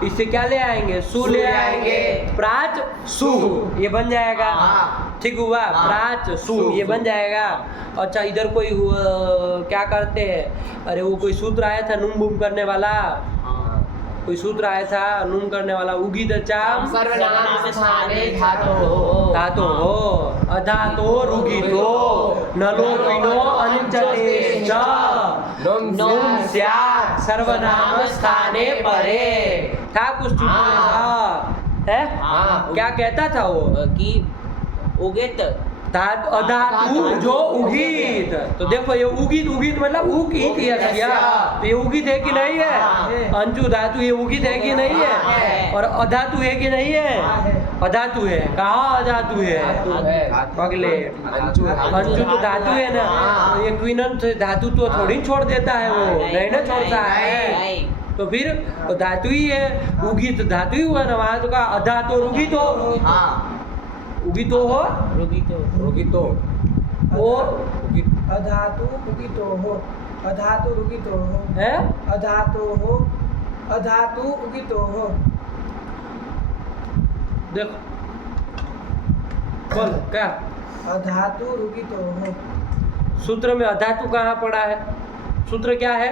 इससे क्या ले आएंगे, सु ले आएंगे, प्राच सु ये बन जाएगा। ठीक हुआ, प्राच सु ये बन जाएगा। अच्छा इधर कोई क्या करते हैं, अरे वो कोई सूत्र आया था नूम बूम करने वाला, कोई सूत्र आया था नूम करने वाला, उगी चाम सर्वनाम स्थाने धातो धातो हो अधातो रुगितो नलो पिनो अंचते च नुम स्यात् सर्वनाम स्थाने परे। था कुछ है, क्या कहता था वो, कि उगित अधातु जो उगीत, तो देखो ये उगीत, उगीत मतलब उग ही किया गया, तो ये उगीत है कि नहीं है, अंजु धातु ये उगीत है कि नहीं है, और अधातु है कि नहीं है, अधातु है। कहाँ अधातु है, अगले अंजु तो धातु है ना, तो ये क्विनन धातु तो थोड़ी छोड़ देता है, वो नहीं ना छोड़ता है, तो फिर धातु ही है, उगीत धातु ही हुआ ना, वहां तो का अधातु उगीत हो, उगितो हो, रुगितो ओ अधातु उगितो हो, अधातु रुगितो हो, है, अधातो हो, अधातु उगितो हो। देखो बोल क्या, अधातु रुगितो हो, सूत्र में अधातु कहाँ पड़ा है, सूत्र क्या है,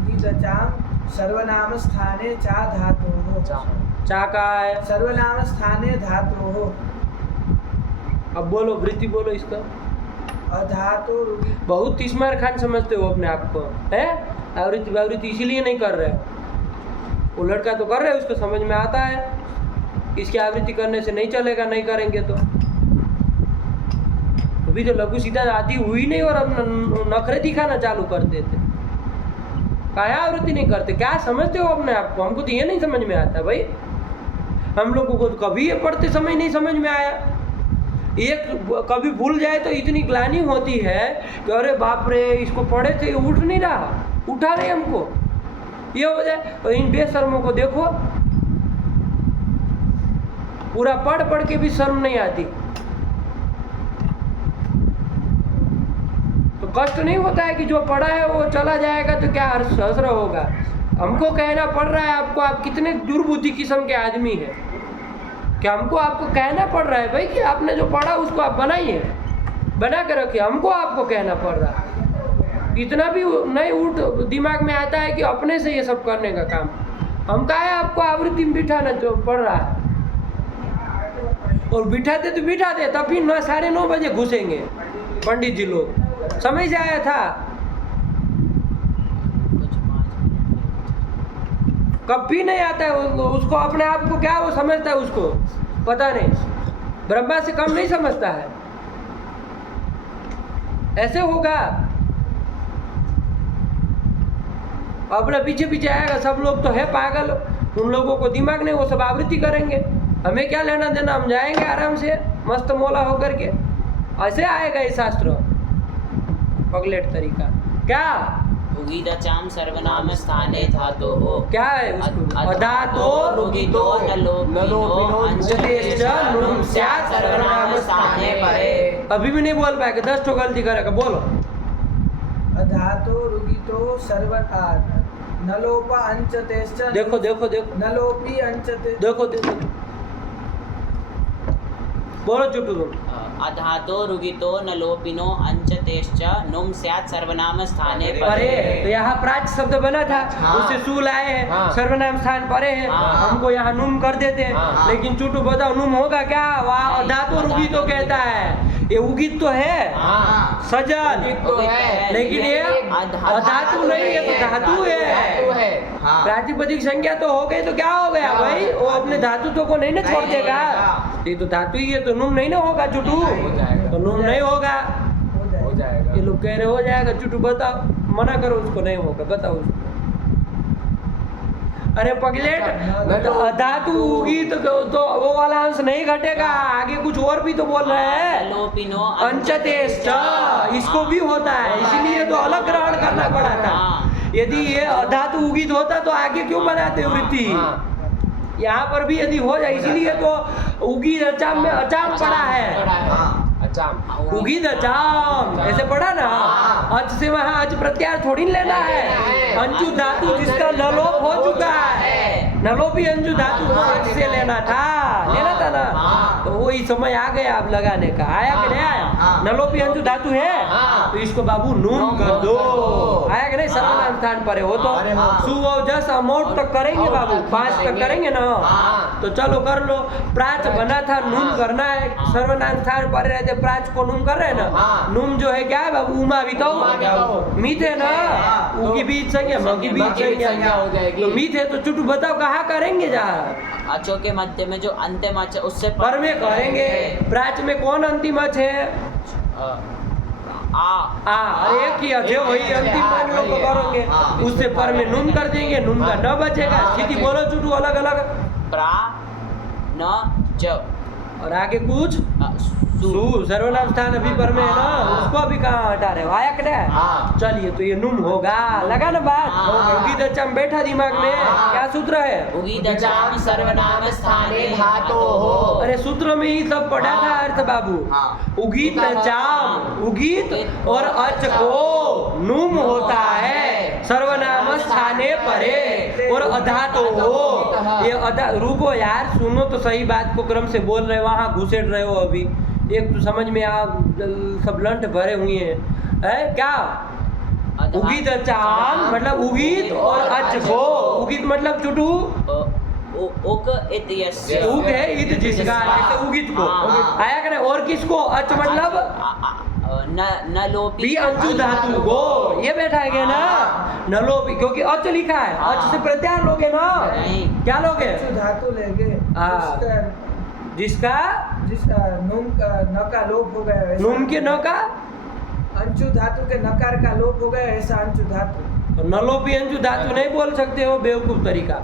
गीतचाम सर्वनाम स्थाने चा धातोः चा का है। सर्वनाम स्थाने धातोः अब बोलो, वृत्ति बोलो इसका। अधातु रुगी बहुत इस्मार खान समझते हो अपने आप को, है? आवृत्ति आवृत्ति इसीलिए नहीं कर रहे हो। वो लड़का तो कर रहे हैं, उसको समझ में आता है। इसकी आवृत्ति करने से नहीं चलेगा, नहीं करेंगे तो। अभी तो लघु सीधा आती हुई नहीं और हम नखरे दिखाना चालू कर देते। क्या आवृत्ति नहीं करते? क्या समझते हो अपने आप को? हमको तो ये नहीं समझ में आता भाई। हम लोगों को तो कभी ये पढ़ते समय नहीं समझ में आया। एक कभी भूल जाए तो इतनी ग्लानि होती है कि अरे बाप रे, इसको पढ़े थे उठ नहीं रहा, उठा रहे हमको, ये हो जाए। और इन बेशर्मों को देखो, पूरा पढ़ पढ़ के भी शर्म नहीं आती। तो कष्ट नहीं होता है कि जो पढ़ा है वो चला जाएगा तो क्या हसरा होगा। हमको कहना पड़ रहा है आपको, आप कितने दुर्बुद्धि किस्म के आदमी हैं। क्या हमको आपको कहना पड़ रहा है भाई कि आपने जो पढ़ा उसको आप बनाइए, बना के रखिए। हमको आपको कहना पड़ रहा है। इतना भी नहीं उठ दिमाग में आता है कि अपने से ये सब करने का काम हम का है आपको आवृत्ति में बिठाना जो पड़ रहा है। और बिठाते तो बिठाते, तब भी 9:30 बजे घुसेंगे पंडित जी लोग। समझ से आया था कभी नहीं आता है उसको। अपने आप को क्या वो समझता है, उसको पता नहीं, ब्रह्मा से कम नहीं समझता है। ऐसे होगा, अपने पीछे पीछे आएगा। सब लोग तो है पागल, उन लोगों को दिमाग नहीं, वो सब आवृत्ति करेंगे। हमें क्या लेना देना, हम जाएंगे आराम से मस्त मौला होकर के। ऐसे आएगा ये शास्त्र, पगलेट तरीका। क्या उगीदचाम सर्वनाम स्थाने धातोः क्या है उसको? अधातो रुगितो नलोपिनो अंशतेश्च नुम स्यात् सर्वनाम स्थाने परे। अभी भी नहीं बोल पाएगा, 10 ठो गलती करेगा। बोलो। अधातो रुगितो सर्वन नलोप अंचतेश्च देखो देखो देखो नलोपी अंचते देखो देखो, बोलो चुटू तुम। अधातो रुगितो नलोपिनो अंचतेश्च नुम स्यात् सर्वनाम स्थाने परे, परे। तो यहाँ प्राच शब्द बना था, हाँ। उससे सू लाए हैं। हाँ। सर्वनाम स्थान परे है, हाँ। हमको यहाँ नुम कर देते हैं। हाँ। लेकिन चुटू बताओ नुम होगा क्या? वहाँ अधातो रुगी तो कहता है, ये उगित तो है, हाँ। सजल तो है, लेकिन ये अधातु नहीं है, तो धातु है। है। प्रातिपदिक संज्ञा तो हो गई तो क्या हो गया भाई? वो अपने धातु को नहीं ना छोड़ देगा। ये तो धातु ही है, तो नुम नहीं ना होगा चुटू, जाएगा। तो नुम नहीं होगा। हो जाएगा। ये लोग कह रहे हो जाएगा। चुटू बताओ, मना करो उसको, नहीं होगा, बताओ उसको। अरे पगलेट, धातु होगी तो वो वाला अंश नहीं घटेगा। आगे कुछ और भी तो बोल रहे हैं। नलोपिनो अंचतेश्च, इसको भी होता है, इसीलिए तो अलग ग्रहण करना पड़ा था। यदि ये अधातु उगित होता तो आगे क्यों बनाते वृत्ति? यहाँ पर भी यदि हो जाए, इसीलिए तो उगी अचाम में अचाम पड़ा है। उगिद अचाम ऐसे पढ़ा ना। अच से वहाँ अच प्रत्यार थोड़ी लेना है। अंजु धातु जिसका नलोप हो चुका है, नलोपी अंजु धातु को अच से लेना था ना। तो वही समय आ गया अब लगाने का। आया कि नहीं आया? नलोपी अंजु धातु है तो इसको बाबू नून कर दो। आया कि नहीं? सर्वनाम स्थान पर है वो तो। सु और जस अमोट तक करेंगे बाबू, 5 तक करेंगे ना। तो चलो कर लो। प्राच बना था, नून करना है। सर्वनाम स्थान पर रहते प्राच को नूम कर रहे हैं ना। नूम जो है क्या है बाबू? उमा बिताओ, मीत है ना। ऊ की बीच संज्ञा, म की बीच संज्ञा हो जाएगी। तो मीत है तो चुटू बताओ कहाँ करेंगे? जहाँ अचो के मध्य में जो अंतिम अच उससे पर में करेंगे। प्राच में कौन अंतिम अच है? अरे एक ही अच है, वही अंतिम मान लो को करोगे। उससे पर में नूम कर देंगे, नूम का न बचेगा। स्थिति बोलो चुटू अलग अलग। प्रा न च और आगे कुछ सु सर्वनाम स्थान अभी पर में है ना, उसको अभी कहाँ हटा रहे हो? आया कि नहीं? चलिए तो ये नुम होगा। लगा ना बात? उगिद अचाम बैठा दिमाग में। क्या सूत्र है? उगीदचाम सर्वनाम स्थाने धातोः। अरे सूत्र में ही सब पढ़ा था अर्थ बाबू। उगित अचाम, उगित और अच को नुम होता है सर्वनाम स्थाने परे और अधातो हो। ये अधा रुको यार, सुनो तो सही बात को, क्रम से बोल रहे, वहाँ घुसेड़ रहे हो अभी। एक तो समझ में आ, सब लंठ भरे हुए हैं। है क्या? अधः उगित चाम मतलब उगित और अच को। उगित मतलब चुटू, उक इत यस्य उग है इत जिसका, ऐसे उगित को हाँ। आया करे। और किसको? अच मतलब न लोपी भी अंशु धातु को, ये बैठा है क्या ना, नलोपी, क्योंकि अच लिखा है, अच से प्रत्यार लोगे ना, नहीं। क्या लोगे? अंशु धातु लेंगे हाँ। जिसका जिसका नुम का न का लोप हो गया है, ऐसा नुम के न का अंशु धातु के नकार का लोप हो गया, ऐसा अंशु धातु। तो नलोपी अंशु धातु नहीं बोल सकते हो, बेवकूफ तरीका।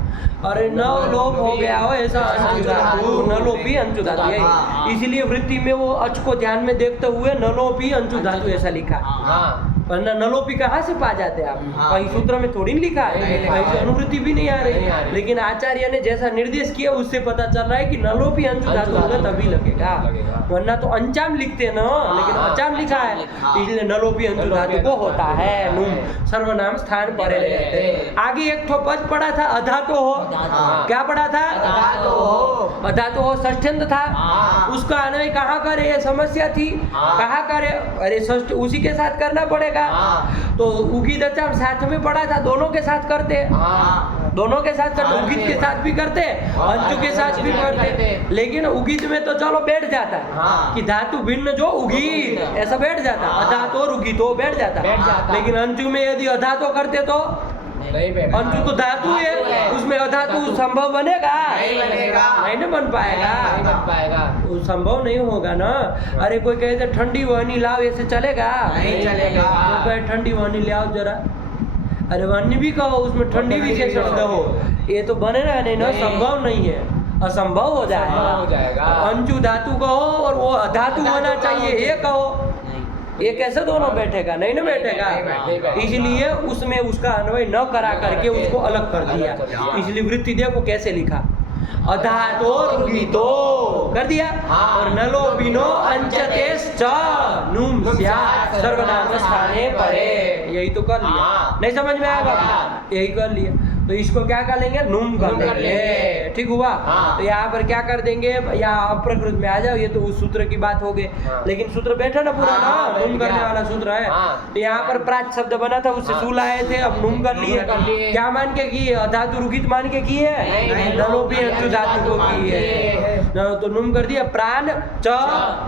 अरे न लोप हो गया हो ऐसा अंशु धातु, नलोपी अंशु धातु है। इसलिए वृत्ति में वो अच को ध्यान में देखते हुए नलोपी अंशु धातु ऐसा लिखा है। हाँ वरना नलोपी कहाँ से पा जाते हैं आप? हाँ। कहीं सूत्र में थोड़ी नहीं लिखा है, नहीं लिखा कहीं से है। अनुवृत्ति भी नहीं आ नहीं आ रही। रही। लेकिन आचार्य ने जैसा निर्देश किया उससे पता चल रहा है कि नलोपी अंशु धातु होगा तभी लगेगा, वरना तो अंचाम लिखते हैं ना, लेकिन हाँ, अचाम लिखा है, हाँ। इसलिए नलोपी अंशु धातु को होता है नुम, सर्वनाम स्थान परे रहते हैं। आगे एक ठो पद पड़ा था अधातो हो, हाँ। क्या पड़ा था? अधातो हो। अधातो हो षष्ठ्यंत था, हाँ। उसका अन्वय कहाँ करे ये समस्या थी, हाँ। कहाँ करे? अरे षष्ठ उसी के साथ करना पड़ेगा। हाँ। तो उगित अचाम साथ में पड़ा था, दोनों के साथ करते, हाँ दोनों के साथ करते, हाँ, उगित के साथ भी करते, अंशु के साथ भी करते। लेकिन उगित में तो चलो बैठ जाता है हाँ। कि धातु भिन्न जो उगित ऐसा बैठ जाता, हाँ। अधातो और उगितो बैठ जाता। बैठ जाता। लेकिन अंशु में यदि अधातो करते तो नहीं बैठा। अंशु तो धातु धातु है, है। उसमें अधातु संभव बनेगा? नहीं बनेगा। नहीं ना बन पाएगा, नहीं बन पाएगा। वो संभव नहीं होगा ना। अरे कोई कहते ठंडी वहनी लाओ, ऐसे चलेगा? नहीं चलेगा। कोई कहे ठंडी वहनी ले आओ जरा, अरे वहनी भी कहो, उसमें ठंडी भी से शब्द हो, ये तो बनेगा नहीं ना, नहीं। संभव नहीं है, असंभव हो असंभव हो जाएगा। अंशु धातु कहो और वो धातु होना चाहिए ये कहो, ये कैसे दोनों बैठेगा? नहीं ना बैठेगा। नहीं बैठेगा। इसलिए उसमें उसका अन्वय न करा करके उसको अलग कर दिया। अलग कर दिया। इसलिए वृत्ति देखो कैसे लिखा, अधातो रुगितो कर दिया, हाँ। और नलो बिनो अंचतेश्च नुम स्यात् सर्वनाम स्थाने परे, यही तो कर लिया। हाँ। नहीं समझ में आएगा? हाँ। यही कर लिया। तो इसको क्या कर लेंगे? नुम कर नुम कर लेंगे, लेंगे। ठीक हुआ। हाँ। तो यहाँ पर क्या कर देंगे, यहाँ अप्रकृत में आ जाओ, ये तो उस सूत्र की बात हो गई। हाँ। लेकिन सूत्र बैठा ना पूरा हाँ, ना, बैठ नुम करने गया। वाला सूत्र है। हाँ। तो यहाँ पर प्राच शब्द बना था, उससे हाँ। सूल आए थे, अब नुम कर लिए। नुम कर लिए। क्या मान के किए? अधातु रुगित मान के किए, नहीं, नहीं, नलो भी अंशु धातु को मान किए। किए। तो नुम कर दिया, प्राण च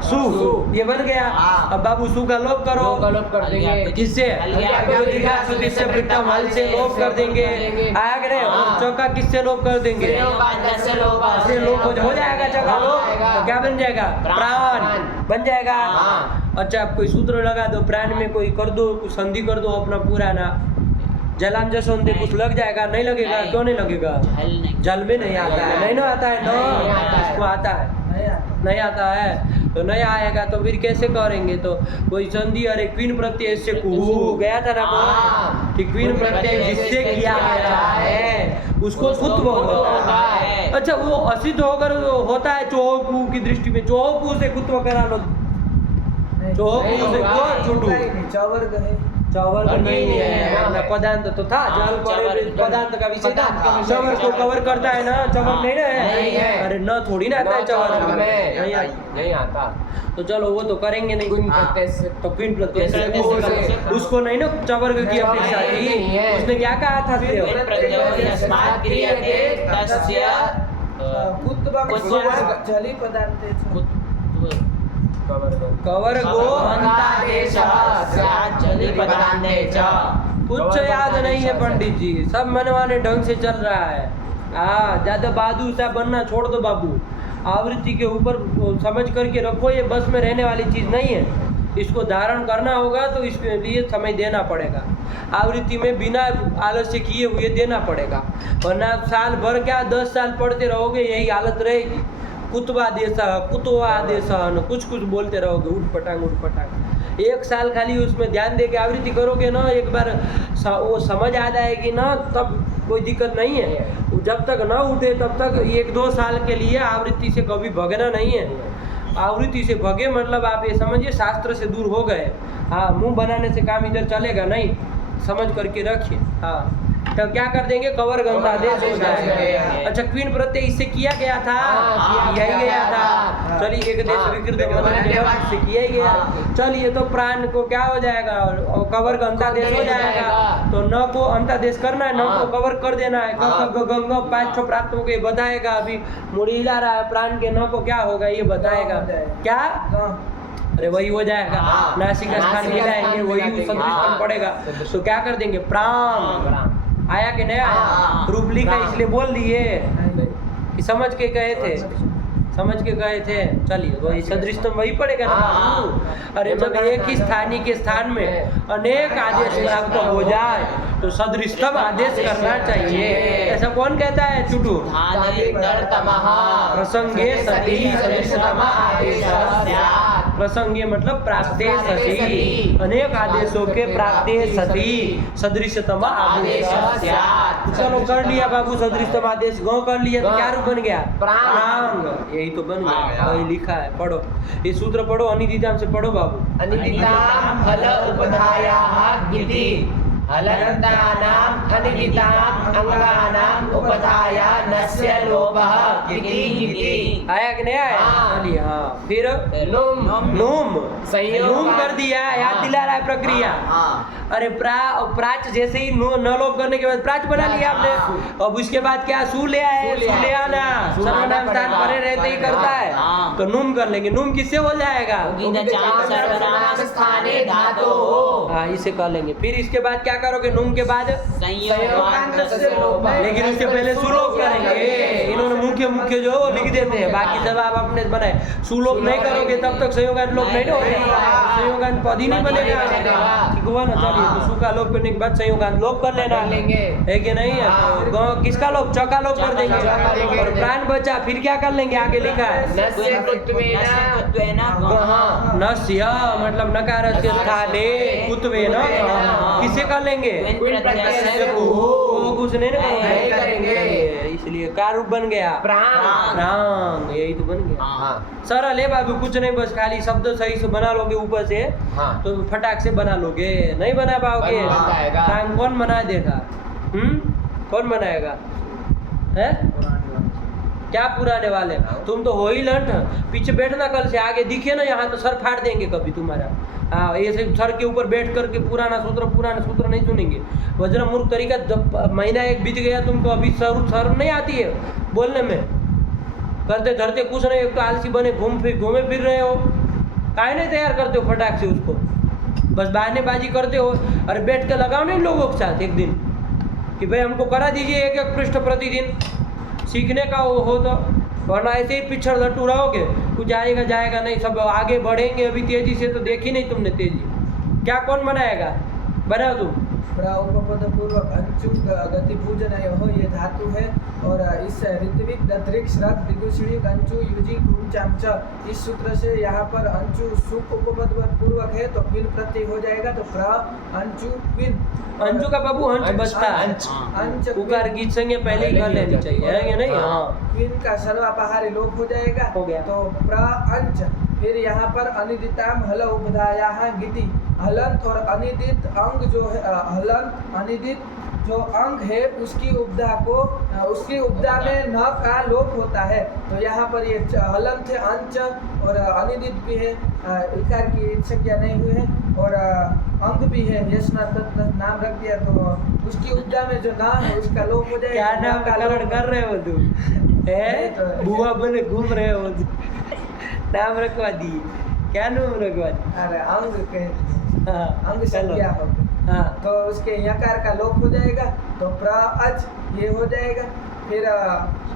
सु, सु। ये बन गया। हाँ। अब बाबू सु का लोप करो, लोप का लोप कर देंगे। किससे? से वृत्तम हल से लोप कर देंगे। आया कि नहीं? और चौका किससे लोप कर देंगे? से लोप हो जाएगा चौका लोप, तो क्या बन जाएगा? प्राण बन जाएगा। हाँ। अच्छा, आप कोई सूत्र लगा दो, प्राण में कोई कर दो, कुछ संधि कर दो अपना पूरा ना, जलाम जसोंदे कुछ लग जाएगा? नहीं लगेगा। नहीं। क्यों नहीं लगेगा? हल नहीं। जल में नहीं आता है, नहीं ना आता है ना, नहीं आता है। इसको आता है, नहीं आता। नहीं आता है। तो नहीं आएगा तो फिर कैसे करेंगे? तो कोई संधि, अरे क्वीन प्रत्यय से कुहू गया था ना हाँ। कि क्वीन प्रत्यय जिससे किया गया है उसको कुत्व होता है। अच्छा, वो असिद्ध होकर होता है चोहकू की दृष्टि में, चोहकू से कुत्व करा लो, नहीं। चोहकू से होगा। क्यों छुटू? होगा ही नहीं, चौवर्ग है। चौवर्ग नहीं नहीं है है। ना, पदांत तो था, हाँ, जल चौवर्ग। पदांत का विषय था, पदांत का विषय चौवर्ग को था। कवर करता है ना, चौवर्ग नहीं ना नहीं है। है। अरे न थोड़ी ना आता है चौवर्ग में, नहीं आता। नहीं आता। तो चलो वो तो करेंगे नहीं। क्वीन प्रत्यय से तो क्वीन प्रत्यय से क्वीन प्रत्यय से उसको नहीं ना चौवर्ग की चौवर्ग अपेक्षा नहीं थी। है। उसने क्या कहा था? क्वीन प्रत्ययो यस्मात् क्रियते तस्य कुत्वम कुत्वम जली पदार्थे च। कवर गो जली पदान्ते च। कुछ याद नहीं है पंडित जी, सब मनमाने ढंग से चल रहा है। हाँ, ज्यादा बादू सा बनना छोड़ दो बाबू, आवृत्ति के ऊपर समझ करके रखो, ये बस में रहने वाली चीज नहीं है। इसको धारण करना होगा तो इसके लिए समय देना पड़ेगा, आवृत्ति में बिना आलस्य किए हुए देना पड़ेगा, वरना साल भर क्या 10 साल पढ़ते रहोगे यही हालत रहेगी। कुतवा देश कुछ कुछ बोलते रहोगे, उठ पटांग। एक साल खाली उसमें ध्यान दे के आवृत्ति करोगे ना, एक बार वो समझ आ जाएगी ना, तब कोई दिक्कत नहीं है। जब तक ना उठे तब तक 1-2 साल के लिए आवृत्ति से कभी भगना नहीं है। आवृत्ति से भगे मतलब आप ये समझिए शास्त्र से दूर हो गए। हाँ, मुंह बनाने से काम इधर चलेगा नहीं, समझ करके रखिए। हाँ। तब क्या कर देंगे, कवर गंधादेश हो जाएगा। अच्छा, क्वीन प्रत्यय इससे किया गया था, किया ही गया था। चलिए, एक देश विकृत से किया ही गया। चलिए, तो प्राण को क्या हो जाएगा, और कवर गंधादेश हो जाएगा। तो न को अंतादेश करना है, न को कवर कर देना है। गंगा 5 प्राप्त हो गए बताएगा। अभी मुड़ी हिला रहा है, प्राण के न को क्या होगा ये बताएगा। क्या, अरे वही हो जाएगा, नासिका स्थान मिलाएंगे, वही सदृश पड़ेगा। तो क्या कर देंगे, प्राण आया कि नहीं आया, रूप लिखा इसलिए बोल दिए कि समझ के गए थे, समझ के गए थे। चलिए, वही सदृशतम वही पड़ेगा ना। अरे जब एक ही स्थानीय के स्थान में अनेक आदेश प्राप्त हो जाए तो सदृशतम आदेश करना चाहिए। ऐसा कौन कहता है, चुटू? प्रसंगे सती सदृशतम आदेश, प्रसंगे मतलब प्राप्ते सती, अनेक आदेशों के प्राप्ते सती सदृशतम आदेश। चलो कर लिया बाबू सदृशतम आदेश, गौ कर लिया, तो क्या रूप बन गया, प्रांग। यही तो बन गया, वही लिखा है। पढ़ो ये सूत्र, पढ़ो अनिदिताम से पढ़ो बाबू। अनिदिताम फल उपधायाः गिति, हलन्तानाम् अनिदिताम् अंगानाम् उपधाया नस्य लोभः गिति गिति। आया कि नहीं आया? चलिए, हाँ। फिर नुम संयोग कर दिया, याद दिला रहा है प्रक्रिया। अरे प्राच जैसे ही न लोप करने के बाद प्राच बना लिया आपने। अब उसके बाद क्या, सू ले आए, सू ले आना, सर्वनाम स्थान परे रहते ही करता है। तो नुम कर लेंगे, नुम किससे हो जाएगा, हाँ इसे कर लेंगे। फिर इसके बाद क्या करोगे, नुम के बाद लेकिन उसके पहले सुलोप करेंगे। इन्होंने मुख्य मुख्य जो है वो लिख देते हैं, बाकी सब आप अपने बनाए। सुलोप नहीं करोगे तब तक संयोगांत लोप नहीं होगा, संयोगांत पद ही नहीं बनेगा। ठीक हुआ ना। चलिए, तो सु का लोप करने के बाद संयोगांत लोप कर लेना है कि नहीं है। तो किसका लोप, च का लोप कर देंगे। और प्राण बचा, फिर क्या कर लेंगे, आगे लिखा है नस्य, मतलब नकारस्य स्थाने कुत्वेन, किसे कर लेंगे, कुछ नहीं करेंगे, इसलिए क्या रूप बन गया, प्राण। यही तो बन गया। सरल है बाबू, कुछ नहीं, बस खाली शब्द सही से बना लोगे ऊपर से तो फटाक से बना लोगे। नहीं बना पाओगे प्राण कौन बना देगा, कौन बनाएगा, है क्या पुराने वाले, तुम तो हो ही लंठ। पीछे बैठना, कल से आगे दिखे ना यहाँ तो सर फाड़ देंगे कभी तुम्हारा। हाँ, ऐसे सर के ऊपर बैठ करके पुराना सूत्र नहीं सुनेंगे। वज्र मूर्ख तरीका, महीना एक बीत गया तुमको, अभी सर नहीं आती है बोलने में, करते धरते कुछ नहीं, एक तो आलसी बने घूमे फिर रहे हो, काहे नहीं तैयार करते हो फटाक से उसको, बस बहानेबाजी करते हो। अरे बैठ के लगाओ नहीं लोगों के साथ एक दिन कि भाई हमको करा दीजिए एक पृष्ठ प्रतिदिन, सीखने का वो हो तो, वरना ऐसे ही पिछड़ लट्टू रहोगे, कुछ जाएगा नहीं, सब आगे बढ़ेंगे अभी तेजी से। तो देखी नहीं तुमने तेजी, क्या कौन बनाएगा, बनाओ तुम। उपपद पूर्वक अंचु गति पूजन हो, ये धातु है। और इस ऋत्विक दत्रिक श्रद्ध दिगुषणी अंचु युजी क्रूचाम च, इस सूत्र से यहाँ पर अंचु सुप उपपद पूर्वक है तो क्विन प्रत्यय हो जाएगा। तो प्र अंचु क्विन, अंचु का बाबू अंश बचता है, अंच उकार गीत संज्ञा पहले ही कर लेनी चाहिए, है कि नहीं। हाँ, क्विन का सर्वापहारी लोप हो जाएगा, हो गया। तो प्र अंच। फिर यहाँ पर अनिदिताम हल उपधायाः गिति, हलंत और अनिदित अंग जो है, हलंत अनिदित जो अंग है उसकी उपधा को, उसकी उपधा में न का लोप होता है। तो यहाँ पर ये हलंत है, अंच और अनिदित भी है, इकार की संज्ञा नहीं हुई है, और अंग भी है, यश नाम रख दिया तो उसकी उपधा में जो नाम है उसका लोप हो जाएगा। क्या नाम करण कर रहे हो तुम, है बुआ बने घूम रहे हो, नाम रखवा दिए, क्या नाम रखवा दिए, अरे अंग के, हाँ, अंग संज्ञा हो, हाँ, तो उसके यकार का लोप हो जाएगा, तो प्र अच ये हो जाएगा। फिर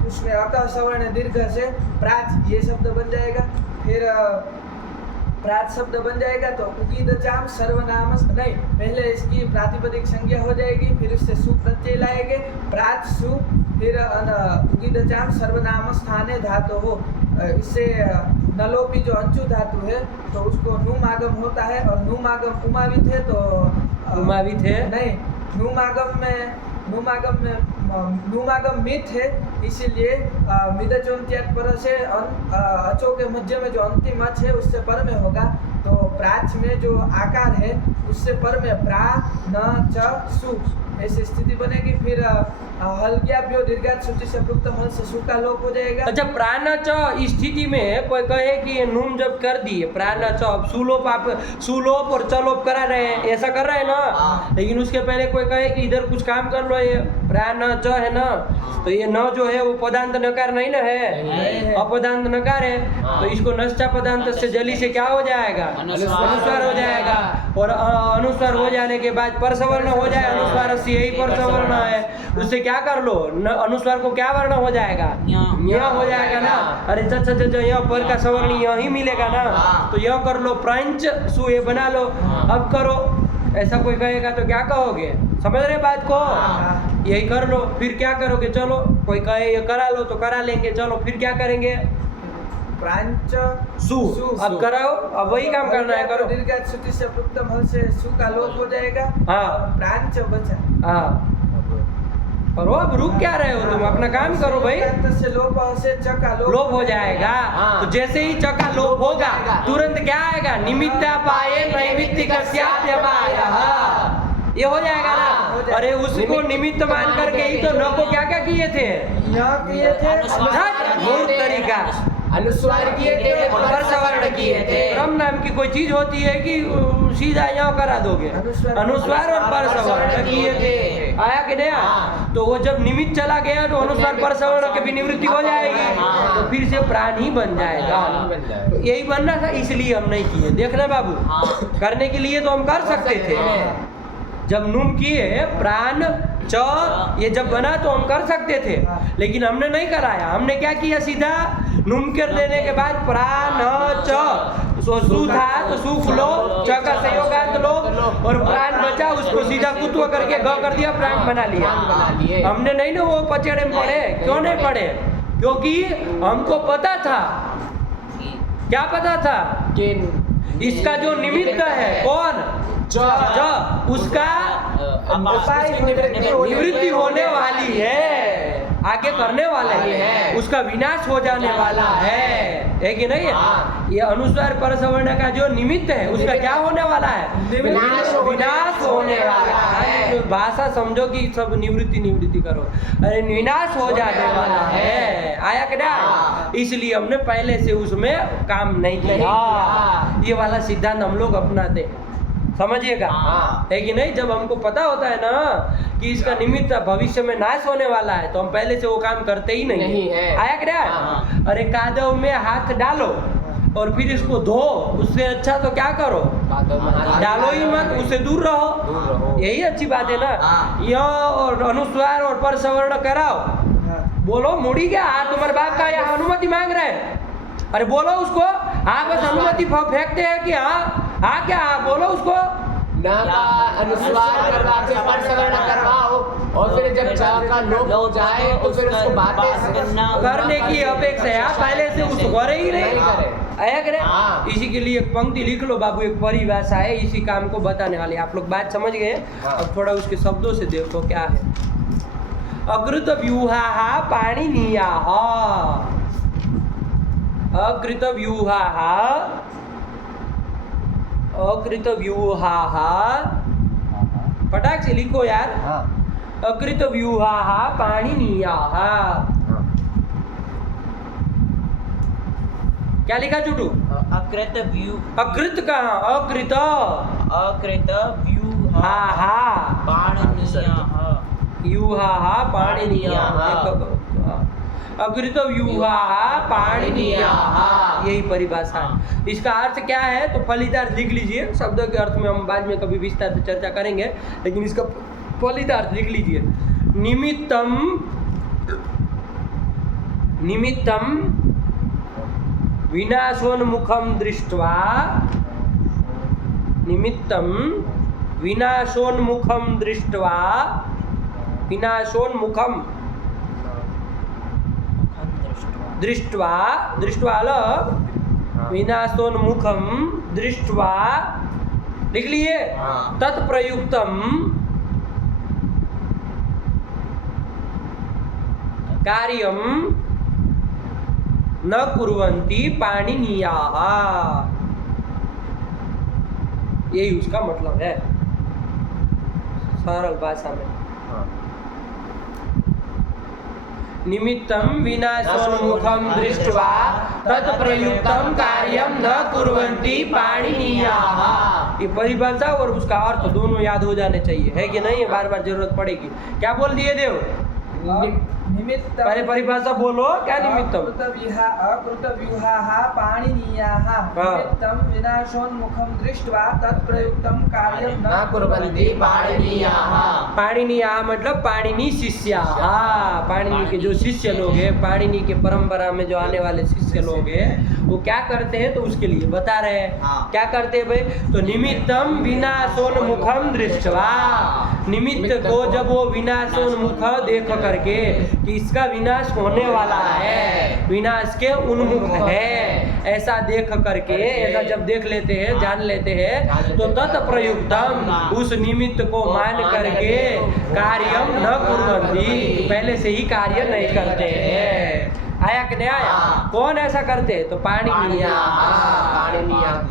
उसमें अक सवर्ण दीर्घ से प्राच ये शब्द बन जाएगा। फिर प्राच शब्द बन जाएगा तो उगीदचाम सर्वनाम नहीं, पहले इसकी प्रातिपदिक संज्ञा हो जाएगी, फिर उससे सु प्रत्यय लाएंगे, प्राच सु, फिर उगीदचाम सर्वनाम स्थाने धातु हो, इससे नलोपी जो अंचु धातु है तो उसको नुमागम होता है, और नुमागम उमावित है तो उमावित है नहीं, नुमागम मित है, इसीलिए मिदचोन्त्यात् पर से अचो के मध्य में जो अंतिम अच है उससे पर में होगा। तो प्राच में जो आकार है उससे पर में प्रा न च सु, ऐसी स्थिति बनेगी। फिर हल्ग्याभ्यो दीर्घात श्रुति से प्रोक्त हल से सु का लोप हो जाएगा। अच्छा प्राण च स्थिति में कोई कहे कि नूम जब कर दिए प्राण च, अब सुलोप आप सुलोप और चलोप करा रहे हैं, ऐसा कर रहे हैं ना, लेकिन उसके पहले कोई कहे कि इधर कुछ काम कर लो, ये प्राण च है ना, तो ये न जो है वो पदांत नकार नहीं ना है, अपदांत नकार है, तो इसको नश्चा पदांत से जली से क्या हो जाएगा, अनुस्वार हो जाएगा, और अनुस्वार हो जाने के बाद परसवर्ण हो जाए, अनुस्वार से यही परसवर्ण है, उससे क्या कर लो, अनुस्वार को क्या वर्ण हो जाएगा, य हो जाएगा ना। अरे यह पर का सवर्ण यही मिलेगा ना, तो यह कर लो, प्रंच सु ये बना लो, अब करो। ऐसा कोई कहेगा तो क्या कहोगे, समझ रहे बात को, यही कर लो। फिर क्या करोगे, चलो कोई कहे ये करा लो तो करा लेंगे, चलो फिर क्या करेंगे, प्रांच सु, अब कराओ, अब वही काम करना है, करो। दीर्घात श्रुति से प्रोक्त हल से सु का लोप हो जाएगा। हाँ प्रांच बचा। हाँ, और वो अब रुक क्या रहे हो तुम, अपना काम करो भाई। से लोप से च का लोप हो जाएगा, तो जैसे ही च का लोप होगा तुरंत क्या आएगा, निमित्ता पाए नैमित्तिक ये हो जाएगा ना। अरे उसको निमित्त मान करके ही तो न को क्या क्या किए थे, बहुत तरीका अनुस्वार किए थे और परसवर्ण किए थे। क्रम नाम की कोई चीज होती है कि सीधा यहाँ करा दोगे, अनुस्वार और परसवर्ण किए थे, आया कि नहीं आया? तो वो जब निमित्त चला गया तो अनुस्वार परसवर्ण की भी निवृत्ति हो जाएगी, तो फिर से प्राण ही बन जाएगा। तो यही बनना था, इसलिए हम नहीं किए। देखना बाबू, करने के लिए तो हम कर सकते थे, जब नुम किए प्राण च ये जब बना तो हम कर सकते थे, लेकिन हमने नहीं कराया। हमने क्या किया, सीधा नुम कर देने के बाद प्राण च, सु था तो सुख लो, च का संयोगांत लो, और प्राण बचा उसको सीधा कुत्व करके ग कर दिया, प्राण बना लिया। हमने नहीं ना वो पचड़े में पढ़े, क्यों नहीं पढ़े, क्योंकि हमको पता था, क्या पता था कि इसका जो निमित्त है कौन, उसका निवृत्ति होने वाली है, आगे करने वाले हैं, उसका विनाश हो जाने वाला है कि नहीं है? ये अनुस्वार परसवर्ण का जो निमित्त है उसका क्या होने वाला है, विनाश होने वाला है। तो भाषा समझो कि सब निवृत्ति करो, अरे विनाश हो जाने वाला है, आया क्या? इसलिए हमने पहले से उसमें काम नहीं किया। ये वाला सिद्धांत हम लोग अपनाते हैं, समझिएगा, है कि नहीं? जब हमको पता होता है ना कि इसका निमित्त भविष्य में नाश होने वाला है, तो हम पहले से वो काम करते ही नहीं है। आया क्या? अरे कादव में हाथ डालो और फिर इसको धो, उससे अच्छा तो क्या करो, डालो ही मत, उससे दूर रहो, यही अच्छी बात है ना। यह और अनुस्वार और परसवर्ण कराओ, बोलो मुड़ी क्या, तुम्हारे बाप का यहाँ अनुमति मांग रहे हैं, अरे बोलो उसको, हाँ बस अनुमति फेंकते हैं कि हाँ क्या, बोलो उसको ना का अनुस्वार करवा के परसवर्ण करवाओ, और फिर जब च का लोप हो जाए तो फिर उसको बातें करने की अपेक्षा है, पहले से उसको करे ही नहीं आया करे। इसी के लिए एक पंक्ति लिख लो बाबू, एक परिभाषा है इसी काम को बताने वाली, आप लोग बात समझ गए। अब थोड़ा उसके शब्दों से देखो क्या है। अकृत व्यूहा पाणिनीया, अकृत व्यूहा, अकृत व्यूहा, फटाक से लिखो यार, अकृत व्यूहा पाणिनीया। क्या लिखा चुटू? अकृत व्यू, अकृत कहाँ, अकृत, अकृत व्यूहा पाणिनीयः, व्यूहा पाणिनीयः, अकृत व्यूहा पाणिनीयः, यही परिभाषा है। इसका अर्थ क्या है तो फलितार्थ लिख लीजिए, शब्द के अर्थ में हम बाद में कभी विस्तार से चर्चा करेंगे, लेकिन इसका फलितार्थ लिख लीजिए। निमित्तम, निमित्तम विनाशोन्मुखम दृष्ट्वा, निमित्तम विनाशोन्मुखम दृष्ट्वा, विनाशोन्मुखम दृष्ट्वा, दृष्ट्वा विनाशोन्मुखम दृष्ट्वा, लिख लिए, तत्प्रयुक्तम कार्यम न कुर्वन्ति पाणिनीयाः, यही उसका मतलब है सरल भाषा में। हाँ। निमित्तं विनाशोन्मुखं दृष्ट्वा तत्प्रयुक्तं कार्यं न कुर्वन्ति पाणिनीयाः। ये परिभाषा और उसका अर्थ दोनों याद हो जाने चाहिए, है कि नहीं? बार बार जरूरत पड़ेगी। क्या बोल दिए देव? निमित्त पहले परिभाषा बोलो, क्या निमित्तम? अकृतव्यूहाः पाणिनीयाः निमित्तं विनाशोन्मुखं दृष्ट्वा तत्प्रयुक्तं कार्यं न कुर्वन्ति पाणिनीयाः। पाणिनीयाः मतलब पाणिनी शिष्या। पाणिनी के जो शिष्य लोग हैं, पाणिनी के परंपरा में जो आने वाले शिष्य लोग हैं, वो क्या करते हैं? तो उसके लिए बता रहे हैं। हाँ। क्या करते हैं भाई? तो निमित्तम विनाशोन्मुखम दृष्ट्वा, निमित्त को जब वो विनाशोन्मुख देख करके कि इसका विनाश होने वाला है, विनाश के उन्मुख है, ऐसा देख करके, ऐसा जब देख लेते हैं, जान लेते हैं, तो तत्प्रयुक्तम, उस निमित्त को मान करके कार्यम न कुर्वन्ति, पहले से ही कार्य नहीं करते हैं। आया कि नहीं आया? कौन ऐसा करते हैं? तो पाणिनीया,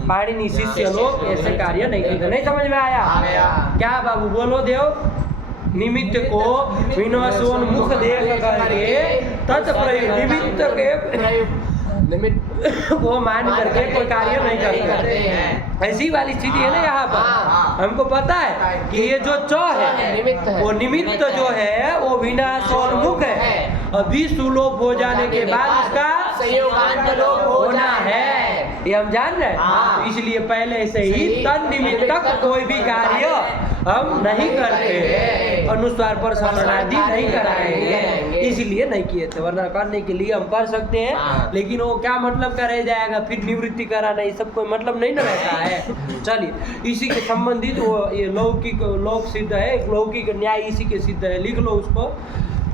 पाणिनी शिष्य लोग ऐसे कार्य नहीं करते। नहीं समझ में आया? क्या बाबू बोलो देव? निमित्त को विनाशोन्मुख देख करके तत्प्रयुक्त, निमित्त के निमित्त वो मान करके कोई कार्य नहीं करते हैं। ऐसी वाली स्थिति है ना यहाँ पर। हमको पता है कि ये जो च निमित्त है, है। वो निमित्त जो है वो विनाशोन्मुख है। अभी सुलोप हो जाने के बाद उसका संयोगांत लोप होना है, ये हम जान रहे हैं। इसलिए पहले से ही तन निमित्तक कोई भी कार्य हम नहीं करते, अनुस्वार पर समानादि नहीं कराएंगे, इसलिए नहीं किए थे। वरना करने के लिए हम कर सकते हैं, लेकिन वो क्या मतलब का रह जाएगा? फिर निवृत्ति कराना, ये सब कोई मतलब नहीं ना रहता है। चलिए, इसी के संबंधित वो ये लौकिक लोक सिद्ध है, एक लौकिक न्याय इसी के सिद्ध है। लिख लो, उसको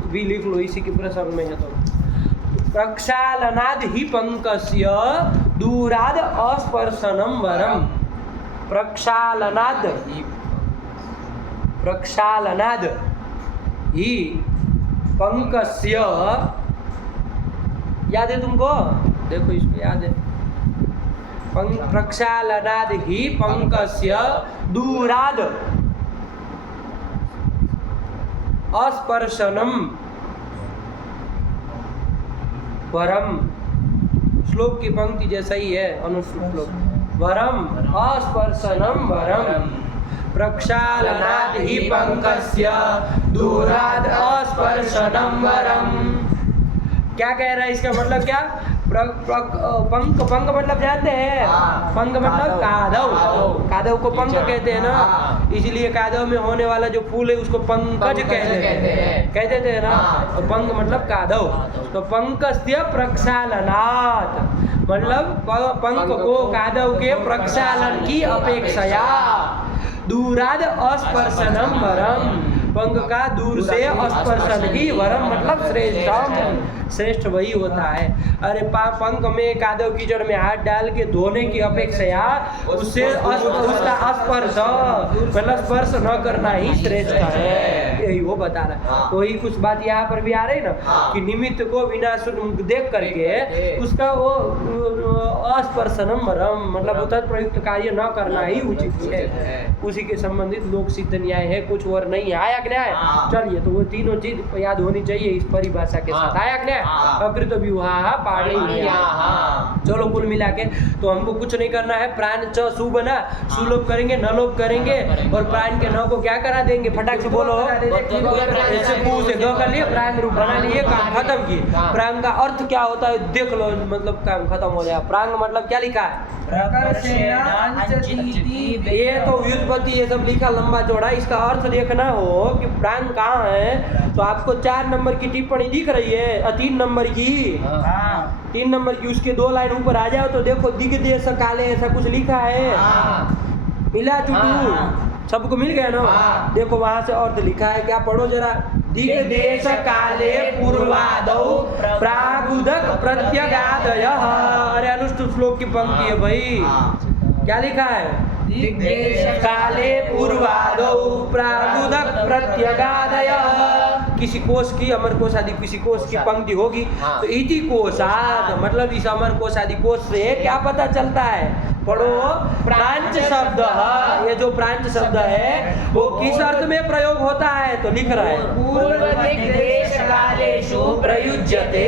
भी लिख लो, इसी के प्रसंग में है। तो प्रक्षालनाद ही पंकस्य दूराद अस्पर्शनम वरम। प्रक्षालनाद, प्रक्षालनाद ही पंकस्य, याद है तुमको? देखो इसको याद है। प्रक्षालनाद ही पंकस्य दूराद अस्पर्शनम वरम। श्लोक की पंक्ति जैसा ही है, अनुश्लोक। वरम अस्पर्शनम वरम, प्रक्षालनाद ही पंकस्य दूराद अस्पर्शनम वरम। क्या कह रहा है? इसका मतलब क्या? पंक, पंक मतलब जानते हैं? पंक मतलब कादव, कादव को पंक कहते हैं ना, इसलिए कादव में होने वाला जो फूल है उसको पंकज कहते थे ना। तो पंक मतलब कादव। तो पंकस्य प्रक्षालनात् मतलब पंक को कादव के प्रक्षालन की अपेक्षया दूराद अस्पर्शनम वरम, पंक का दूर से स्पर्शन ही वरम मतलब श्रेष्ठम, श्रेष्ठ वही होता है। अरे पंक में कादव कीचड़ में हाथ डाल के धोने की अपेक्षा उससे उसका स्पर्श मतलब स्पर्श न करना ही श्रेष्ठ है, यही वो बता रहा है। तो वही कुछ बात यहाँ पर भी आ रही ना कि निमित्त को विनाश देख करके उसका वो अस्पर्शनम वरम मतलब तत्प्रयुक्त कार्य न करना ही उचित है। उसी के संबंधित लोक सिद्ध न्याय है, कुछ और नहीं। आया कि न्याय? चलिए, तो वो तीनों चीज याद होनी चाहिए इस परिभाषा के साथ। आया कि न्याय? अकृत व्यूहाः पाणिनीयाः। चलो, कुल मिला के तो हमको कुछ नहीं करना है। प्राण च सु बना, सुलोप करेंगे, न लोप करेंगे, और प्राण के न को क्या करा देंगे? फटाक से बोलो, ऐसे मुंह से ग कर लिए, प्राण रूप बना लिए, काम खत्म किए। प्राण का अर्थ क्या होता है देख लो, मतलब काम खत्म हो जाए। प्राण मतलब क्या लिखा है? ये तो व्युत्पत्ति ये सब लिखा लंबा चौड़ा, इसका अर्थ देखना हो कि प्राण कहाँ है तो आपको 4 नंबर की टिप्पणी दिख रही है, 3 नंबर की, 3 नंबर की, उसके 2 लाइन ऊपर आ जाओ तो देखो दिग्देश काले ऐसा कुछ लिखा है। मिला चुटू सबको मिल गया ना? देखो वहां से अर्थ लिखा है, क्या पढ़ो जरा। दिग्देश काले पूर्वादौ प्रागुदक प्रत्यगादयः। अरे अनुष्टुप श्लोक की पंक्ति है भाई, क्या लिखा है? दिग्देश काले पूर्वादौ प्रागुदक प्रत्यगादयः। किसी कोश की, अमर कोश आदि किसी कोश की पंक्ति होगी तो इति कोशाद मतलब इस अमर कोश आदि कोश से क्या पता चलता है? पढ़ो। प्रांच शब्द, ये जो प्रांच शब्द है वो किस अर्थ में प्रयोग होता है? तो लिख रहा है पूर्व दिक् देश कालेषु प्रयुज्यते,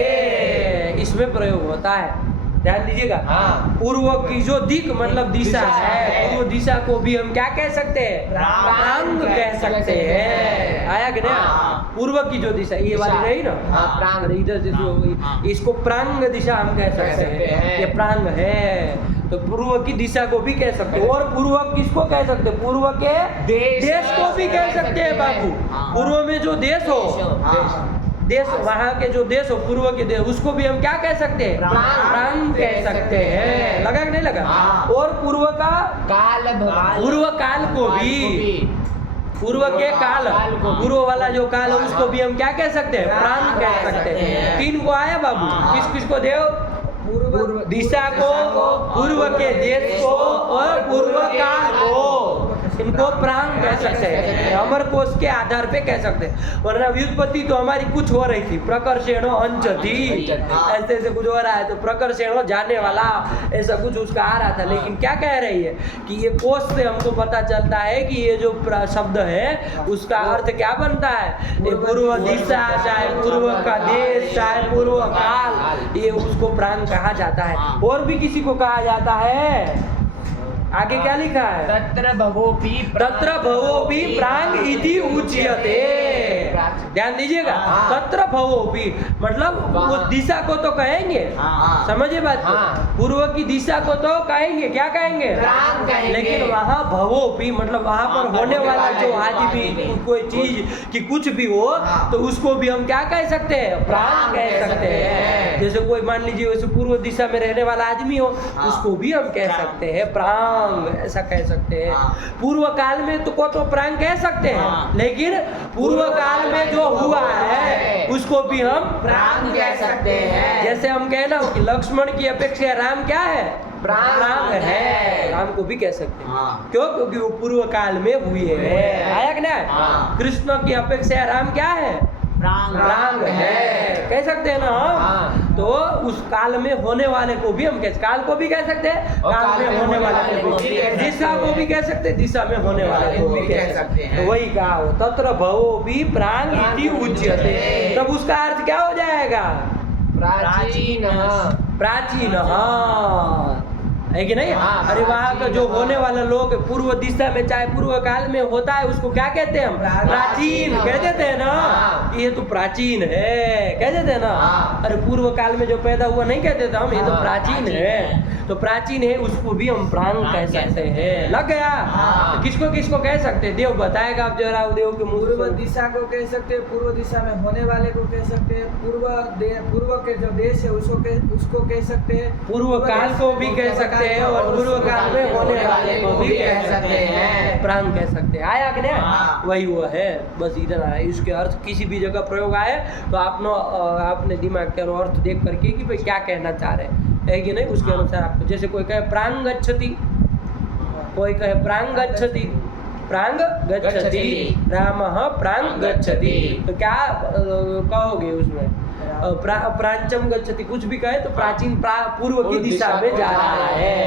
इसमें प्रयोग होता है। ध्यान दीजिएगा। हाँ। पूर्व की जो दिक मतलब दिशा है, पूर्व दिशा को भी हम क्या कह सकते हैं? प्रांग कह सकते हैं। आया कि नहीं? हाँ। पूर्व की जो दिशा, ये वाली नहीं ना? हाँ, प्रांग। अरे इधर से जो हाँ। इसको प्रांग दिशा हम कह सकते हैं, ये प्रांग है। तो पूर्व की दिशा को भी कह सकते हैं। और पूर्व किसको कह सकते हैं? पूर्व के देश को भी कह सकते हैं बाबू। हाँ। पूर्व में जो देश हो, देश, वहाँ के जो देश हो पूर्व के देश, उसको भी हम क्या कह सकते हैं? प्रांग कह सकते हैं। लगा कि नहीं लगा? हाँ। और पूर्व का काल पूर्व काल को भी, पूर्व के काल, पूर्व वाला जो काल है उसको भी हम क्या कह सकते हैं? प्रांग कह सकते हैं। तीन को आया बाबू। किस किस को देव? पूर्व दिशा को, पूर्व के देश को और पूर्व काल को, इनको प्रांग कह सकते हैं। अमर कोश के आधार पे कह सकते हैं। वरना व्युत्पत्ति तो हमारी कुछ हो रही थी, प्रकर्षेणो अंच थी, ऐसे ऐसे कुछ हो रहा है, तो प्रकर्षेणो जाने वाला ऐसा कुछ उसका आ रहा था। लेकिन क्या कह रही है कि ये कोश से हमको पता चलता है कि ये जो शब्द है उसका अर्थ क्या बनता है? ये पूर्व दिशा, चाहे पूर्व का देश, चाहे पूर्व काल, ये उसको प्रांग कहा जाता है। और भी किसी को कहा जाता है? आगे क्या लिखा है? तत्र भवोपि तत्र भवोपि प्रांग इति उच्यते। ध्यान दीजिएगा। हाँ। तत्र भवोपि मतलब वो दिशा को तो कहेंगे, हाँ। समझिए बात को। हाँ। पूर्व की दिशा को तो कहेंगे, क्या कहेंगे? प्रांग कहेंगे। लेकिन वहाँ भवोपि मतलब वहाँ पर होने वाला जो आदमी, कोई चीज कि कुछ भी हो तो उसको भी हम क्या कह सकते हैं? प्रांग कह सकते हैं। जैसे कोई मान लीजिए वैसे पूर्व दिशा में रहने वाला आदमी हो, उसको भी हम कह सकते हैं प्रांग, ऐसा कह सकते हैं। पूर्व काल में तो प्रांग कह सकते हैं, लेकिन पूर्व काल में जो हुआ है उसको भी हम प्रांग कह सकते हैं। जैसे हम कहे ना कि लक्ष्मण की अपेक्षा राम क्या है? प्रांग है। राम को भी कह सकते हैं। क्यों? क्योंकि वो पूर्व काल में हुए हैं। आया कि नहीं? हाँ। कृष्ण की अपेक्षा राम क्या है? प्रांग है, कह सकते हैं ना हम। हाँ। तो उस काल में होने वाले को भी हम काल को भी कह सकते हैं, और काल में होने वाले को भी, दिशा को भी कह सकते हैं, दिशा में होने वाले को भी कह सकते हैं। तो वही कहा हो, तत्र भवो भी प्रांग इति उच्यते। तब उसका अर्थ क्या हो जाएगा? प्राचीन प्राचीन। हाँ, है कि नहीं? हाँ, अरे वहाँ का जो होने वाला लोग पूर्व दिशा में चाहे पूर्व काल में होता है उसको क्या कहते हैं हम? प्राचीन कह देते हैं ना। हाँ। ये तो प्राचीन है कह देते हैं ना। हाँ। अरे पूर्व काल में जो पैदा हुआ नहीं कहते थे हम, ये तो हाँ, प्राचीन है। तो प्राचीन है उसको भी हम प्रांग कह सकते हैं। लग गया? हाँ। तो किसको किसको कह सकते हैं? देव बताएगा आप जरा, देव के मुंह पूर्व से। दिशा को कह सकते हैं, पूर्व दिशा में होने वाले को कह सकते हैं, पूर्व के जो देश है उसको कह सकते हैं, पूर्व काल को भी कह सकते हैं और पूर्व काल में होने वाले को भी कह सकते हैं, प्रांग कह सकते हैं। आया कि नहीं? हाँ। वही वो है, बस इधर आया। इसके अर्थ किसी भी जगह प्रयोग आए तो आपने दिमाग के अर्थ देख करके कि भाई क्या कहना चाह रहे हैं, है कि नहीं, उसके अनुसार आपको। जैसे कोई कहे प्रांग गच्छति, कोई कहे प्रांग गच्छति, प्रांग गच्छति, रामः प्रांग गच्छति, तो क्या कहोगे उसमें? प्रांचम गच्छति, कुछ भी कहे तो प्राचीन पूर्व की दिशा में जा रहा है।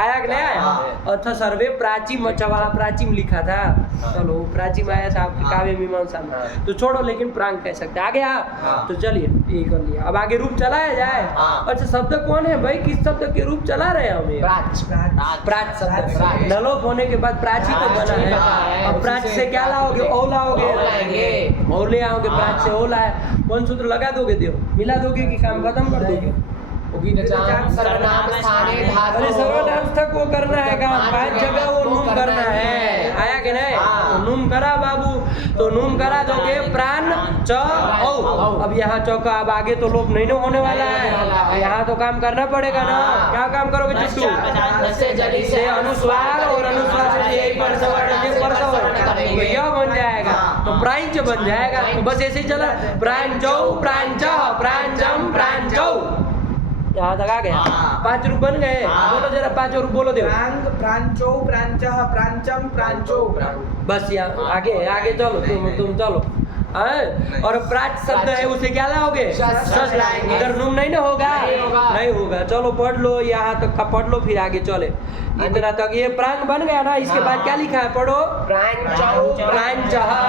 आया कि नहीं आया? अथ सर्वे प्राचीम, अच्छा वहाँ प्राचीम लिखा था, चलो प्राचीम आया था आपकी काव्य मीमांसा में, तो छोड़ो, लेकिन प्रांग कह सकते। आ गया? तो चलिए ये कर लिया। अब आगे रूप चलाया जाए। अच्छा, शब्द कौन है भाई? किस शब्द के रूप चला रहे हैं हम? ये प्राच शब्द। नलोप होने के बाद प्राची तो बना है। अब प्राच से क्या लाओगे? ओ लाओगे, औले आओगे। प्राच से ओ लाए, कौन सूत्र लगा दोगे? देव मिला दोगे कि काम खत्म कर दोगे? सर्वनाम स्थाने धातु। अरे सर्वनाम तक वो करना है काम, 5 जगह वो नूम करना है। आया कि नहीं? तो नूम करा बाबू, तो नूम करा दोगे प्राण च औ। अब यहाँ चौका, अब आगे तो लोप नहीं ना होने वाला है, यहाँ तो काम करना पड़ेगा ना। क्या काम करोगे चिट्टू? से अनुस्वार और अनुस्वार से यही तो यह बन जाएगा, तो प्रांच बन जाएगा। तो बस ऐसे ही चला, प्रांचौ प्रांच प्रांचम प्रांचौ, यहाँ तक आ गया। हाँ। 5 रूप बन गए। हाँ। बोलो जरा 5 रूप बोलो देव। प्रांग, प्रांचो, प्रांचः, प्रांचम, प्रांचो, बस यहाँ आगे चलो, तुम चलो। हाँ? और प्राच शब्द है उसे क्या लाओगे? शस लाएंगे। इधर नुम नहीं ना होगा? नहीं होगा। नहीं होगा। चलो पढ़ लो, यहाँ तक का पढ़ लो, फिर आगे चले। इतना तक ये प्रांग बन गया ना, इसके बाद क्या लिखा है पढ़ो? प्रांचः,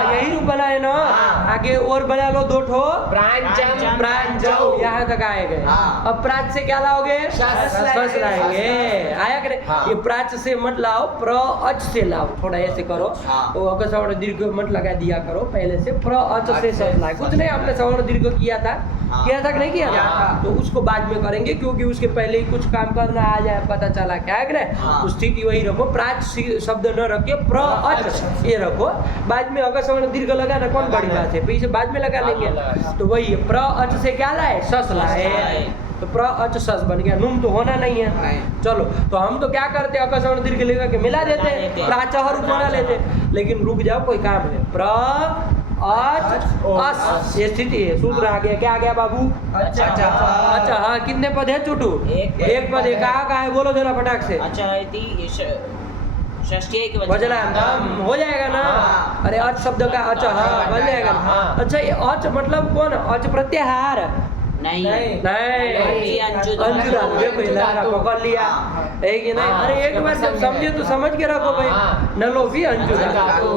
यही रूप बना है ना। हाँ। आगे और बना लो 2 ठो। प्रांचम प्रांचौ, यहाँ तक आए गए। हाँ। अब प्राच से क्या लाओगे? शस लाएंगे। आया करे? हाँ। ये प्राच से मत लाओ, प्र अच से लाओ। थोड़ा ऐसे करो। हाँ। वो अगर सवर्ण दीर्घ मत लगा दिया करो पहले से। प्र अच से शस लाए। कुछ नहीं, आपने सवर्ण दीर्घ किया था। हाँ। किया था कि नहीं किया किया था? था। तो उसको बाद में करेंगे, क्योंकि उसके पहले ही कुछ काम करना आ जाए, पता चला क्या है कि नहीं? हाँ। तो स्थिति वही रखो, प्राच शब्द न रखे, प्र अच ये रखो। बाद में अगर सवर्ण दीर्घ लगाना कौन बड़ी बात है, पीछे बाद में लगा लेंगे। तो वही है, प्र अच से क्या लाए? शस लाए। तो प्र अच शस बन गया। नुम तो होना नहीं है। नहीं। चलो, तो हम तो क्या करते हैं, अकस्मण दीर्घ लेकर के मिला देते हैं, प्राचः रूप बना लेते हैं। लेकिन रुक जाओ, कोई काम है। प्र अच अस, ये स्थिति है। सूत्र आ गया। क्या आ गया बाबू? अच्छा, अच्छा, हाँ। कितने पद है छोटू? एक पद है। कहाँ है? बोलो जरा फटाक से। अच्छा है ती षष्ठी के बजला हो जाएगा ना? हाँ। अरे अच शब्द का अच्छा, हाँ बन जाएगा। हाँ। अच्छा, ये अच मतलब कौन? अच प्रत्याहार नहीं नहीं, अंजू अंजू धातु। देखो ये लहरा पकड़ लिया है कि नहीं? हाँ, अरे एक बार जब समझे तो समझ के रखो भाई। हाँ। नलोफी अंजू धातु।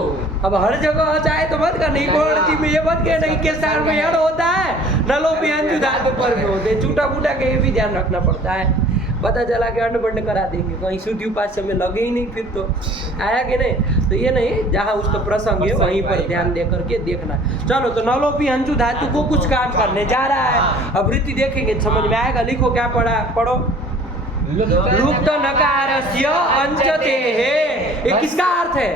अब हर जगह चाहे तो मत करनी, कोर्टी में ये मत कहना कि किस साल में यड़ होता है, नलोफी अंजू धातु पर भी होते हैं। छूटा फूटा के ये भी ध्यान रखना पड़ता है। पता चला कि अन्न बंड करा देंगे, कहीं शुद्धि उपास्य में लगे ही नहीं, फिर तो आया कि नहीं? तो ये नहीं, जहाँ उसका प्रसंग है वहीं पर ध्यान दे करके देखना। चलो, तो नलोपी अंजू धातु को कुछ काम करने जा रहा है। अब वृत्ति देखेंगे, समझ में आएगा। लिखो, क्या पढ़ो? लुप्त नकारस्य अंचते है। ये किसका अर्थ है?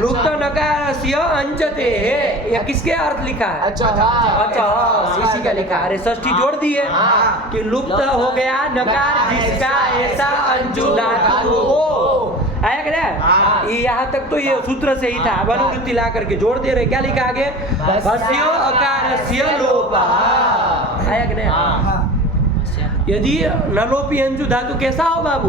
लुप्त नकारस्य अंचते है, ये किसके अर्थ लिखा है? अच्छा, हाँ। अच्छा, इसी का लिखा है। अरे षष्ठी जोड़ दी है हाँ। कि लुप्त हो गया नकार जिसका ऐसा अंजू धातु हो। आया क्या? हाँ। ये यहाँ तक तो ये सूत्र से ही था। अब अनुवृत्ति ला करके जोड़ दे रहे। क्या लिखा आगे? भस्य अकारस्य लोपः। आया कि नहीं? हाँ। यदि नलोपी अंजू धातु कैसा हो बाबू?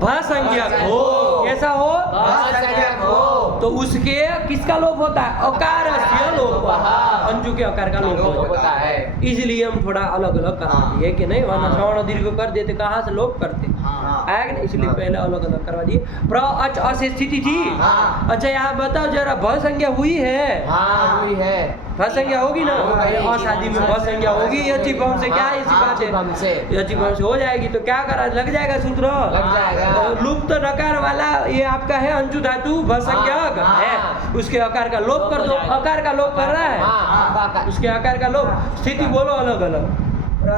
भसंज्ञक हो। कैसा हो? भसंज्ञक हो। तो उसके किसका लोप होता है? अकारस्य लोपः। अंजू के आकार का लोप होता है। इसलिए हम थोड़ा अलग अलग करा दिए कि नहीं, वरना श्रवण दीर्घ कर देते, कहाँ से लोप करते? आया कि नहीं? इसलिए पहले अलग अलग करवा दिए। प्र अच अस स्थिति थी। हाँ। अच्छा, यहाँ बताओ जरा, भ संज्ञा हुई है? हाँ, हुई है। भ संज्ञा होगी ना? हो गई। अशादी में भ संज्ञा होगी। यची भम से क्या है? इसी बात है, यची भम से हो जाएगी। तो क्या करा? लग जाएगा सूत्र, लग जाएगा। लुप्त नकार वाला ये आपका है अंजू धातु, भ संज्ञक है। उसके आकार का लोप कर दो। आकार का लोप कर रहा है, हाँ। उसके आकार का लोप। स्थिति बोलो अलग अलग। प्र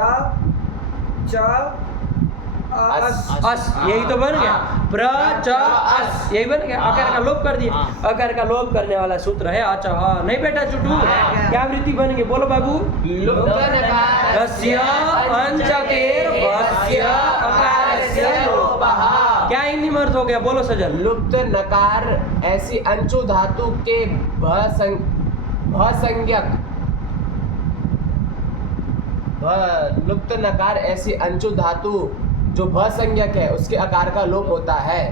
च अस, यही तो बन गया। प्र च अस, यही बन गया। आकार का लोप कर दिया। आकार का लोप करने वाला सूत्र है अच्छा। नहीं बेटा चुटू, क्या वृत्ति बन गई? बोलो बाबू। लुप्त नकार रस्य अंचतेर भस्य अकारस्य लोपः। क्या हिंदी में अर्थ हो गया? बोलो सजल। लुप्त नकार ऐसी अंशु धातु के भसंज्ञक लुप्त नकार ऐसी अंशु धातु जो भसंज्ञक है, उसके आकार का लोप होता है।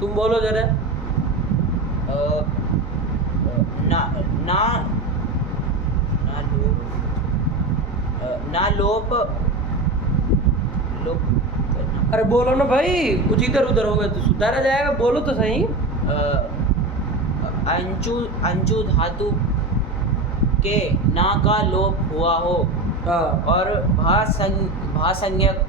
तुम बोलो जरा। ना लोप अरे बोलो ना भाई, कुछ इधर उधर होगा तो सुधारा जाएगा। बोलो तो सही। अंजू धातु के ना का लोप हुआ हो और भासंज्ञक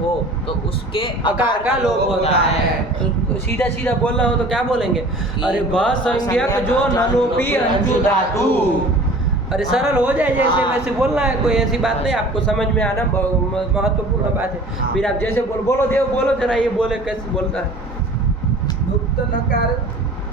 हो तो उसके आकार का लोप होता है। तो सीधा सीधा बोलना हो तो क्या बोलेंगे? अरे भसंज्ञक जो नलोपी अंजू धातु। अरे सरल हो जाए, जैसे वैसे बोलना है, कोई ऐसी बात नहीं। आपको समझ में आना महत्वपूर्ण बात है। फिर आप जैसे बोलो देव, बोलो जरा, ये बोले कैसे बोलता है? लुप्त नकार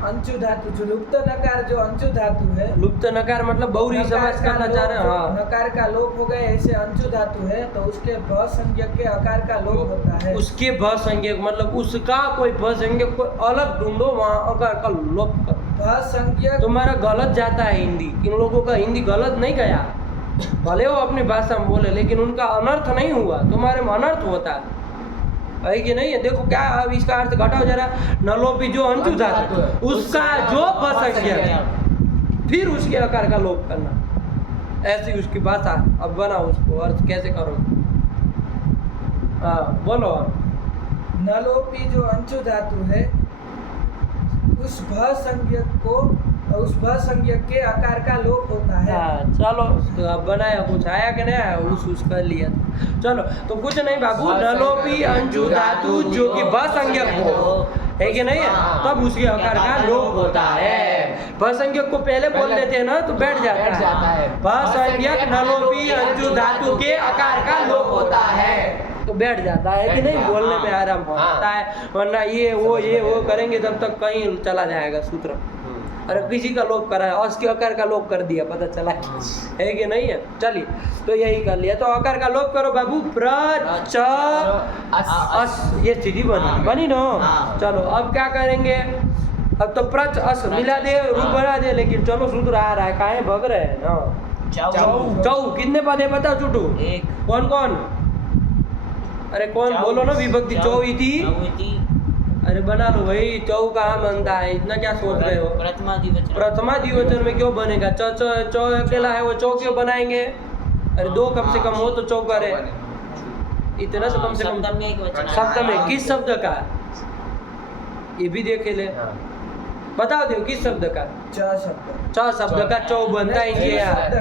अंशु धातु, जो लुप्त नकार जो अंशु धातु है, लुप्त नकार मतलब बहुरी समास करना चाह रहे हैं। हाँ, नकार का लोप हो गए ऐसे अंशु धातु है तो उसके भ संज्ञक के आकार का लोप होता है। उसके भ संज्ञक मतलब उसका कोई भ संज्ञक कोई अलग ढूंढो, वहाँ आकार का लोप करो। भ संज्ञक तुम्हारा गलत जाता है हिंदी। इन लोगों का हिंदी गलत नहीं गया। भले वो अपनी भाषा में बोले लेकिन उनका अनर्थ नहीं हुआ, तुम्हारे में अनर्थ होता है कि नहीं है? देखो क्या अब इसका अर्थ घटाओ जरा। नलोपी जो अंशु धातु उसका जो बसंज्ञक फिर उसके आकार का लोप करना, ऐसी उसकी भाषा। अब बनाओ उसको अर्थ कैसे करोगे? हाँ बोलो। नलोपी जो अंशु धातु है उस भ संज्ञक को, उस भ संज्ञक के आकार का लोप होता है। हाँ चलो, तो अब बनाया कुछ आया कि नहीं आया? उस कर लिया। चलो तो कुछ नहीं बाबू, नलोपी अंशु धातु जो कि भ संज्ञक हो है कि नहीं है, तब उसके आकार का लोप होता है। भ संज्ञक को पहले बोल देते हैं ना तो बैठ जाता है। भ संज्ञक नलोपी अंशु धातु के आकार का लोप होता है तो बैठ जाता है कि नहीं, बोलने में आराम होता है। वरना ये वो करेंगे तब तक कहीं चला जाएगा सूत्र। अरे किसी का लोप करा है, अस के आकार का लोप कर दिया, पता चला है कि नहीं है? चलिए तो यही कर लिया। तो आकार का लोप करो बाबू, प्र च अस, ये स्थिति बनी ना। चलो अब क्या करेंगे? अब तो प्रच अस मिला दे, रूप बना दे, लेकिन चलो सूत्र आ रहा है, काहे भग रहे हैं ना। चौ कितने पद है बताओ चुटू? एक। कौन कौन? अरे कौन बोलो ना, विभक्ति चौ थी। अरे बना लो भाई, चौ कहाँ बनता है, इतना क्या सोच रहे हो? प्रथमा द्विवचन में क्यों बनेगा? चौ अकेला है, वो चौ क्यों बनाएंगे? अरे दो कम से कम हो तो चौ करे, इतना से कम से कम। शब्द में किस शब्द का? ये भी देखे ले, बता दो किस शब्द का? च शब्द का चौ बनता है यार।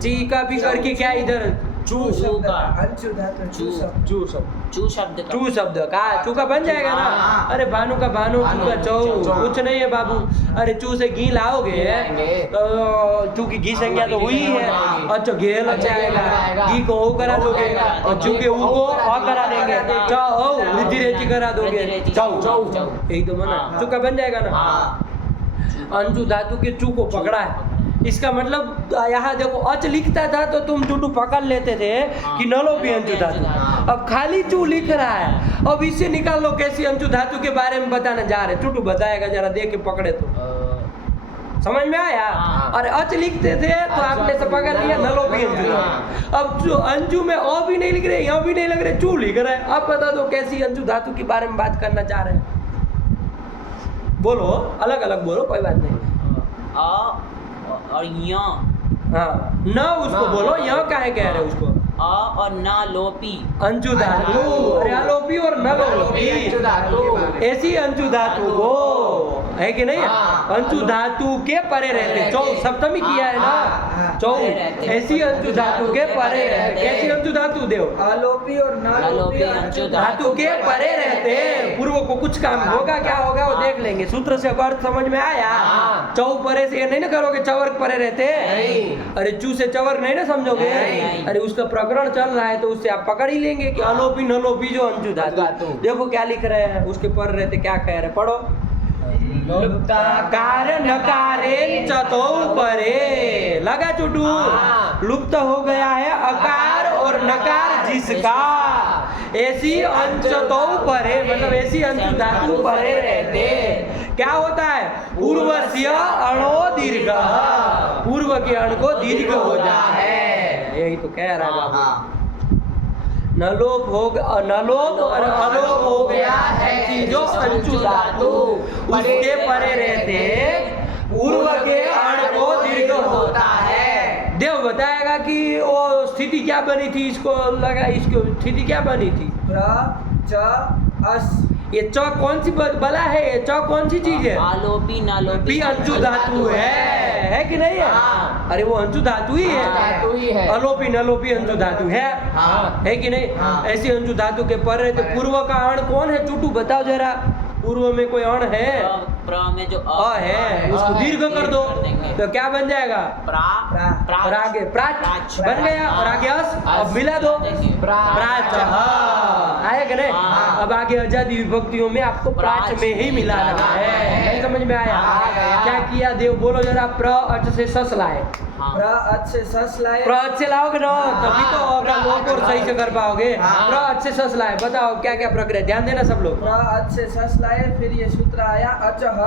ची का भी करके क्या इधर चू शब्द का अंशु धातु चू शब्द का चू का बन जाएगा ना। अरे भानु का भानु, चू का चौ, कुछ नहीं है बाबू। अरे चू से घी लाओगे तो चू की घी संज्ञा तो हुई है। अच्छा घे लग जाएगा, घी को ओ करा दोगे और चू के ऊ को अ करा देंगे, चौ वृद्धि रेची करा दोगे, चौ यही तो बना, चू का बन जाएगा ना। अंशु धातु के चू को पकड़ा है, इसका मतलब यहाँ देखो अच लिखता था तो तुम चुटू पकड़ लेते थे कि नलोपी अंशु धातु। अब खाली चू लिख रहा है, अब इससे निकाल लो कैसी अंशु धातु के बारे में बताने जा रहे। चुटू बताएगा, जरा देख के पकड़े तो समझ में आया। और अच लिखते थे तो आपने से पकड़ लिया नलोपी अंशु धातु। अब जो अंशु में अ भी नहीं लिख रहे, यहाँ भी नहीं लग रहे, चू लिख रहे हैं। अब बता दो कैसी अंशु धातु के बारे में बात करना चाह रहे हैं? बोलो, अलग अलग बोलो, कोई बात नहीं। और य, हाँ न उसको बोलो, यहाँ काहे कह रहे उसको? अ और न लोपी अंशु धातु। अरे अलोपी और न लोपी ऐसी अंशु धातु को है कि नहीं? अंशु धातु के परे रहते, चौ सप्तमी किया है ना, चौ ऐसी अंशु धातु के परे रहते। कैसी अंशु धातु देव? अलोपी और न लोपी अंशु धातु के परे रहते। पूर्व को कुछ काम होगा, क्या होगा वो देख लेंगे। सूत्र से अर्थ समझ में आया? चौ परे से नहीं ना करोगे, चवर परे रहते। अरे चू से चवर नहीं ना समझोगे। अरे उसका प्रकरण चल रहा है तो उससे आप पकड़ ही लेंगे कि अलोपी नलोपी जो अंशु धातु। देखो क्या लिख रहे हैं, उसके पर रहते क्या कह रहे, पढ़ो। लुप्ताकार नकारेन चतौ परे, लगा चुटू? लुप्त हो गया है अकार और नकार जिसका, ऐसी अंशतौ परे, मतलब ऐसी अंशु धातु परे रहते। क्या होता है? पूर्वस्य अणो दीर्घ, पूर्व के अण को दीर्घ हो जाता है। यही तो कह रहा है बाबू। नलोप हो नलोप और अलोप हो गया है जो अंशु धातु उसके परे रहते, पूर्व के अण को दीर्घ होता है। देव बताएगा कि वो स्थिति क्या बनी थी, इसको लगा इसको स्थिति क्या बनी थी? प्र च अस, ये च कौन सी बला है? ये च कौन सी चीज है? आलोपी नालोपी अंशु धातु है कि नहीं है? अरे वो अंशु धातु ही है, अलोपी नलोपी अंशु धातु है कि नहीं? ऐसी अंशु धातु के पर रहते। पूर्व का अण कौन है चुटू, बताओ जरा। पूर्व में कोई अण है? प्र में जो अ है उसको दीर्घ कर दो तो क्या बन जाएगा? और आगे प्राच बन गया, और आगे अस, अब मिला दो प्राच। आया कि नहीं? अब आगे आजादी विभक्तियों में आपको प्राच में ही मिलाना है। समझ में आया? क्या किया देव? बोलो जरा। प्र अच से सस लाए। हाँ प्र अच से सस लाए। प्र अच से लाओगे ना तभी तो अका लोप और सही से कर पाओगे। प्र अच से सस लाए। बताओ क्या क्या प्रक्रिया, ध्यान देना सब लोग। प्र अच से सस लाए। फिर ये सूत्र आया अचह।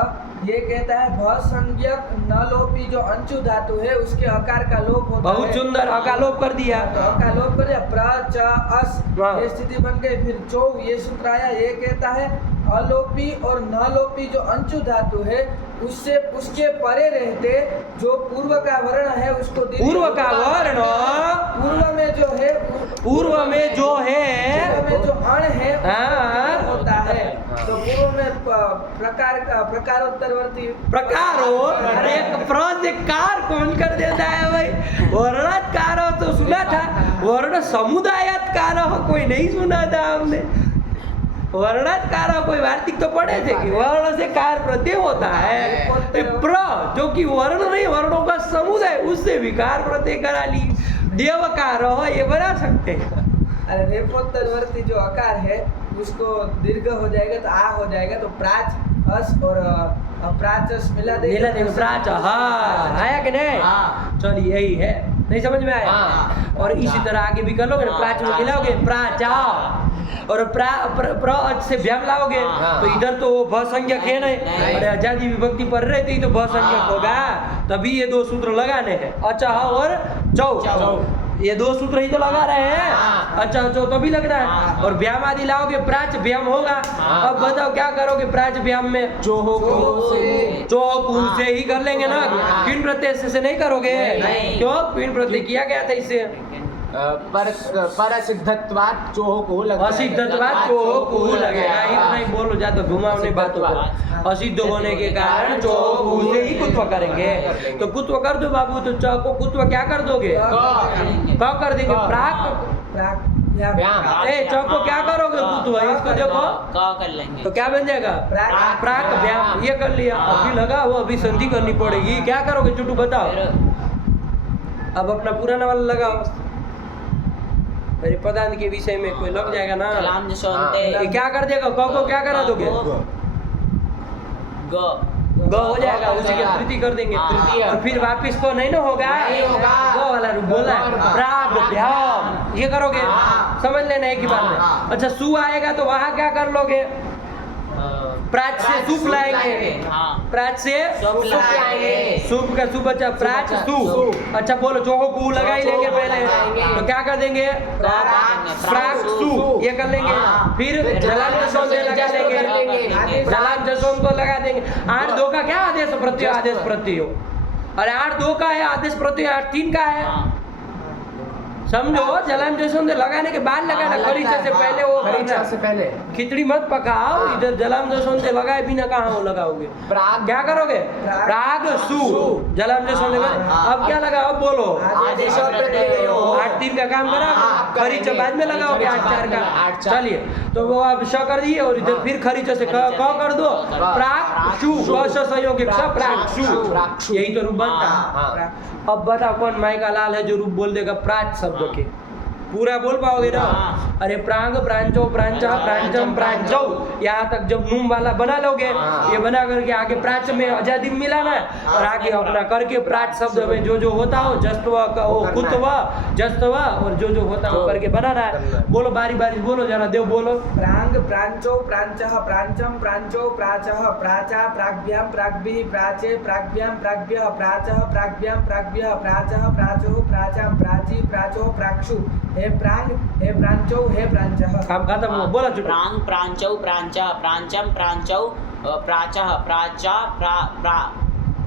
ये कहता है भ संज्ञक न लोपी जो अंशु धातु है उसके अकार का लोप होता है। बहुत सुंदर, अका लोप कर दिया। तो अकार लोप कर दिया। प्र च अस हाँ। ये स्थिति बन गई। फिर चौ ये सूत्र आया। ये कहता है अलोपी और न लोपी जो अंशु धातु है उससे उसके परे रहते जो पूर्व का वर्ण है उसको दीर्घ। पूर्व का वर्ण, पूर्व में जो है पूर्व में जो है, पूर्व में जो अण है हाँ। होता है। तो पूर्व में प्रकार का प्रकारोत्तरवर्ती प्रकार हो। एक प्र से कार कौन कर देता है भाई? वर्णत्कार हो तो सुना था, वर्ण समुदायत्कार हो कोई नहीं सुना था हमने। वर्णत्कार कोई वार्तिक तो पढ़े थे कि वर्ण से कार प्रत्यय होता है। प्र जो कि वर्ण नहीं, वर्णों का समुदाय, उससे विकार प्रत्यय करा ली। देवकार हो ये बना सकते हैं। अरे रेपोत्तरवर्ती जो अकार है उसको दीर्घ हो जाएगा तो आ हो जाएगा। तो प्राच अस और प्राचस मिला देंगे। प्राच, हाँ आया कि नहीं? हाँ। चलिए यही है, नहीं समझ में आया? हाँ। और इसी तरह आगे भी कर लोगे ना। प्राच में मिलाओगे प्राचा और प्र अच से भ्याम लाओगे हाँ। तो इधर तो भ संज्ञक है नहीं। नहीं। अरे आजादी विभक्ति पर रहती तो भ संज्ञक हाँ। होगा। तभी ये दो सूत्र लगाने हैं, अचह और चौ। ये दो सूत्र ही तो लगा रहे हैं। हाँ। अच्छा चौ तभी लग रहा है। हाँ। और व्याम आदि लाओगे प्राच व्याम होगा। हाँ। अब बताओ क्या करोगे प्राच व्याम में? से। चौकू से ही कर लेंगे ना। हाँ। पिन प्रत्यय से नहीं करोगे। नहीं। क्यों? पिन प्रत्यय किया गया था इससे। पर सिद्धत्वात् चोह को लगा। असिद्धत्वात् चोह को लगेगा। इतना ही बोलो, ज्यादा घुमावने बातों को। असिद्ध होने के कारण चोह को से ही कुत्व करेंगे। तो कुत्व कर दो बाबू। तो च को कुत्व क्या कर दोगे? क कर देंगे। प्राक प्राक व्याम। व्याम। ए च को क्या करोगे? कुत्व। इसको देखो क कर लेंगे। तो क्या बन जाएगा? प्राक। प्राक व्याम। ये कर लिया। अभी लगा वो, अभी संधि करनी पड़ेगी। क्या करोगे चुटू बताओ? फिर अब अपना पुराना वाला लगाओ। मेरे पदार्थ के विषय में कोई लग जाएगा ना। कलाम जसवंते। ये क्या कर देगा? क को क्या करा दोगे? ग ग हो जाएगा, उसी के तृतीय कर देंगे। हाँ। तृतीय। और फिर वापस को नहीं ना होगा। नहीं होगा। ग वाला रूप बोला है। प्राग व्याम ये करोगे। हाँ। समझ लेना एक ही बात में। हाँ। अच्छा सु आएगा तो वहां क्या कर लोगे? प्राच से प्राच सुप सुप लाएंगे। लाएंगे। हाँ। प्राच से सुप लाएंगे। सुप का सुप बचा। प्राच बचा, सु। सु। अच्छा बोलो चोहो कु लगा ही लेंगे चोहो पहले। लगाएंगे। तो क्या कर देंगे? प्राक सु ये कर लेंगे। हाँ। फिर जलाल जसों से लगा देंगे। जलाल जसों को लगा देंगे। 8-2 का क्या आदेश प्रत्यय? आदेश प्रत्यय हो। अरे 8-2 का है आदेश प्रत्यय, 8-3 का है। हाँ। समझो जलाल जसों से लगाने के बाद लगाना। खरीचा से पहले वो खरीचा करना। से पहले खिचड़ी मत पकाओ। हाँ। इधर जलाम जसों से लगाए बिना कहाँ वो लगाओगे? प्राग क्या करोगे? प्राग प्राग सु जलाम जसों से हाँ, लगा। अब क्या लगाओ बोलो? आदेश और प्रत्यय हो। 8-3 का काम करा। हाँ, खरीचा करेंगे। बाद में लगाओगे। खरीचा 8-4 का। 8-4। चलिए तो वो आप श कर दिए और इधर फिर खरीचा से क कर दो। प्राग सु स संयोग प्राग सु। यही तो रूप बनता है। हाँ। अब बताओ कौन माइका लाल है जो रूप बोल देगा प्राच शब्द के? पूरा बोल पाओगे ना? हाँ। अरे प्रांग प्रांचो प्रांचा प्रांचम प्रांचौ यहाँ तक जब नूम वाला बना लोगे। हाँ। ये बना करके आगे प्राच में आजादी मिलाना है और आगे अपना करके प्राच शब्द में जो जो होता हो जस्तव कुत्व जस्तव और जो जो होता हो करके बनाना है। बोलो बारी बारी बोलो जरा देव बोलो। प्रांग प्रांचो प्रांचः प्रांचम प्रांचो प्राचः प्राचा प्राग्भ्याम प्राग्भिः प्राचे प्राग्भ्याम प्राग्भ्यः प्राचः प्राग्भ्याम प्राग्भ्यः प्राचः प्राचो प्राचाम प्राची प्राचो प्राक्षु। हे प्रांग हे प्रांचो हे प्रांचः। काम खत्म हुआ। बोला चुप। प्रांग प्रांचौ प्रांचा प्रांचम प्रांचौ प्राचः प्राचा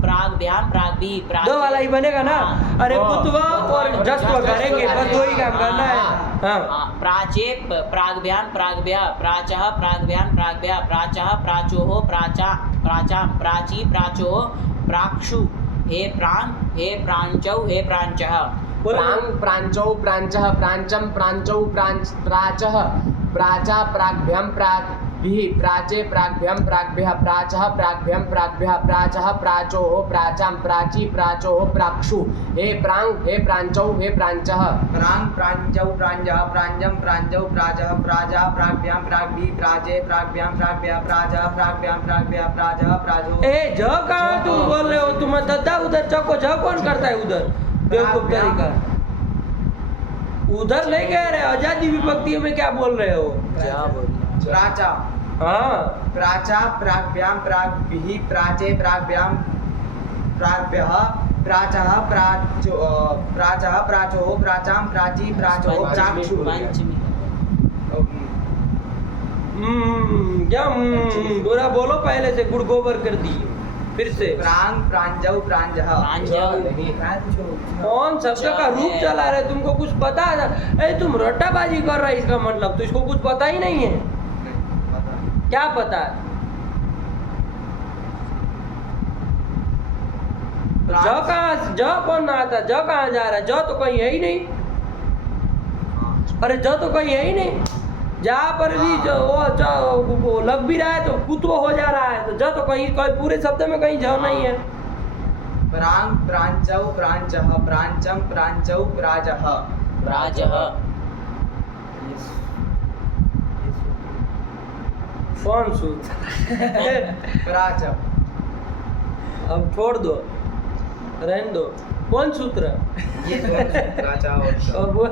प्राग्भ्याम प्राग्भिः प्राचे। दो वाला ही बनेगा ना। हाँ। अरे कुत्व और जस्तव करेंगे बस दो ही काम करना है। हाँ हाँ। प्राचे प्राग्भ्याम प्राग्भ्यः प्राचः प्राग्भ्याम प्राग्भ्यः प्राचः प्राचोः प्राचा प्राचाम प्राची प्राचोः प्राक्षु। हे प्रांग हे प्रांचौ हे प्रांचः। प्रांग प्रांचौ प्रांचः प्रांचम प्रांचौ प्राचः प्राचा प्राग्भ्याम प्राचे प्राग्भ्यम प्राग्भ्यः प्राचः प्राग्भ्यम प्राग्भ्यः प्राचः प्राचोः प्राचां प्राची प्राचोः प्राक्षु हे प्रांग हे प्रांचौ हे प्रांचः प्रांग प्रांजौ प्रांजः प्रांजम प्रांजौ प्राजः प्राजा प्राग्भ्यां प्राग्भी प्राचे प्राग्भ्यां प्राग्भ्यः प्राजः प्राग्भ्यां प्राग्भ्यः प्राजः प्राजो ए ज कहाँ तुम बोल रहे हो? तुम दद्दा उधर चको ज कौन करता है उधर? बेवकूफ तरीका। उधर नहीं कह रहे, आजादी विभक्ति में क्या बोल रहे हो? प्राचा हाँ प्राचा प्राग्भ्यां प्राग्भिः प्राचे प्राग्भ्यां प्राग्भ्यः प्राचः प्राचो प्राचः प्राचोः प्राचां प्राची प्राचोः प्राक्षु पंचमी बुरा बोलो पहले से, गुड़ गोबर कर दिए फिर से। प्रांग प्रांजौ प्रांजः कौन शब्द का रूप चला रहे? तुमको कुछ पता है? ए तुम रट्टाबाजी कर रहा है, इसका मतलब तो इसको कुछ पता ही नहीं है। क्या पता है? ज कहाँ, ज कौन आता? ज कहाँ जा रहा है? ज तो कहीं है ही नहीं। अरे ज तो कहीं है ही नहीं। जहाँ पर भी जो वो लग भी रहा है तो कुत्व हो जा रहा है, तो ज तो कहीं कोई पूरे शब्द में कहीं ज नहीं है। प्रांग प्रांचौ प्रांचः प्रांचम प्रांचौ प्राजः प्राजः कौन सूत्र? प्राच अब छोड़ दो, रहने दो। कौन सूत्र? ये प्राचा और वो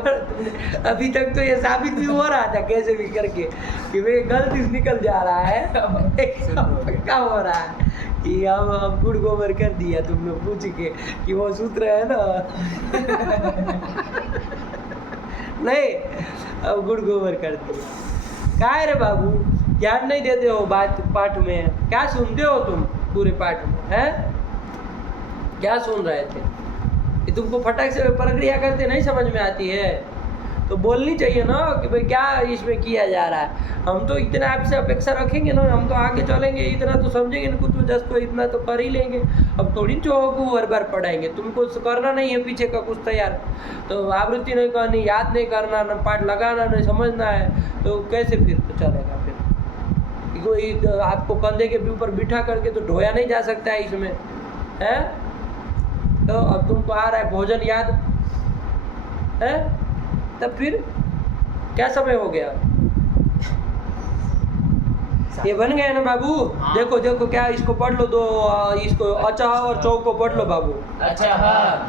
अभी तक तो ये साबित भी हो रहा था कैसे भी करके कि वे गलती से निकल जा रहा है। पक्का हो रहा है कि अब गुड़ गोबर कर दिया तुमने पूछ के कि वो सूत्र है ना। नहीं, अब गुड़ गोबर कर दिया। क्या है रे बाबू, ध्यान नहीं देते हो बात पाठ में? क्या सुनते हो तुम पूरे पाठ में? हैं क्या सुन रहे थे? कि तुमको फटाक से प्रक्रिया करते नहीं समझ में आती है तो बोलनी चाहिए ना कि भाई क्या इसमें किया जा रहा है। हम तो इतना आपसे अपेक्षा रखेंगे ना, हम तो आगे चलेंगे, इतना तो समझेंगे ना, कुछ जस्ट तो इतना तो कर ही लेंगे। अब थोड़ी चौकों को हर बार पढ़ाएंगे, तुमको करना नहीं है पीछे का कुछ तैयार, तो आवृत्ति नहीं करनी, याद नहीं करना, न पाठ लगाना नहीं समझना है, तो कैसे फिर तो चलेगा? फिर कोई आपको कंधे के ऊपर बिठा करके तो ढोया नहीं जा सकता है इसमें, है? तो अब तुमको आ रहा है भोजन याद है, तब फिर क्या समय हो गया? ये बन गया ना बाबू? हाँ। देखो देखो क्या, इसको पढ़ लो, दो इसको अचह और चौ को पढ़ लो बाबू। अचः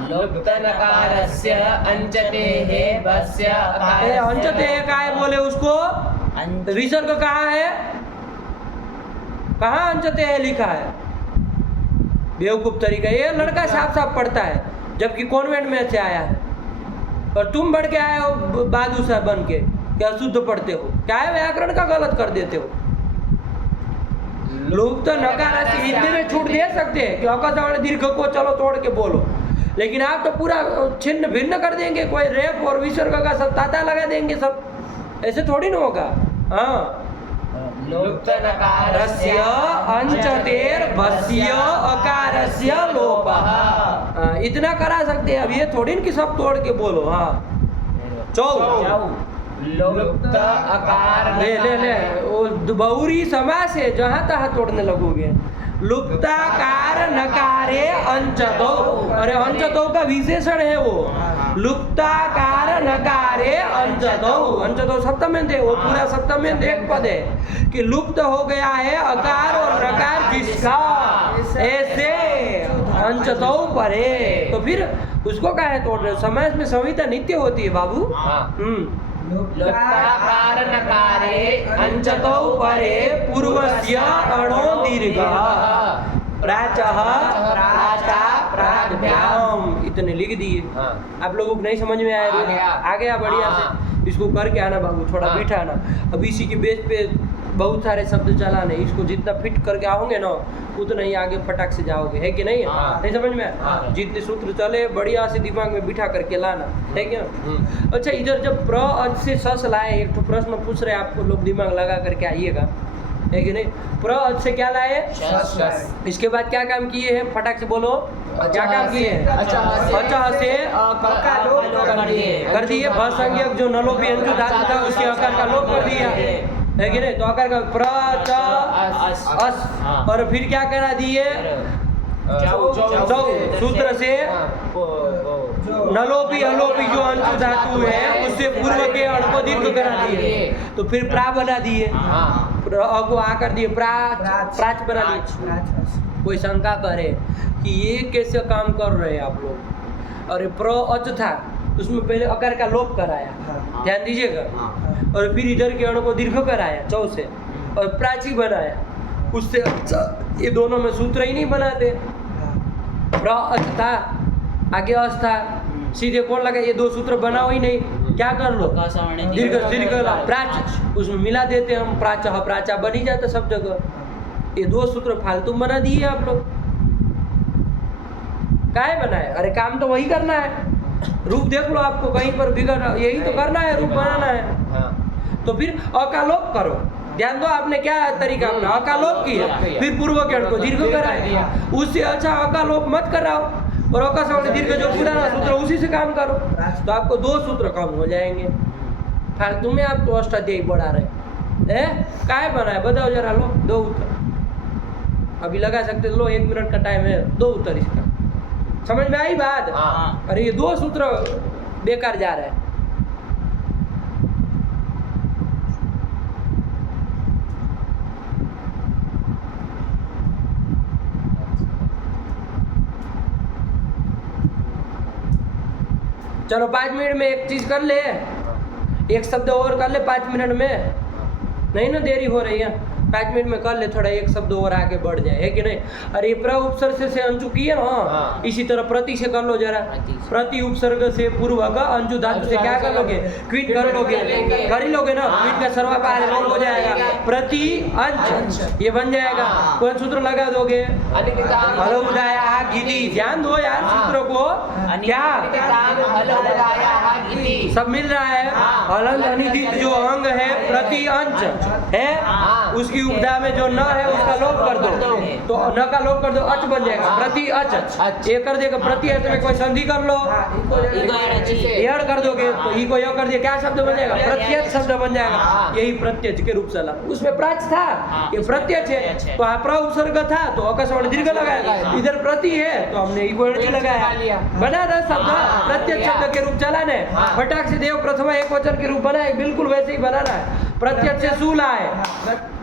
लुप्तनकारस्य अंचतेः बस्य अंचते का है बोले उसको, विसर्ग कहाँ है? कहाँ अंचते है लिखा है? बेवकूफ तरीका। ये लड़का साफ साफ पढ़ता है जबकि कॉन्वेंट में से आया है, और तुम बढ़ के आए हो बादशाह बन के, क्या शुद्ध पढ़ते हो? क्या है, व्याकरण का गलत कर देते हो। लोग तो नकार हिंदी में छूट दे सकते हैं कि अकस्मात दीर्घ को चलो तोड़ के बोलो, लेकिन आप तो पूरा छिन्न भिन्न कर देंगे, कोई रेप और विसर्ग का सब ताता लगा देंगे सब, ऐसे थोड़ी ना होगा। हाँ, लुप्तनकारस्य अंचतेर भस्य अकारस्य लोपः, इतना करा सकते हैं। अब ये थोड़ी न कि सब तोड़ के बोलो। हाँ, चौ लुप्त अकार ले ले ले, वो बहुरी समास है, जहाँ तहाँ तोड़ने लगोगे। लुप्ताकार नकारे अंचतो, अरे अंचतो का विशेषण है वो, लुप्ताकार नकारे अंचतो, अंचतो सप्तमेंत है, वो पूरा सप्तमेंत एक पद है कि लुप्त हो गया है अकार और नकार जिसका, ऐसे अंचतो परे। तो फिर उसको क्या है तोड़ रहे हो? समाज में संहिता नित्य होती है बाबू। लुप्ताकार नकारे अंचतो परे पूर्वस्य अणो दीर्घ प्राचः प्राचा प्राग्भ्याम, इतने लिख दिए। हाँ। आप लोगों को नहीं समझ में आया? आ गया बढ़िया से इसको करके आना बाबू, थोड़ा हाँ। बिठाना। अब इसी के बेस पे बहुत सारे शब्द चलाने, इसको जितना फिट करके आओगे ना उतना ही आगे फटाक से जाओगे, है कि नहीं? हाँ। नहीं समझ में? हाँ। जितने सूत्र चले बढ़िया से दिमाग में बिठा करके लाना, है क्या? अच्छा, इधर जब प्र अज से सस लाए, एक तो प्रश्न पूछ रहे आपको लोग, दिमाग लगा करके आइएगा, है कि नहीं? प्र अज से क्या लाए? इसके बाद क्या काम किए हैं? फटाक से बोलो, क्या काम किए हैं? अचः से कर दिए। भ संज्ञक जो नलोपी अंजु धातु था उसके आकार का लोप कर दिया। है कि नहीं? तो अकार का प्र च अस। अस हाँ। और फिर क्या करा दिए? चौ सूत्र से नलोपी अलोपी जो अंशु धातु है उससे पूर्व के अण को दीर्घ करा दिए, तो फिर प्रा बना दिए, हाँ अ को आ कर दिए, प्राच प्राच बना दिए। प्राच। कोई शंका करे कि ये कैसे काम कर रहे हैं आप लोग? अरे प्र अच था, उसमें पहले अकार का लोप कराया, हाँ। ध्यान दीजिएगा, हाँ। और फिर इधर के अणु को दीर्घ कराया चौ से, और प्राची बनाया उससे। अच्छा, ये दोनों में सूत्र ही नहीं बनाते। हाँ। प्र अच था, आगे अस था, सीधे कौन लगा? ये दो सूत्र बनाओ ही नहीं, क्या कर लो? दीर्घ दीर्घ प्राच, उसमें मिला देते हम, प्राच प्राचा बन ही जाता सब जगह। ये दो सूत्र फालतू बना दिए आप लोग, काहे बनाए? अरे काम तो वही करना है, रूप देख लो, आपको कहीं पर बिगड़, यही तो करना है, रूप बनाना है। हाँ तो फिर अकालोप करो, ध्यान दो आपने क्या तरीका अपना, अकालोप किया, फिर पूर्व के अण को दीर्घ कराया, उससे अच्छा अकालोप मत कराओ, और अकाशवाणी दीर्घ जो पुराना सूत्र उसी से काम करो, तो आपको दो सूत्र कम हो जाएंगे। फालतू में आप तो अष्टाध्यायी बढ़ा रहे हैं, काहे बनाए? बताओ जरा, लो दो उत्तर अभी लगा सकते, लो 1 मिनट का टाइम है, दो उत्तर इसका। समझ में आई बात? हाँ। अरे ये दो सूत्र बेकार जा रहा है। चलो 5 मिनट में एक चीज कर ले, एक शब्द और कर ले 5 मिनट में, नहीं ना देरी हो रही है, 5 मिनट में कर ले, थोड़ा एक शब्द और आगे बढ़ जाए, है कि नहीं? अरे प्र उपसर्ग से अंशु किए ना, हाँ। इसी तरह प्रति से कर लो जरा, प्रति उपसर्ग से पूर्व का अंशु धातु से क्या कर लोगे? क्विट कर लोगे, कर ही लोगे ना, क्विट का सर्वपहारी लोप हो जाएगा, प्रति अंश ये बन जाएगा। कौन सूत्र लगा दोगे? हलो उदाया गिदी, ध्यान दो यार सूत्र को, क्या सब मिल रहा है? हलन अनिदित जो अंग है प्रति अंश है, उसकी उपधा में जो न है उसका लोप कर दो, तो न का लोप कर दो, अच बन जाएगा, प्रति अच। ये कर देगा, प्रति अच में कोई संधि कर लो, एड़ कर दोगे तो ई को य कर दिया, क्या शब्द बन जाएगा? प्रत्यक्ष शब्द बन जाएगा, यही प्रत्यक्ष के रूप से ला। उसमें प्राच था, ये प्रत्यक्ष है, तो यहाँ प्र उपसर्ग था तो आकाशवाणी दीर्घ लगाया, इधर प्रति है तो हमने ई को लगाया, बना था शब्द, प्रत्यक्ष शब्द के रूप चलाने, फटाक से देव प्रथमा एक वचन के रूप बनाए, बिल्कुल वैसे ही बनाना है। प्रत्यक्ष से सूला है,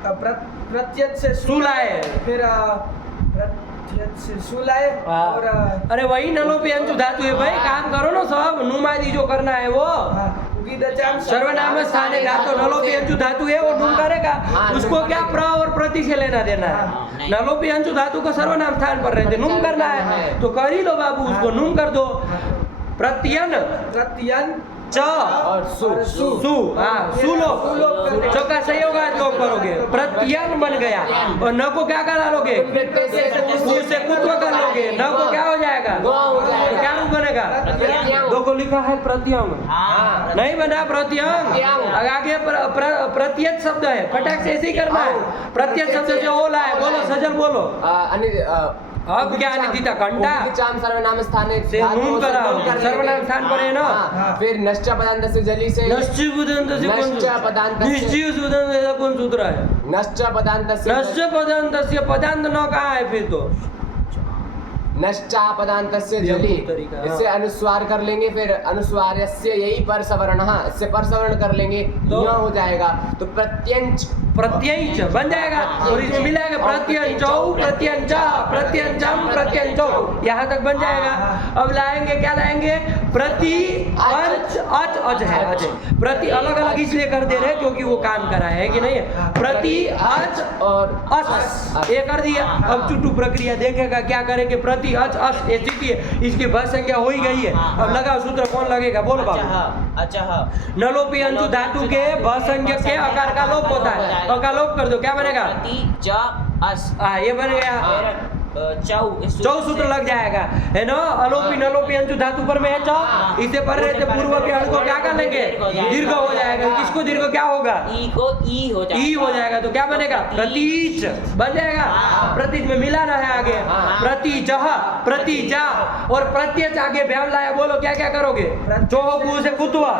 प्रत्यक्ष से सूला है, फिर प्रत्यक्ष से सूला है, और अरे वही नलो पे अंशु धातु है भाई, काम करो ना सब, नुमादी जो करना है वो सर्वनाम स्थाने धातु, नलो पे अंशु धातु है वो नुम करेगा, उसको क्या प्र और प्रति से लेना देना है? नलो पे अंशु धातु को सर्वनाम स्थान पर रहते नुम करना है, तो कर ही लो बाबू, उसको नुम कर दो। प्रत्यन प्रत्यन च और सु सु, हाँ सुलो, चौका सहयोग लोग करोगे, प्रत्यन बन गया, और न को क्या करा लोगे? से कुत्व कर लोगे, न को क्या हो जाएगा? तो क्या रूप बनेगा? दो को लिखा है प्रत्यंग, नहीं बना प्रत्यंग, आगे प्रत्यक्ष शब्द है, फटाक से ऐसे ही करना है, प्रत्यक्ष शब्द से ओला है, बोलो सजल बोलो। अब क्या निदिता घंटा चाम सर्वनाम स्थाने से नुम करा, सर्वनाम स्थान पर है ना, फिर नश्च पदांत से जली से निश्चित उदंत से कौन नश्च पदांत से निश्चित उदंत से कौन सूत्र है? नश्च पदांत से नश्च पदांत से पदांत न कहाँ है फिर तो? नश्चा पदांत से जली, तरीका, हाँ। इससे अनुस्वार कर लेंगे, फिर अनुस्वार से यही पर सवर्ण, इससे पर सवर्ण कर लेंगे तो हो जाएगा, तो प्रत्यंच प्रत्यंच बन जाएगा, और इसमें मिलेगा प्रत्यंचौ प्रत्यंचा प्रत्यंचम प्रत्यंचौ, यहाँ तक बन जाएगा। अब लाएंगे क्या लाएंगे? प्रति अंच अच अच है, अच प्रति अलग अलग इसलिए कर दे रहे क्योंकि वो काम करा है कि नहीं? प्रति अच और अस ये कर दिया। अब चुटू प्रक्रिया देखेगा क्या करेंगे? प्रति अच अस ये स्थिति है, इसकी भ संख्या हो ही गई है। अब लगाओ सूत्र कौन लगेगा? बोलो बाबू। अच्छा नलोपी अंशु धातु के भ संज्ञक के आकार का लोप होता है, अकार लोप कर दो, क्या बनेगा? प्रति ज अस, ये बन गया चौ चौ सूत्र लग जाएगा, है ना। अलोपी नलोपी अंशु धातु पर में है चौ, इसे पढ़ रहे थे पूर्व के अण को क्या कर लेंगे, दीर्घ हो जाएगा। किसको दीर्घ क्या होगा, ई को ई हो जाएगा, ई हो जाएगा। तो क्या बनेगा, प्रतीच बन जाएगा। प्रतीच में मिलाना है आगे, प्रतीचः प्रतीचा, और प्रत्यच आगे व्याम लाया, बोलो क्या क्या करोगे, चौहु से कुत्वा,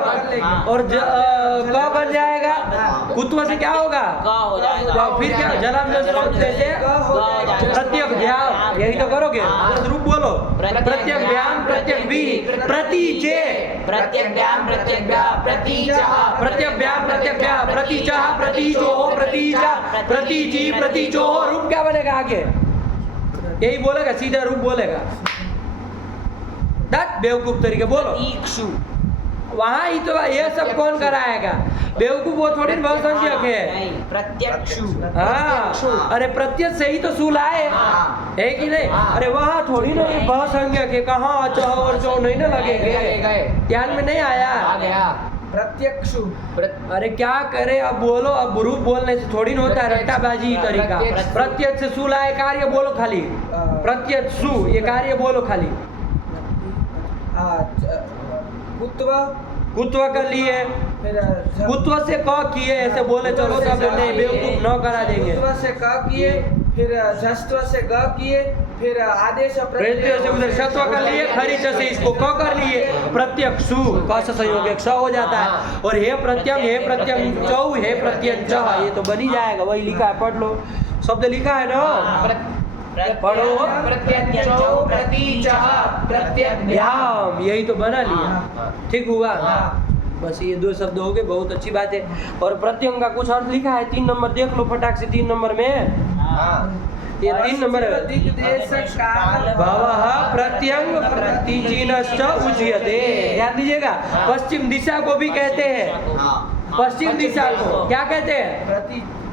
और क बन जाएगा, कुत्वा से क्या होगा, क हो जाएगा। तो फिर क्या, जलाम जैसे प्रत्यक व्याम, यही तो करोगे। रूप बोलो, प्रत्यक व्याम प्रत्यक भी, प्रतीचे, प्रत्यक व्याम प्रत्यक व्या, प्रतीचः, प्रत्यक व्याम प्रत्यक व्या, प्रतीचः प्रतीचो, प्रतीचा, प्रतीची, प्रतीचो। रूप क्या बनेगा आगे, यही बोलेगा, सीधा रूप बोलेगा। दट बेवकूफ तरीके बोलो, प्रतीक्षु, वहां ही तो ये सब कौन कराएगा, बेवकूफ वो थोड़ी ना बहुसंख्यक है। नहीं, प्रत्यक्षु, हाँ, अरे प्रत्यक्ष से ही तो सूल आए, है कि नहीं। अरे वहाँ थोड़ी ना ये बहुसंख्यक है, कहाँ चौ और चौ नहीं ना लगेंगे, ध्यान में नहीं आया। आ गया प्रत्यक्षु। अरे क्या करे, अब बोलो, अब रूप बोलने से थोड़ी ना होता है, रट्टाबाजी तरीका। प्रत्यक्ष से सूल आए, कार्य बोलो खाली, प्रत्यक्ष सु, ये कार्य बोलो खाली। कुत्व, कुत्व कर लिए, फिर कुत्व से क किए, ऐसे बोले चलो तब नहीं, बेवकूफ न करा देंगे। कुत्व से क किए, फिर जस्त्व से ग किए, फिर आदेश प्रत्यय से उधर सत्व कर लिए, खरीच से इसको क कर लिए, प्रत्यक्षु क से संयोग एक स हो जाता है। और हे प्रत्यम, हे प्रत्यम चौ, हे प्रत्यंचः, ये तो बन ही जाएगा, वही लिखा है, पढ़ लो, शब्द लिखा है ना, पढ़ो। प्रत्यक्षो, प्रतीचः, प्रत्यक व्याम, यही तो बना लिया, ठीक हुआ। बस ये दो शब्द हो गए, बहुत अच्छी बात है। और प्रत्यंग का कुछ अर्थ लिखा है, 3 नंबर देख लो फटाक से, 3 नंबर में ये 3 नंबर है, भवः प्रत्यंग प्रतिचिनश्च उच्यते। ध्यान दीजिएगा, पश्चिम दिशा को भी कहते हैं, पश्चिम दिशा को क्या कहते हैं,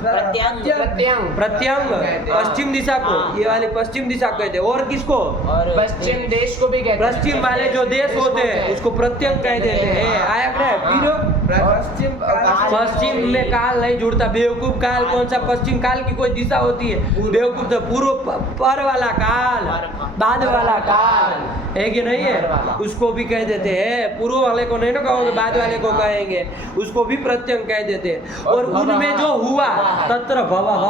प्रत्यंग, प्रत्यंग, पश्चिम दिशा को, ये वाले पश्चिम दिशा को कहते हैं। और किसको, और पश्चिम देश को भी कहते हैं। पश्चिम वाले जो देश होते हैं उसको प्रत्यंग कह देते हैं। आया क्या है, पश्चिम में काल नहीं जुड़ता, बेवकूफ। काल कौन सा, पश्चिम काल की कोई दिशा होती है, बेवकूफ। तो पूर्व पर वाला काल, बाद वाला काल, है कि नहीं है, उसको भी कह देते हैं। पूर्व वाले को नहीं ना कहोगे, बाद वाले को कहेंगे, उसको भी प्रत्यंग कह देते हैं। और उनमें जो हुआ, तत्र भवः,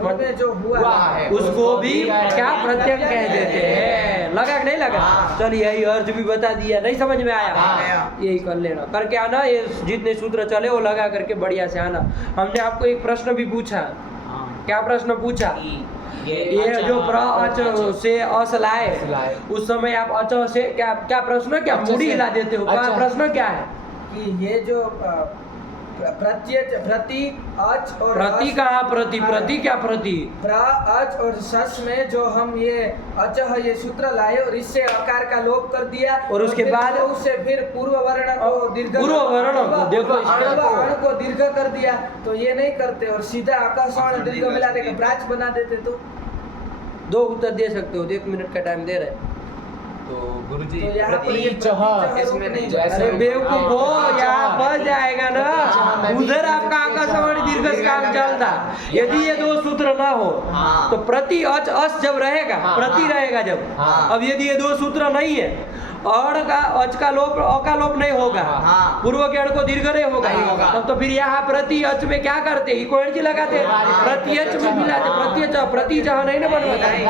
उनमें जो हुआ है उसको भी क्या प्रत्यंग कह देते हैं। लगा कि नहीं लगा, चलिए यही अर्थ भी बता दिया, नहीं समझ में आया, यही कर लेना, करके आना। ये जितने सूत्र चले वो लगा करके बढ़िया से आना। हमने आपको एक प्रश्न भी पूछा, क्या प्रश्न पूछा, ये जो प्र अच से अस लाए, उस समय आप अच से क्या क्या प्रश्न, क्या मुड़ी हिला देते हो, क्या प्रश्न क्या है, कि ये जो प्रत्यय, प्रति, अच और प्रति कहाँ, प्रति, प्रति क्या, प्रति प्र, अच और सस में जो हम ये अचह ये सूत्र लाए और इससे आकार का लोप कर दिया, और उसके फिर बाद उससे फिर पूर्व वर्ण को दीर्घ, पूर्व वर्ण को देखो, अण को दीर्घ कर दिया, तो ये नहीं करते और सीधा आकाशवाण दीर्घ मिला देकर प्राच बना देते। तो 2 उत्तर दे सकते हो, 1 मिनट का टाइम दे रहे हैं। तो गुरुजी, तो यहाँ पर ये प्रतीचः इसमें नहीं, अरे बेवकूफ हो, यहाँ फंस जाएगा ना, उधर आपका आकाशवाणी दीर्घ काम चलता। यदि ये 2 सूत्र ना हो तो प्रति अच अस जब रहेगा, प्रति रहेगा जब। अब यदि ये 2 सूत्र नहीं है, अण का अच का लोप, अ का लोप नहीं होगा, पूर्व के अण को दीर्घ नहीं होगा, तब तो फिर यहाँ प्रति अच में क्या करते, इको एनर्जी लगाते, प्रत्यच में मिलाते, प्रत्यच प्रतिचः नहीं ना बनवाते।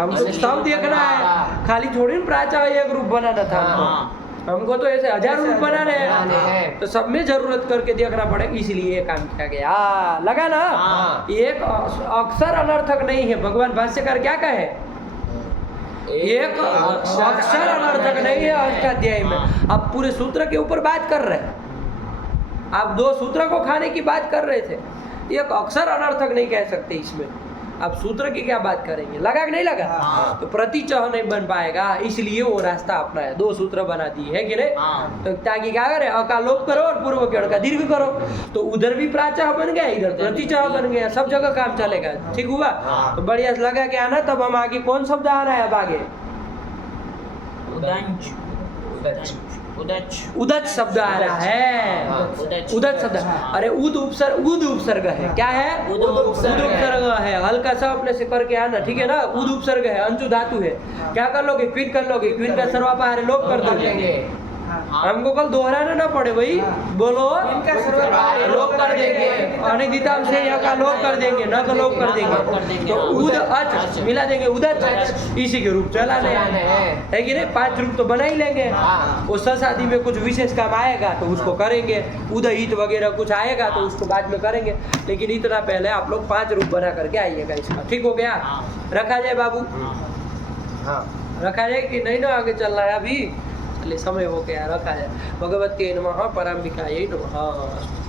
हमको सब देखना है, खाली थोड़ी ना प्राचा एक रूप बनाना था हमको तो ऐसे 1000 रूप बनाने हैं, तो सब में जरूरत करके देखना पड़ेगा, इसलिए ये काम किया गया। लगा ना, एक अक्षर अनर्थक नहीं है। भगवान भाष्यकार क्या कहे, एक अक्षर अनर्थक नहीं है अष्टाध्यायी में। आप पूरे सूत्र के ऊपर बात कर रहे हैं, आप 2 सूत्र को खाने की बात कर रहे थे, एक अक्षर अनर्थक नहीं कह सकते इसमें। आप सूत्र की क्या बात करेंगे, लगा कि नहीं लगा, तो प्रतिचह नहीं बन पाएगा, इसलिए वो रास्ता अपना है, 2 सूत्र बना दिए है कि नहीं। तो ताकि क्या करे, अ का लोप करो और पूर्व के अण का दीर्घ करो, तो उधर भी प्राचह बन गया, इधर प्रतिचह बन गया, सब जगह काम चलेगा। ठीक हुआ, तो बढ़िया से लगा के आना। तब हम आगे कौन शब्द आ रहा है, अब आगे उदंच, उदच उदच उदच शब्द आ रहा है। हाँ, उदच उदच शब्द, अरे उद उपसर्ग है, क्या है? उद उपसर्ग उपसर्ग है, हल्का सा अपने से करके आना, ठीक है ना। उद उपसर्ग है, अंशु धातु है, क्या कर लोगे? क्विन कर लोगे, क्विन का सर्वपहारी लोप कर कर दोगे। देंगे। हाँ। हमको कल दोहराना ना पड़े भाई, बोलो इनका सर्वपहारी लोप कर देंगे, अनिदिताम से यहाँ का लोप कर देंगे, न का लोप कर लोप कर देंगे, देंगे, तो हाँ। उद अच। अच मिला देंगे, उदच इसी के रूप चलाने चलाने हैं। है कि नहीं? 5 रूप तो बना ही लेंगे। हाँ। वो शादी में कुछ विशेष काम आएगा तो उसको करेंगे, उदहित वगैरह कुछ आएगा तो उसको बाद में करेंगे, लेकिन इतना पहले आप लोग 5 रूप बना करके आइएगा इसका, ठीक हो गया? हाँ। रखा जाए बाबू, हाँ रखा जाए कि नहीं ना, आगे चलना है अभी, चलिए समय हो गया, रखा जाए। भगवती नमः, पराम्बिकायै नमः।